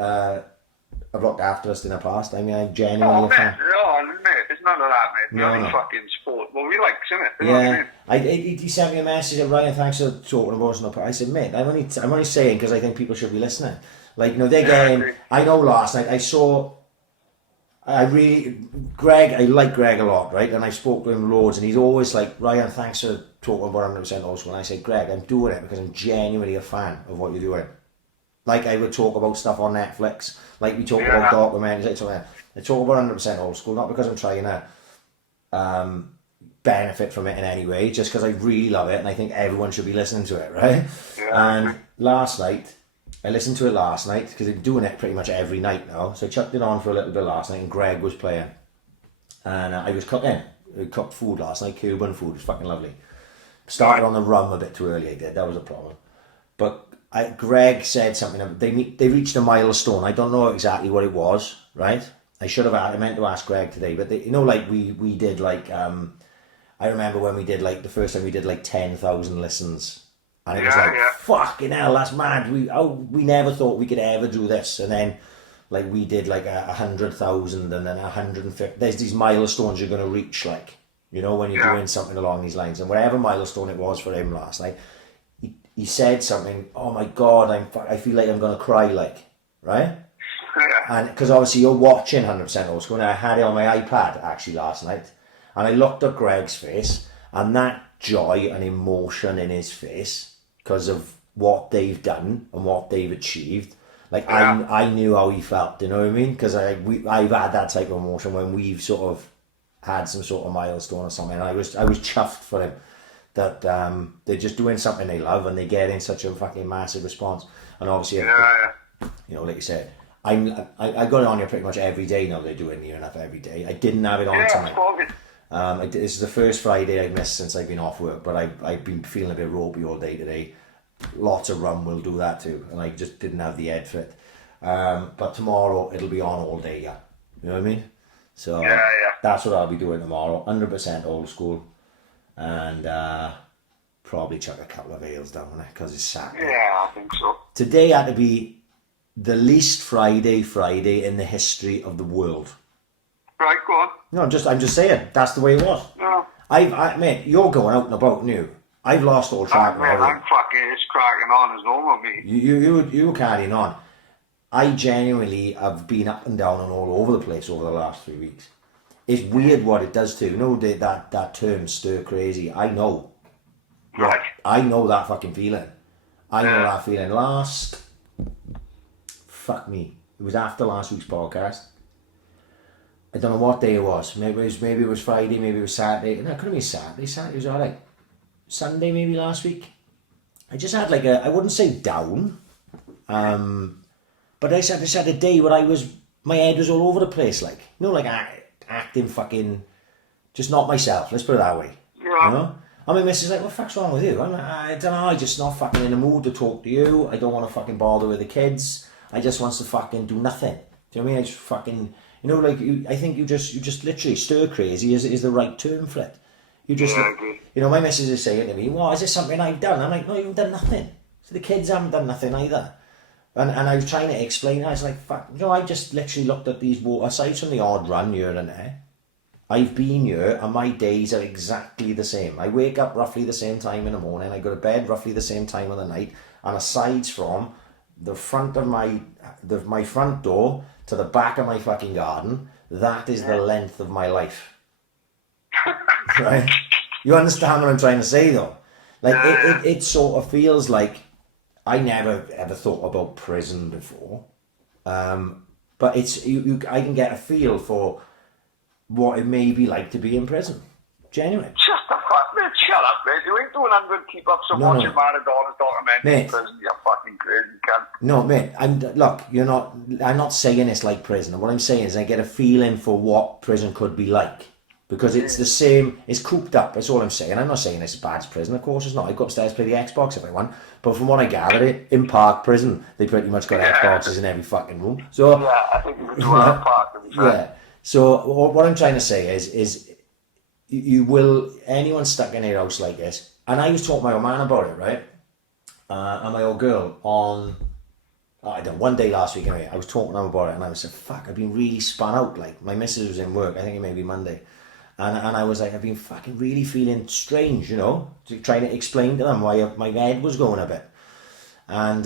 I've looked after us in the past. I mean, I genuinely a fan. Mate, it's none of that, mate. No. Fucking sport. Well, we like, isn't it? You know what I mean? He sent me a message at Ryan, thanks for talking about it. I said, mate, I'm only saying because I think people should be listening. Like, they're getting. I know last night I like Greg a lot, right? And I spoke to him loads, and he's always like, Ryan, thanks for talking about 100% old school. And I said, Greg, I'm doing it because I'm genuinely a fan of what you're doing. Like I would talk about stuff on Netflix, like we talk about documentaries. I talk about 100% old school, not because I'm trying to benefit from it in any way, just because I really love it and I think everyone should be listening to it, right? And last night, I listened to it last night because I'm doing it pretty much every night now. So I chucked it on for a little bit last night, and Greg was playing, and I was cooking. I cooked food last night, Cuban food. It was fucking lovely. Started on the rum a bit too early. I did. That was a problem, but. Greg said something. They reached a milestone. I don't know exactly what it was. Right? I meant to ask Greg today, but we did like. I remember when we did like the first time we did like 10,000 listens, and it was like fucking hell, that's mad. We never thought we could ever do this, and then like we did like 100,000, and then 150. There's these milestones you're going to reach, like when you're doing something along these lines, and whatever milestone it was for him last night. He said something, oh my God, I feel like I'm going to cry, like, right? And because obviously you're watching 100% old school, and I had it on my iPad actually last night, and I looked at Greg's face, and that joy and emotion in his face, because of what they've done and what they've achieved, like I knew how he felt, you know what I mean? Because I've had that type of emotion when we've sort of had some sort of milestone or something, and I was chuffed for him. That they're just doing something they love and they get in such a fucking massive response. And obviously, like you said, I got it on here pretty much every day now. They do it near enough every day. I didn't have it on tonight. This is the first Friday I've missed since I've been off work, but I've been feeling a bit ropey all day today. Lots of rum will do that too, and I just didn't have the head for it. But tomorrow it'll be on all day, You know what I mean? So that's what I'll be doing tomorrow. 100% old school. And probably chuck a couple of ales down on it because it's Saturday. Yeah, I think so. Today had to be the least Friday in the history of the world. Right, go on. No, I'm just saying that's the way it was. No. Mate, you're going out and about new. I've lost all track. I'm fucking just cracking on as normal, mate. You carrying on. I genuinely have been up and down and all over the place over the last 3 weeks. It's weird what it does to you. That term stir crazy. I know. Right. I know that fucking feeling. I know that feeling. Last fuck me. It was after last week's podcast. I don't know what day it was. Maybe it was Friday, maybe it was Saturday. No, it could have been Saturday. Saturday was alright. Sunday maybe last week. I just had like I wouldn't say down, but I just had a day where my head was all over the place, like, you know, like acting fucking, just not myself, let's put it that way. Yeah. You know? And my missus is like, what the fuck's wrong with you? I'm like, I don't know, I just not fucking in the mood to talk to you. I don't want to fucking bother with the kids. I just want to fucking do nothing. Do you know what I mean? I just fucking, you know, like, I think you just literally stir crazy is the right term for it. You just, you know, my missus is saying to me, well, is this something I've done? I'm like, no, you've done nothing. So the kids haven't done nothing either. And I was trying to explain, I was like, fuck, you know, I just literally looked at these, aside from the odd run here and there, I've been here and my days are exactly the same. I wake up roughly the same time in the morning, I go to bed roughly the same time of the night, and aside from the front of my front door to the back of my fucking garden, that is the length of my life. Right? You understand what I'm trying to say though? Like it sort of feels like I never ever thought about prison before, but it's I can get a feel for what it may be like to be in prison. Genuine. Shut the fuck, mate. Shut up, mate. You ain't doing 100 keep-ups of watching Maradona's documentary in prison. You're fucking crazy, cunt. No, mate. I'm not saying it's like prison. What I'm saying is I get a feeling for what prison could be like. Because it's the same, it's cooped up, that's all I'm saying. I'm not saying it's as bad as prison, of course it's not. I go upstairs, play the Xbox if I want. But from what I gather, in Park Prison, they pretty much got Xboxes in every fucking room. So, yeah, I think you do have Park, to be fair. Yeah. So what I'm trying to say is you will, anyone stuck in a house like this, and I was talking to my old man about it, right? And my old girl on, I don't know, one day last week anyway, I was talking to them about it and I was like, fuck, I've been really spun out. Like, my missus was in work, I think it may be Monday. And I was like, I've been fucking really feeling strange, you know, trying to explain to them why my head was going a bit. And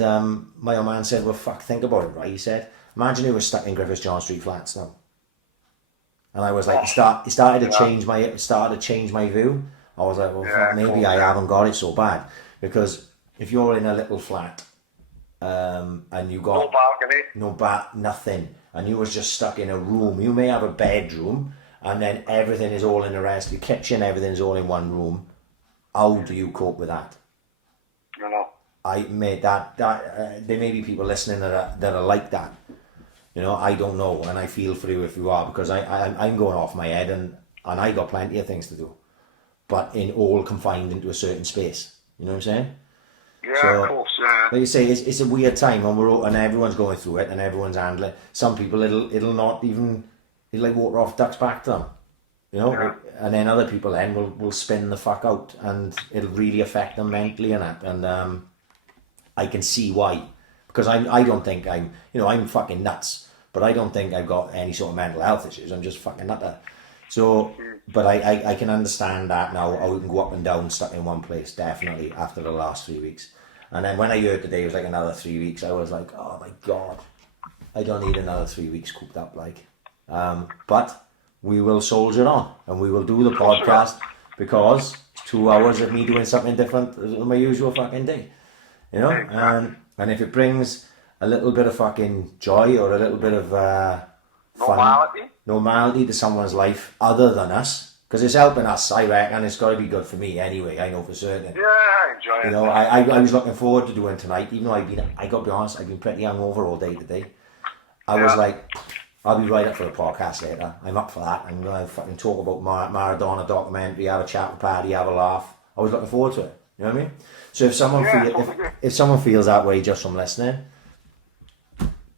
my old man said, well, fuck, think about it, right? He said, imagine you were stuck in Griffiths John Street flats now. And I was like, it started to change my view. I was like, well, fuck, maybe I haven't got it so bad. Because if you're in a little flat and you got no balcony, nothing, and you was just stuck in a room, you may have a bedroom, and then everything is all in the rest, the kitchen, everything's all in one room. How do you cope with that? You know. I made that there may be people listening that are like that. You know, I don't know, and I feel for you if you are, because I'm going off my head, and I got plenty of things to do, but in all confined into a certain space. You know what I'm saying? Yeah, so, of course. Like you say, it's a weird time, and everyone's going through it, and everyone's handling. Some people it'll not even. It's like water off duck's back to them, you know, and then other people then will spin the fuck out, and it'll really affect them mentally and that, and I can see why, because I don't think I'm fucking nuts, but I don't think I've got any sort of mental health issues. I'm just fucking nutter. So, but I can understand that now. I can go up and down stuck in one place, definitely, after the last 3 weeks. And then when I heard today it was like another 3 weeks, I was like, oh my god, I don't need another 3 weeks cooped up, like. But we will soldier on, and we will do the podcast, because it's 2 hours of me doing something different than my usual fucking day, you know. And if it brings a little bit of fucking joy or a little bit of normality to someone's life other than us, because it's helping us, I reckon. It's got to be good for me anyway. I know for certain. Yeah, I enjoy it. You know, I was looking forward to doing tonight, even though I got to be honest, I've been pretty hungover all day today. I was like, I'll be right up for the podcast later. I'm up for that. I'm going to fucking talk about Maradona documentary, have a chat with Paddy, have a laugh. I was looking forward to it. You know what I mean? So if someone feels that way just from listening,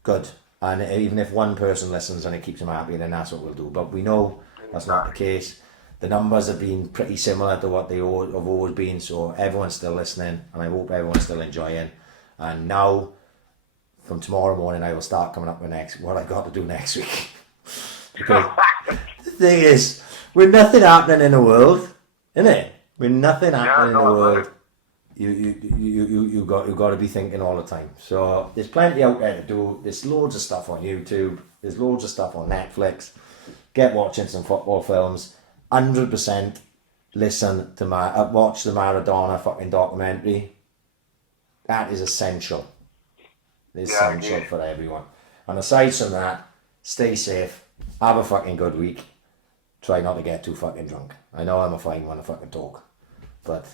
good. And even if one person listens and it keeps them happy, then that's what we'll do. But we know that's not the case. The numbers have been pretty similar to what they have always been. So everyone's still listening, and I hope everyone's still enjoying. And now, from tomorrow morning, I will start coming up with what I got to do next week. Because the thing is, with nothing happening in the world, innit? With nothing happening in the world, you got to be thinking all the time. So there's plenty out there to do. There's loads of stuff on YouTube. There's loads of stuff on Netflix. Get watching some football films. 100% listen to watch the Maradona fucking documentary. That is essential. It's essential for everyone. And aside from that, stay safe, have a fucking good week, try not to get too fucking drunk. I know I'm a fine when I fucking talk, but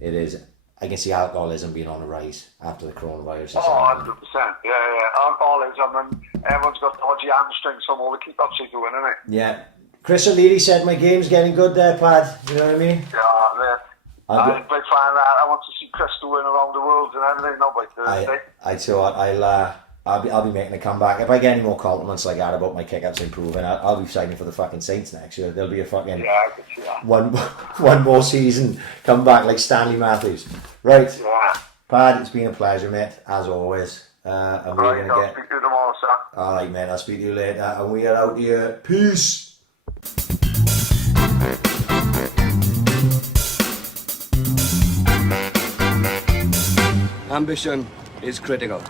it is, I can see alcoholism being on the rise after the coronavirus. Oh, 100%. Yeah. Alcoholism, and everyone's got dodgy hamstrings from all the keep-ups they're doing, innit? Yeah. Chris O'Leary said my game's getting good there, Pad. You know what I mean? Yeah, man. I'm a big fan of that. I want to see Chris doing around the world and everything, not by Thursday. I tell you what, I'll be making a comeback. If I get any more compliments like that about my kick-ups improving, I'll be signing for the fucking Saints next year. There'll be a fucking I could see that. one more season come back like Stanley Matthews. Right. Yeah. Pad, it's been a pleasure, mate, as always. And we're Right, I'll speak to you tomorrow, sir. Alright, mate, I'll speak to you later. And we are out here. Peace. Ambition is critical.